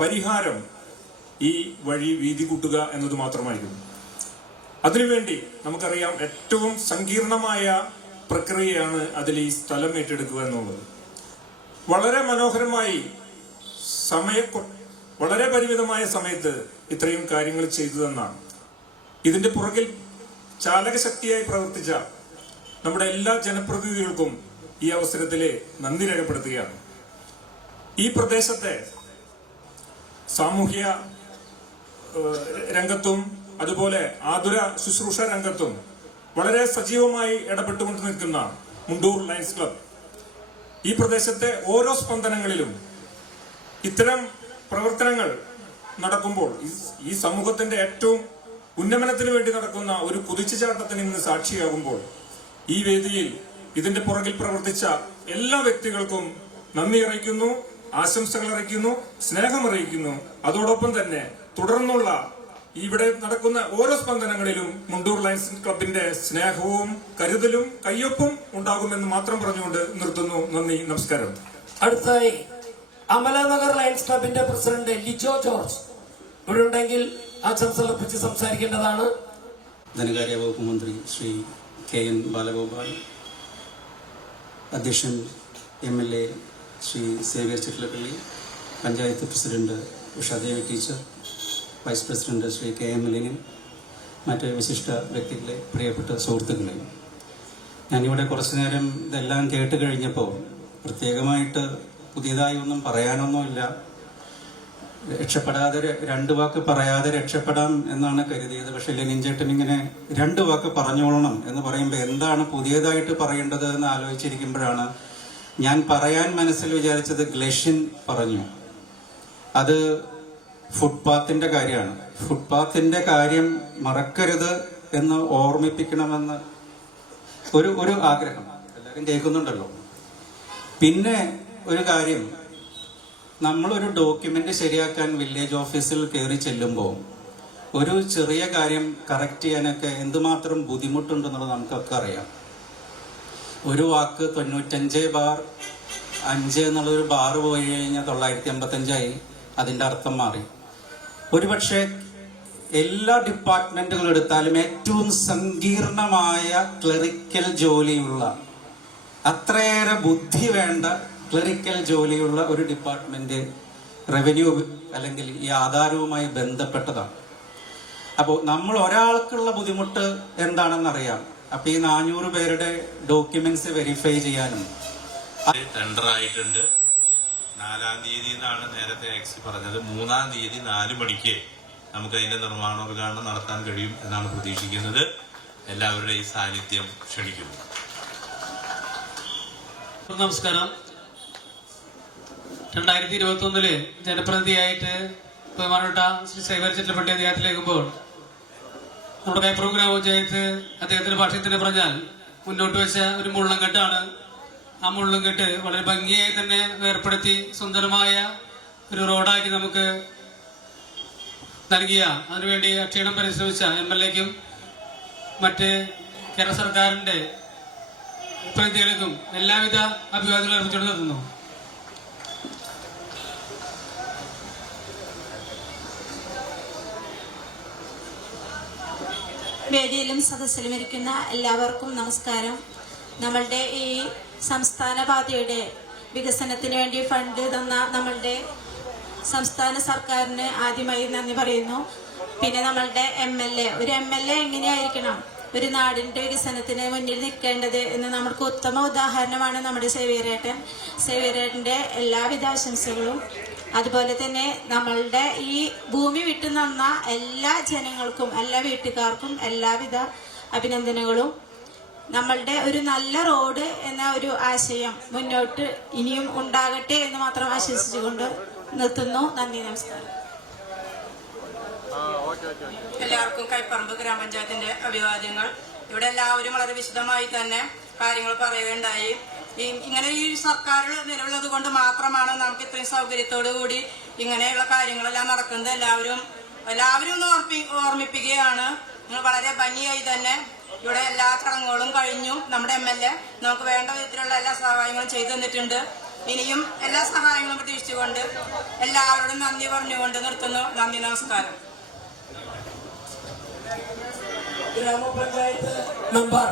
പരിഹാരം ഈ വഴി വീതി കൂട്ടുക എന്നത് മാത്രമായിരുന്നു. അതിനുവേണ്ടി നമുക്കറിയാം, ഏറ്റവും സങ്കീർണമായ പ്രക്രിയയാണ് അതിൽ ഈ സ്ഥലം ഏറ്റെടുക്കുക എന്നുള്ളത്. വളരെ മനോഹരമായി വളരെ പരിമിതമായ സമയത്ത് ഇത്രയും കാര്യങ്ങൾ ചെയ്തു തന്നാണ്. ഇതിന്റെ പുറകിൽ ചാലകശക്തിയായി പ്രവർത്തിച്ച നമ്മുടെ എല്ലാ ജനപ്രതിനിധികൾക്കും ഈ അവസരത്തിലെ നന്ദി രേഖപ്പെടുത്തുകയാണ്. ഈ പ്രദേശത്തെ സാമൂഹ്യ രംഗത്തും അതുപോലെ ആതുര ശുശ്രൂഷ രംഗത്തും വളരെ സജീവമായി ഇടപെട്ടുകൊണ്ട് നിൽക്കുന്ന മുണ്ടൂർ ലയൺസ് ക്ലബ് ഈ പ്രദേശത്തെ ഓരോ സ്പന്ദനങ്ങളിലും ഇത്തരം പ്രവർത്തനങ്ങൾ നടക്കുമ്പോൾ ഈ സമൂഹത്തിന്റെ ഏറ്റവും ഉന്നമനത്തിന് വേണ്ടി നടക്കുന്ന ഒരു കുതിച്ചുചാട്ടത്തിന് ഇന്ന് സാക്ഷിയാകുമ്പോൾ ഈ വേദിയിൽ ഇതിന്റെ പുറകിൽ പ്രവർത്തിച്ച എല്ലാ വ്യക്തികൾക്കും നന്ദി അറിയിക്കുന്നു, ആശംസകൾ അറിയിക്കുന്നു, സ്നേഹം അറിയിക്കുന്നു. അതോടൊപ്പം തന്നെ തുടർന്നുള്ള ഇവിടെ നടക്കുന്ന ഓരോ സ്പന്ദനങ്ങളിലും മുണ്ടൂർ ലയൺസ് ക്ലബിന്റെ സ്നേഹവും കരുതലും കയ്യൊപ്പും ഉണ്ടാകുമെന്ന് മാത്രം പറഞ്ഞുകൊണ്ട് നിർത്തുന്നു. നന്ദി, നമസ്കാരം. അടുത്തായി അമലനഗർ ലയൺസ് ക്ലബിന്റെ പ്രസിഡന്റ് ലിജോ ജോർജ് ഇവിടെ ഉണ്ടെങ്കിൽ ആശംസലർപ്പിച്ച് സംസാരിക്കേണ്ടതാണ്. ധനകാര്യ വകുപ്പ് മന്ത്രി ശ്രീ KN ബാലഗോപാൽ, അധ്യക്ഷൻ MLA Shri Xavier Chittilappally, panchayat president Ushadevi teacher, vice president Shri KM Lenin, മറ്റ് വിശിഷ്ട വ്യക്തികളെ, പ്രിയപ്പെട്ട സുഹൃത്തുക്കളെ, ഞാനിവിടെ കുറച്ചു നേരം ഇതെല്ലാം കേട്ട് കഴിഞ്ഞപ്പോൾ പ്രത്യേകമായിട്ട് പുതിയതായി ഒന്നും പറയാനൊന്നുമില്ല. രക്ഷപ്പെടാതെ രണ്ട് വാക്ക് പറയാതെ രക്ഷപ്പെടാം എന്നാണ് കരുതിയത്. പക്ഷെ ലെനിൻ ചേട്ടൻ ഇങ്ങനെ രണ്ട് വാക്ക് പറഞ്ഞോളണം എന്ന് പറയുമ്പോൾ എന്താണ് പുതിയതായിട്ട് പറയേണ്ടത് എന്ന് ആലോചിച്ചിരിക്കുമ്പോഴാണ് ഞാൻ പറയാൻ മനസ്സിൽ വിചാരിച്ചത് ഗ്ലഷ്യൻ പറഞ്ഞു. അത് ഫുട്പാത്തിന്റെ കാര്യമാണ്. ഫുട്പാത്തിന്റെ കാര്യം മറക്കരുത് എന്ന് ഓർമ്മിപ്പിക്കണമെന്ന് ഒരു ആഗ്രഹം എല്ലാവരും കേൾക്കുന്നുണ്ടല്ലോ. പിന്നെ ഒരു കാര്യം, നമ്മളൊരു ഡോക്യുമെന്റ് ശരിയാക്കാൻ വില്ലേജ് ഓഫീസിൽ കയറി ചെല്ലുമ്പോൾ ഒരു ചെറിയ കാര്യം കറക്റ്റ് ചെയ്യാനൊക്കെ എന്തുമാത്രം ബുദ്ധിമുട്ടുണ്ടെന്നുള്ളത് നമുക്കൊക്കെ അറിയാം. ഒരു വാക്ക് 95/5 എന്നുള്ളൊരു ബാറ് പോയി കഴിഞ്ഞാൽ 955 അതിൻ്റെ അർത്ഥം മാറി. ഒരുപക്ഷെ എല്ലാ ഡിപ്പാർട്ട്മെന്റുകൾ എടുത്താലും ഏറ്റവും സങ്കീർണമായ ക്ലറിക്കൽ ജോലിയുള്ള, അത്രയേറെ ബുദ്ധി വേണ്ട ക്ലറിക്കൽ ജോലിയുള്ള ഒരു ഡിപ്പാർട്ട്മെന്റ് റവന്യൂ അല്ലെങ്കിൽ ഈ ആധാരവുമായി ബന്ധപ്പെട്ടതാണ്. അപ്പോൾ നമ്മൾ ഒരാൾക്കുള്ള ബുദ്ധിമുട്ട് എന്താണെന്നറിയാം. അപ്പൊ ഈ 400 പേരുടെ ഡോക്യുമെന്റ്സ് വെരിഫൈ ചെയ്യാനും ടെൻഡർ ആയിട്ടുണ്ട്. 4-ാം തീയതി എന്നാണ് നേരത്തെ എക്സി പറഞ്ഞത്. 3-ാം തീയതി 4 മണിക്ക് നമുക്ക് അതിന്റെ നിർമ്മാണോദ്ഘാടനം നടത്താൻ കഴിയും എന്നാണ് പ്രതീക്ഷിക്കുന്നത്. എല്ലാവരുടെയും സാന്നിധ്യം ക്ഷണിക്കുന്നു. നമസ്കാരം. 2021 ജനപ്രതിനിധിയായിട്ട് ബഹുമാനപ്പെട്ട ശ്രീ സേവ്യർ ചിറ്റലപ്പള്ളി അദ്ദേഹത്തിലേക്കുമ്പോൾ നമ്മുടെ കൈപ്പുറം ഗ്രാമപഞ്ചായത്ത് അദ്ദേഹത്തിന്റെ ഭാഷയിൽ തന്നെ പറഞ്ഞാൽ മുന്നോട്ട് വെച്ച ഒരു മുള്ളംകെട്ടാണ്. ആ മുള്ളംകെട്ട് വളരെ ഭംഗിയായി തന്നെ ഏർപ്പെടുത്തി സുന്ദരമായ ഒരു റോഡാക്കി നമുക്ക് നൽകിയ, അതിനുവേണ്ടി അക്ഷീണം പരിശ്രമിച്ച MLAക്കും മറ്റ് കേരള സർക്കാരിന്റെ പ്രതിനിധികൾക്കും എല്ലാവിധ അഭിവാദ്യങ്ങളും അർപ്പിച്ചുകൊണ്ട് നിർത്തുന്നു. വേദിയിലും സദസ്സിലും ഇരിക്കുന്ന എല്ലാവർക്കും നമസ്കാരം. നമ്മളുടെ ഈ സംസ്ഥാന പാതയുടെ വികസനത്തിന് വേണ്ടി ഫണ്ട് തന്ന നമ്മളുടെ സംസ്ഥാന സർക്കാരിന് ആദ്യമായി നന്ദി പറയുന്നു. പിന്നെ നമ്മളുടെ MLA, ഒരു MLA എങ്ങനെയായിരിക്കണം ഒരു നാടിൻ്റെ വികസനത്തിന് മുന്നിൽ നിൽക്കേണ്ടത് എന്ന് നമുക്ക് ഉത്തമ ഉദാഹരണമാണ് നമ്മുടെ സേവ്യരേട്ടൻ്റെ എല്ലാവിധ ആശംസകളും. അതുപോലെ തന്നെ നമ്മളുടെ ഈ ഭൂമി വിട്ടു നിന്ന എല്ലാ ജനങ്ങൾക്കും, എല്ലാ വീട്ടുകാർക്കും എല്ലാവിധ അഭിനന്ദനങ്ങളും. നമ്മളുടെ ഒരു നല്ല റോഡ് എന്ന ഒരു ആശയം മുന്നോട്ട് ഇനിയും ഉണ്ടാകട്ടെ എന്ന് മാത്രം ആശംസിച്ചുകൊണ്ട് നിർത്തുന്നു. നന്ദി, നമസ്കാരം. എല്ലാവർക്കും കൈപ്പറമ്പ് ഗ്രാമപഞ്ചായത്തിന്റെ അഭിവാദ്യങ്ങൾ. ഇവിടെ എല്ലാവരും വളരെ വിശദമായി തന്നെ കാര്യങ്ങൾ പറയുകയുണ്ടായി. ഇങ്ങനെ ഈ സർക്കാർ നിലവിലുള്ളത് കൊണ്ട് മാത്രമാണ് നമുക്ക് ഇത്രയും സൗകര്യത്തോടു കൂടി ഇങ്ങനെയുള്ള കാര്യങ്ങളെല്ലാം നടക്കുന്നത്. എല്ലാവരും ഒന്ന് ഓർമ്മിപ്പിക്കുകയാണ്. നിങ്ങൾ വളരെ ഭംഗിയായി തന്നെ ഇവിടെ എല്ലാ ചടങ്ങുകളും കഴിഞ്ഞു. നമ്മുടെ MLA നമുക്ക് വേണ്ട വിധത്തിലുള്ള എല്ലാ സഹായങ്ങളും ചെയ്തു തന്നിട്ടുണ്ട്. ഇനിയും എല്ലാ സഹായങ്ങളും പ്രതീക്ഷിച്ചുകൊണ്ട് എല്ലാവരോടും നന്ദി പറഞ്ഞുകൊണ്ട് നിർത്തുന്നു. നന്ദി, നമസ്കാരം. ഗ്രാമപഞ്ചായത്ത് മെമ്പർ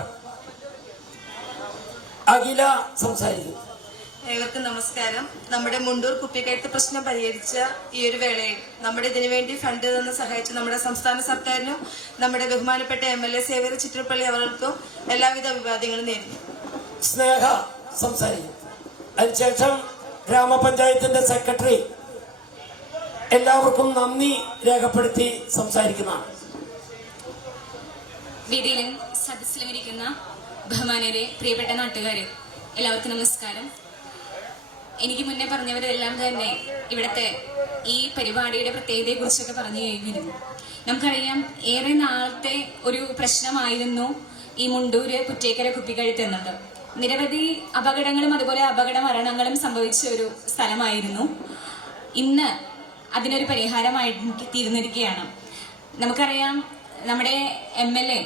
അഖില സംസാരിക്കും. ഏവർക്കും നമസ്കാരം. നമ്മുടെ മുണ്ടൂർ കുപ്പിക്കയത്ത് പ്രശ്നം പരിഹരിച്ച ഈ ഒരു വേളയിൽ നമ്മുടെ ഇതിനു വേണ്ടി ഫണ്ട് തന്ന് സഹായിച്ച നമ്മുടെ സംസ്ഥാന സർക്കാരിനും നമ്മുടെ ബഹുമാനപ്പെട്ട MLA സേവ്യർ ചിറ്റലപ്പള്ളി അവർക്കും എല്ലാവിധ അഭിവാദ്യങ്ങളും നേരുന്നു. സ്നേഹ സംസാരിക്കും. അതിനുശേഷം ഗ്രാമപഞ്ചായത്തിന്റെ സെക്രട്ടറി എല്ലാവർക്കും നന്ദി രേഖപ്പെടുത്തി സംസാരിക്കുന്നതാണ്. വേദിയിലും സദസ്സിലും ഇരിക്കുന്ന ബഹുമാനരെ, പ്രിയപ്പെട്ട നാട്ടുകാരെ, എല്ലാവർക്കും നമസ്കാരം. എനിക്ക് മുന്നേ പറഞ്ഞവരെല്ലാം തന്നെ ഇവിടുത്തെ ഈ പരിപാടിയുടെ പ്രത്യേകതയെ കുറിച്ചൊക്കെ പറഞ്ഞു കഴിഞ്ഞിരുന്നു. നമുക്കറിയാം, ഏറെ നാളത്തെ ഒരു പ്രശ്നമായിരുന്നു ഈ മുണ്ടൂര് പുറ്റേക്കര കുപ്പിക്കഴുത്ത് എന്നത്. നിരവധി അപകടങ്ങളും അതുപോലെ അപകട മരണങ്ങളും സംഭവിച്ച ഒരു സ്ഥലമായിരുന്നു. ഇന്ന് അതിനൊരു പരിഹാരമായി തീർന്നിരിക്കുകയാണ്. നമുക്കറിയാം നമ്മുടെ MLA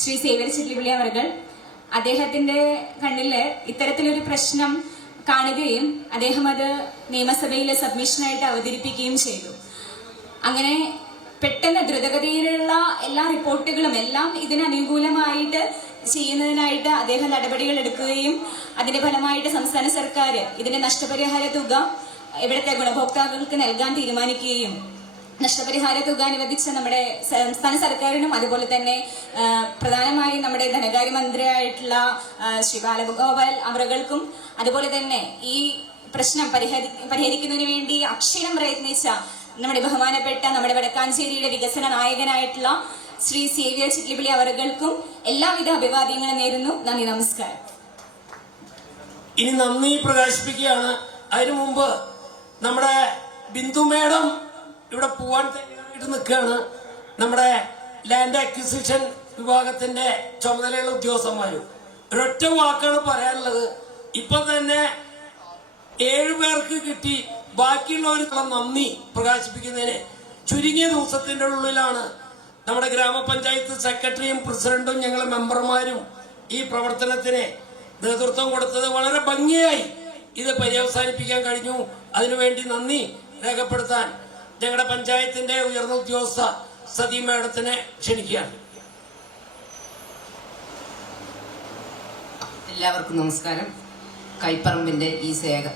ശ്രീ സേവ്യർ ചിറ്റിലപ്പള്ളി അവർകൾ അദ്ദേഹത്തിന്റെ കണ്ണില് ഇത്തരത്തിലൊരു പ്രശ്നം കാണുകയും അദ്ദേഹം അത് നിയമസഭയിലെ സബ്മിഷനായിട്ട് അവതരിപ്പിക്കുകയും ചെയ്തു. അങ്ങനെ പെട്ടെന്ന് ദ്രുതഗതിയിലുള്ള എല്ലാ റിപ്പോർട്ടുകളും എല്ലാം ഇതിന് അനുകൂലമായിട്ട് ചെയ്യുന്നതിനായിട്ട് അദ്ദേഹം നടപടികൾ എടുക്കുകയും അതിന്റെ ഫലമായിട്ട് സംസ്ഥാന സർക്കാർ ഇതിന്റെ നഷ്ടപരിഹാര തുക ഇവിടുത്തെ ഗുണഭോക്താക്കൾക്ക് നൽകാൻ തീരുമാനിക്കുകയും നഷ്ടപരിഹാര തുക അനുവദിച്ച നമ്മുടെ സംസ്ഥാന സർക്കാരിനും അതുപോലെ തന്നെ പ്രധാനമായും നമ്മുടെ ധനകാര്യമന്ത്രിയായിട്ടുള്ള ശ്രീ ബാലഗോപാൽ അവറുകൾക്കും അതുപോലെ തന്നെ ഈ പ്രശ്നം പരിഹരിക്കുന്നതിന് വേണ്ടി അക്ഷരം പ്രയത്നിച്ച നമ്മുടെ ബഹുമാനപ്പെട്ട നമ്മുടെ വടക്കാഞ്ചേരിയുടെ വികസന നായകനായിട്ടുള്ള ശ്രീ സേവ്യർ ചിറ്റിലപ്പള്ളി അവറുകൾക്കും എല്ലാവിധ അഭിവാദ്യങ്ങളും നേരുന്നു. നന്ദി, നമസ്കാരം. ഇനി നന്ദി പ്രകാശിപ്പിക്കുകയാണ്. അതിനു മുമ്പ് നമ്മുടെ ബിന്ദു മേഡം ഇവിടെ പോവാൻ തയ്യാറായിട്ട് നിൽക്കുകയാണ്. നമ്മുടെ ലാൻഡ് അക്വിസിഷൻ വിഭാഗത്തിന്റെ ചുമതലയുള്ള ഉദ്യോഗസ്ഥന്മാരും ഒരൊറ്റ വാക്കാണ് പറയാനുള്ളത്. ഇപ്പൊ തന്നെ 7 പേർക്ക് കിട്ടി. ബാക്കിയുള്ളവർക്കുള്ള നന്ദി പ്രകാശിപ്പിക്കുന്നതിന് ചുരുങ്ങിയ ദിവസത്തിന്റെ ഉള്ളിലാണ് നമ്മുടെ ഗ്രാമപഞ്ചായത്ത് സെക്രട്ടറിയും പ്രസിഡന്റും ഞങ്ങളെ മെമ്പർമാരും ഈ പ്രവർത്തനത്തിന് നേതൃത്വം കൊടുത്തത്. വളരെ ഭംഗിയായി ഇത് പര്യവസാനിപ്പിക്കാൻ കഴിഞ്ഞു. അതിനുവേണ്ടി നന്ദി രേഖപ്പെടുത്താൻ ഞങ്ങളുടെ പഞ്ചായത്തിന്റെ ഉയർന്ന ഉദ്യോഗസ്ഥ സതി മേഡത്തിനെ ക്ഷണിക്കുകയാണ്. എല്ലാവർക്കും നമസ്കാരം. കൈപ്പറമ്പിന്റെ ഈ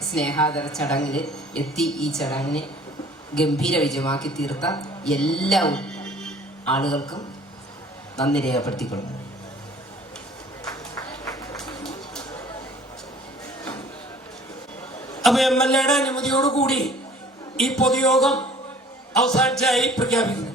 സ്നേഹാദര ചടങ്ങിൽ എത്തി ഈ ചടങ്ങിനെ ഗംഭീര വിജയമാക്കി തീർത്ത എല്ലാ ആളുകൾക്കും നന്ദി രേഖപ്പെടുത്തിക്കൊള്ളുന്നു. അപ്പൊ MLA യുടെ അനുമതിയോടുകൂടി ഈ പൊതുയോഗം അവസാനിച്ചായി പ്രഖ്യാപിക്കുന്നു.